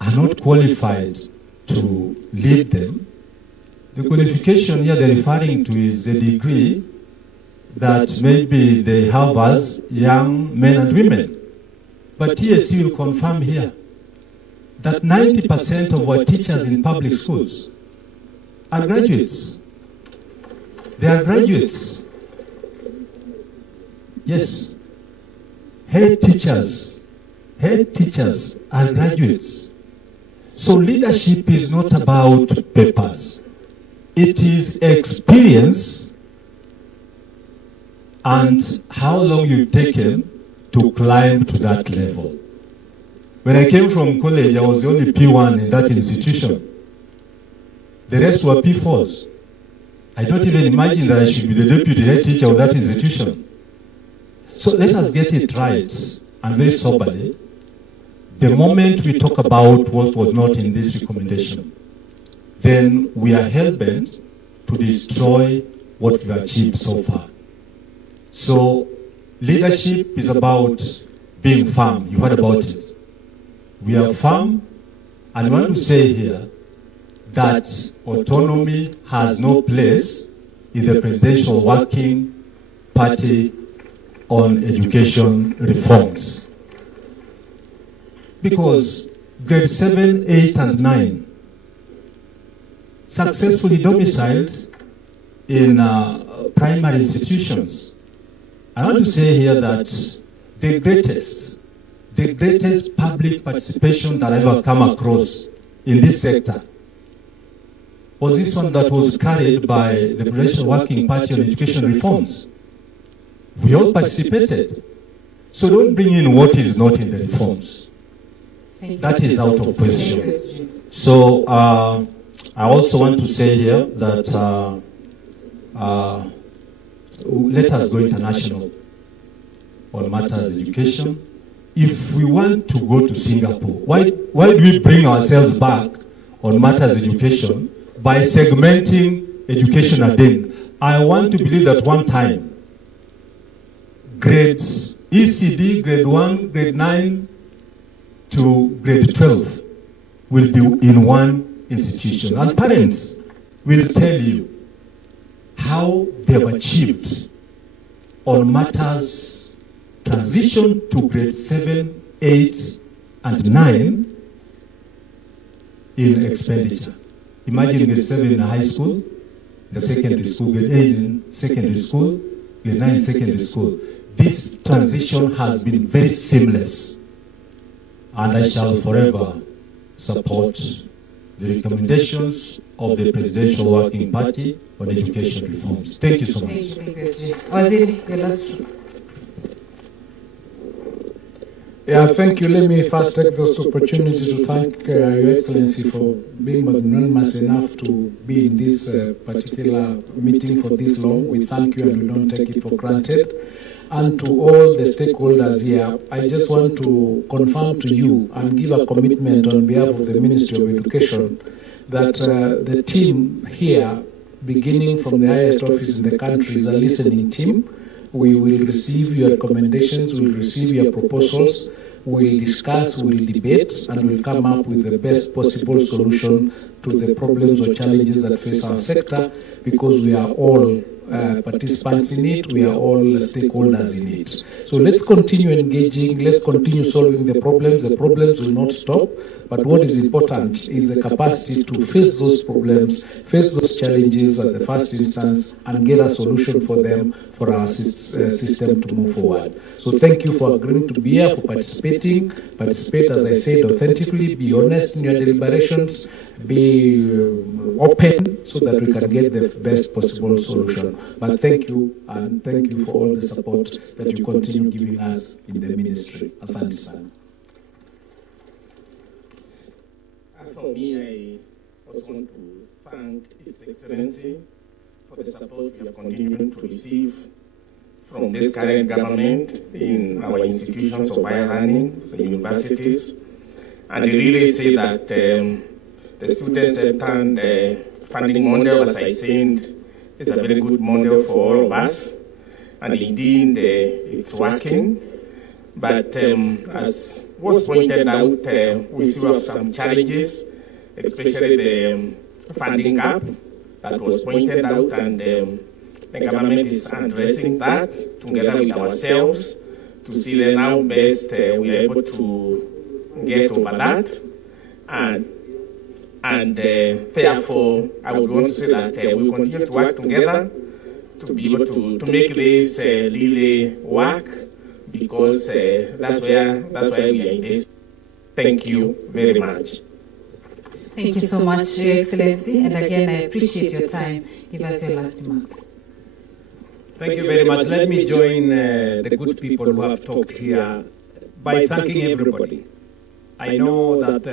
are not qualified to lead them, the qualification here they're referring to is the degree that maybe they have as young men and women. But TSC will confirm here that 90% of our teachers in public schools are graduates. They are graduates. Yes. Head teachers are graduates. So leadership is not about papers. It is experience and how long you've taken to climb to that level. When I came from college, I was the only P1 in that institution. The rest were P4s. I don't even imagine that I should be the deputy head teacher of that institution. So let us get it right and very soberly. The moment we talk about what was not in this recommendation, then we are hell-bent to destroy what we've achieved so far. So leadership is about being firm. You heard about it. We are firm, and I want to say here that autonomy has no place in the Presidential Working Party on education reforms. Because grade 7, 8, and 9 successfully domiciled in primary institutions. I want to say here that the greatest public participation that I've ever come across in this sector was this one that was carried by the Presidential Working Party on education reforms. We all participated. So don't bring in what is not in the reforms. That is out of question. So I also want to say here that let us go international on matters education. If we want to go to Singapore, why do we bring ourselves back on matters education by segmenting education again. I want to believe that one time, grade ECD, grade 1, grade 9 to grade 12 will be in one institution. And parents will tell you how they've achieved on matters transition to grade 7, 8, and 9 in expenditure. Imagine grade 7 in high school, the secondary school, grade 8 in secondary school, grade 9 in secondary school. This transition has been very seamless, and I shall forever support the recommendations of the Presidential Working Party on education reforms. Thank you so much. Thank you. Waziri, your last. Yeah, thank you. Let me first take this opportunity to thank Your Excellency for being magnanimous enough to be in this particular meeting for this long. We thank you and we don't take it for granted. And to all the stakeholders here, I just want to confirm to you and give a commitment on behalf of the Ministry of Education that the team here, beginning from the highest office in the country, is a listening team. We will receive your recommendations, we will receive your proposals, we will discuss, we will debate, and we will come up with the best possible solution to the problems or challenges that face our sector, because we are all participants in it, we are all stakeholders in it. So let's continue engaging, let's continue solving the problems. The problems will not stop, but what is important is the capacity to face those problems, face those challenges at the first instance, and get a solution for them, for our system to move forward. So thank you for agreeing to be here, for participating. Participate, as I said, authentically, be honest in your deliberations, be open so that we can get the best possible solution. But thank you, and thank you for all the support that you continue giving us in the ministry. Asante sana. For me, I also want to thank His Excellency for the support we are continuing to receive from this current government in our institutions of higher learning, the universities. And I really say that the student-centered funding model, as I said, is a very good model for all of us. And indeed, it's working. But as was pointed out, we still have some challenges, especially the funding gap that was pointed out, and the government is addressing that together with ourselves to see that how best we are able to get over that. And therefore, I would want to say that we continue to work together to be able to make this really work, because that's why we are in this. Thank you very much. Thank you so much, Your Excellency, and again, I appreciate your time. Give us your last remarks. Thank you very much. Let me join the good people who have talked here by thanking everybody. I know that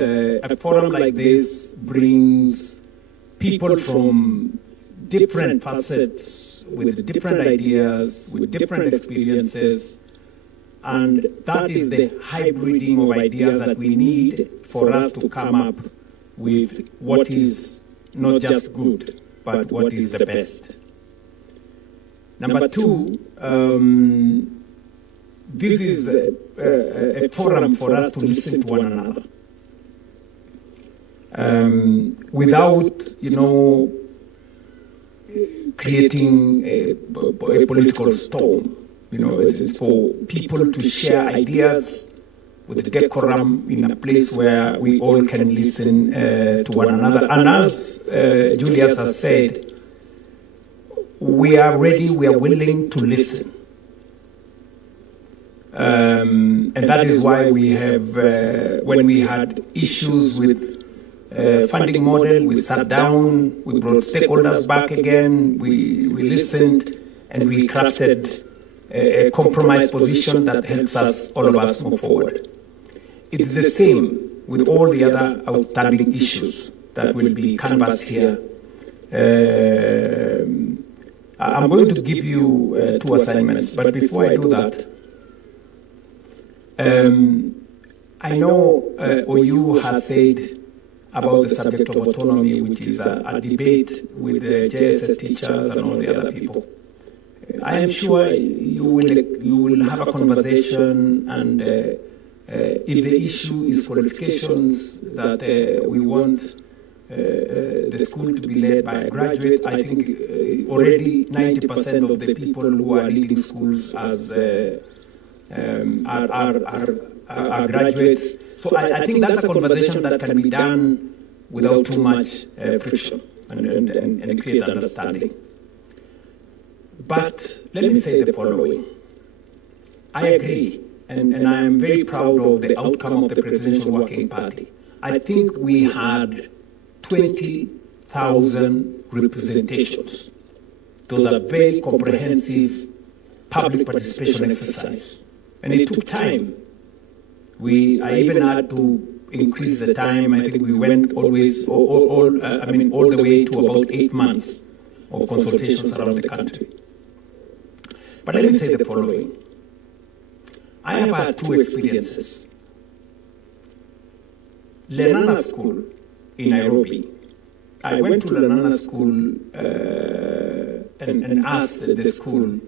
a forum like this brings people from different facets, with different ideas, with different experiences, and that is the hybriding of ideas that we need for us to come up with what is not just good, but what is the best. Number two, this is a forum for us to listen to one another. Without, creating a political storm. It's for people to share ideas with decorum in a place where we all can listen to one another. And as Julius has said, we are ready, we are willing to listen. And that is why we have, when we had issues with funding model, we sat down, we brought stakeholders back again, we listened, and we crafted a compromise position that helps us, all of us, move forward. It's the same with all the other outstanding issues that will be canvassed here. I'm going to give you 2 assignments, but before I do that, I know OU has said about the subject of autonomy, which is a debate with the JSS teachers and all the other people. I am sure you will have a conversation, and if the issue is qualifications, that we want the school to be led by a graduate. I think already 90% of the people who are leading schools as are graduates. So I think that's a conversation that can be done without too much friction and create understanding. But let me say the following. I agree, and I am very proud of the outcome of the Presidential Working Party. I think we had 20,000 representations. Those are very comprehensive public participation exercise. And it took time. I even had to increase the time. I think we went all the way to about 8 months of consultations around the country. But let me say the following. I have had two experiences. Lenana School in Nairobi. I went to Lenana School and asked the school,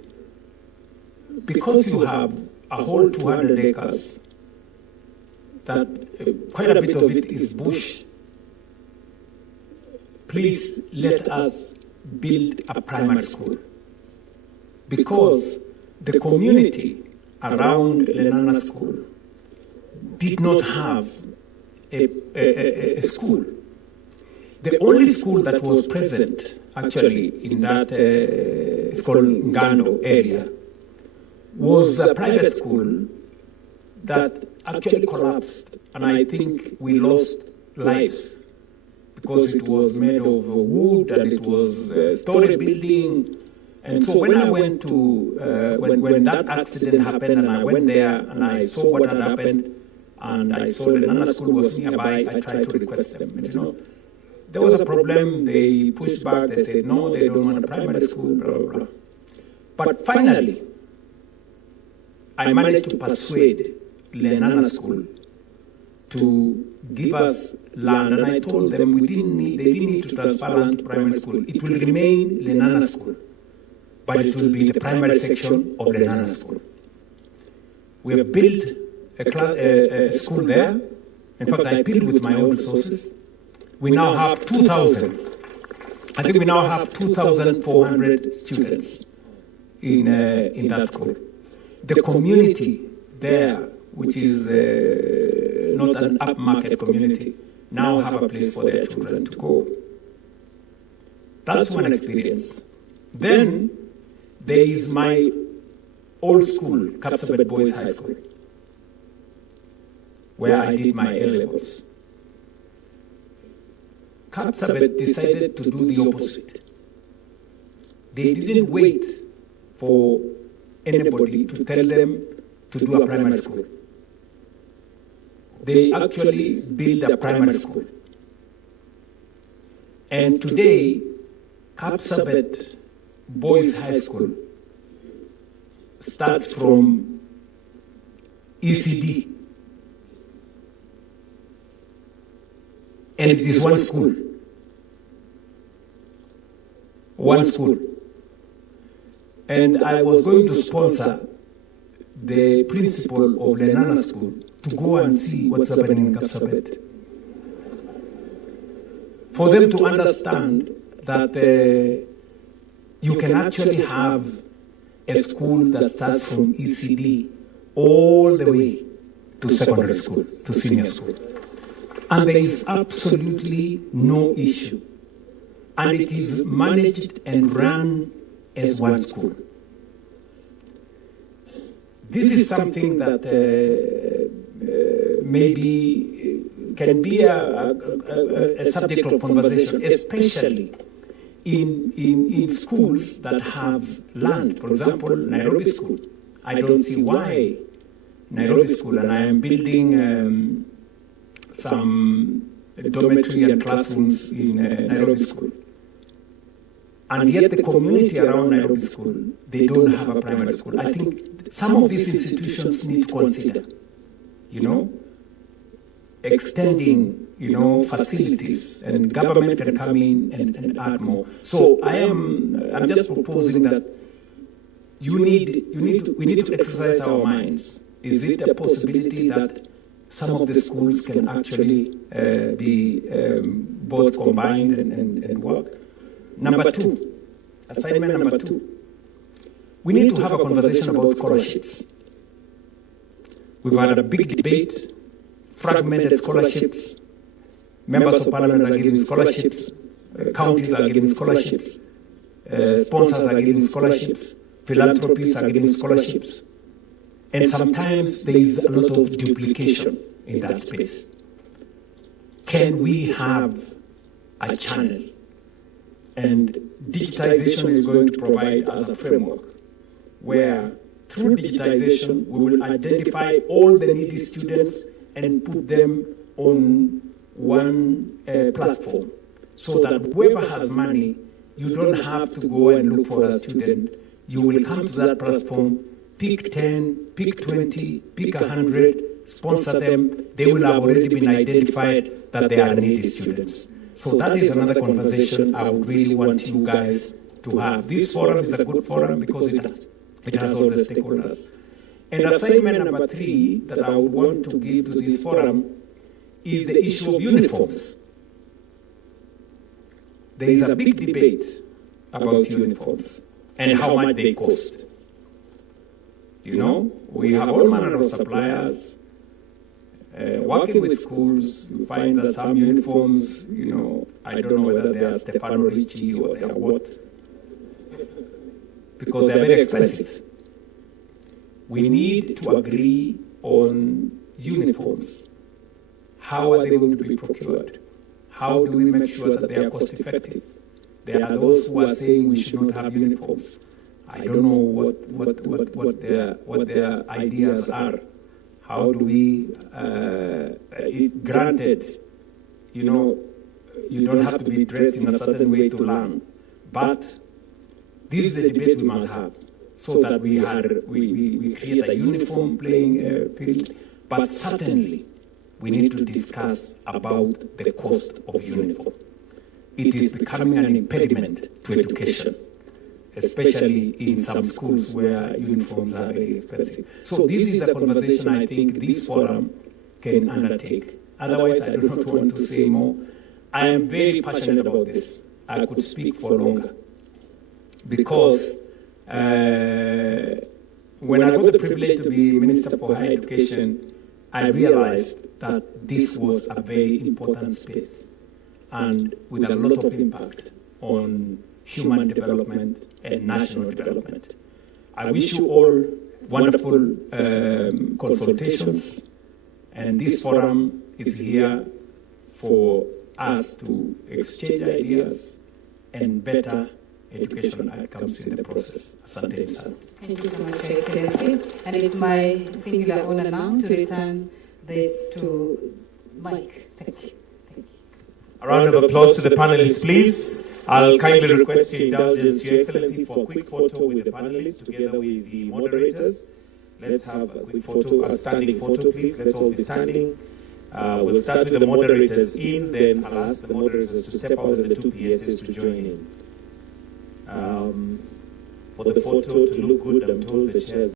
because you have a whole 200 acres, that quite a bit of it is bush, please let us build a primary school. Because the community around Lenana School did not have a school. The only school that was present, actually, in that, it's called Ngando area, was a private school that actually collapsed. And I think we lost lives because it was made of wood and it was a story building. And so when I went to, when that accident happened and I went there and I saw what had happened and I saw that another school was nearby, I tried to request them. And, there was a problem, they pushed back, they said, no, they don't want a primary school, blah, blah, blah. But finally, I managed to persuade Lenana School to give us land, and I told them they didn't need to transfer land to primary school. It will remain Lenana School, but it will be the primary section of Lenana School. We have built a school there. In fact, I built with my own resources. We now have 2,000. I think we now have 2,400 students in that school. The community there, which is not an upmarket community, now have a place for their children to go. That's one experience. Then there is my old school, Kapsabet Boys High School, where I did my A-levels. Kapsabet decided to do the opposite. They didn't wait for anybody to tell them to do a primary school. They actually built a primary school. And today, Kapsabet Boys High School starts from ECD. And it is one school. One school. And I was going to sponsor the principal of Lenana School to go and see what's happening in Kapsabet. For them to understand that you can actually have a school that starts from ECD all the way to secondary school, to senior school. And there is absolutely no issue. And it is managed and run as one school. This is something that maybe can be a subject of conversation, especially in schools that have land. For example, Nairobi School. I don't see why Nairobi School, and I am building some dormitory and classrooms in Nairobi School. And yet the community around Nairobi School, they don't have a primary school. I think some of these institutions need to consider, extending, facilities, and government can come in and add more. So I'm just proposing that we need to exercise our minds. Is it a possibility that some of the schools can actually be both combined and work? Assignment number two, we need to have a conversation about scholarships. We've had a big debate, fragmented scholarships. Members of parliament are giving scholarships, counties are giving scholarships, sponsors are giving scholarships, philanthropies are giving scholarships. And sometimes there is a lot of duplication in that space. Can we have a channel? And digitization is going to provide us a framework where through digitization we will identify all the needy students and put them on one platform, so that whoever has money, you don't have to go and look for a student. You will come to that platform, pick 10, pick 20, pick 100, sponsor them. They will have already been identified that they are needy students. So that is another conversation I would really want you guys to have. This forum is a good forum because it has all the stakeholders. And assignment number 3 that I would want to give to this forum is the issue of uniforms. There is a big debate about uniforms and how much they cost. We have all manner of suppliers. Working with schools, you find that some uniforms, I don't know whether they are Stefano Ricci or they are what, because they are very expensive. We need to agree on uniforms. How are they going to be procured? How do we make sure that they are cost effective? There are those who are saying we should not have uniforms. I don't know what their ideas are. How do we, granted, you don't have to be dressed in a certain way to learn, but this is a debate we must have, so that we create a uniform playing field, but certainly we need to discuss about the cost of uniform. It is becoming an impediment to education, especially in some schools where uniforms are very expensive. So this is a conversation I think this forum can undertake. Otherwise, I do not want to say more. I am very passionate about this. I could speak for longer. Because when I got the privilege to be Minister for Higher Education, I realized that this was a very important space and with a lot of impact on human development and national development. I wish you all wonderful consultations, and this forum is here for us to exchange ideas and better educational outcomes in the process. Asante sana. Thank you so much, Your Excellency. And it's my singular honor now to return this to Mike. Thank you. A round of applause to the panelists, please. I'll kindly request your indulgence, Your Excellency, for a quick photo with the panelists together with the moderators. Let's have a quick photo, a standing photo, please. Let's all be standing. We'll start with the moderators in, then I'll ask the moderators to step out and the two PSs to join in. For the photo to look good, I'm told the chairs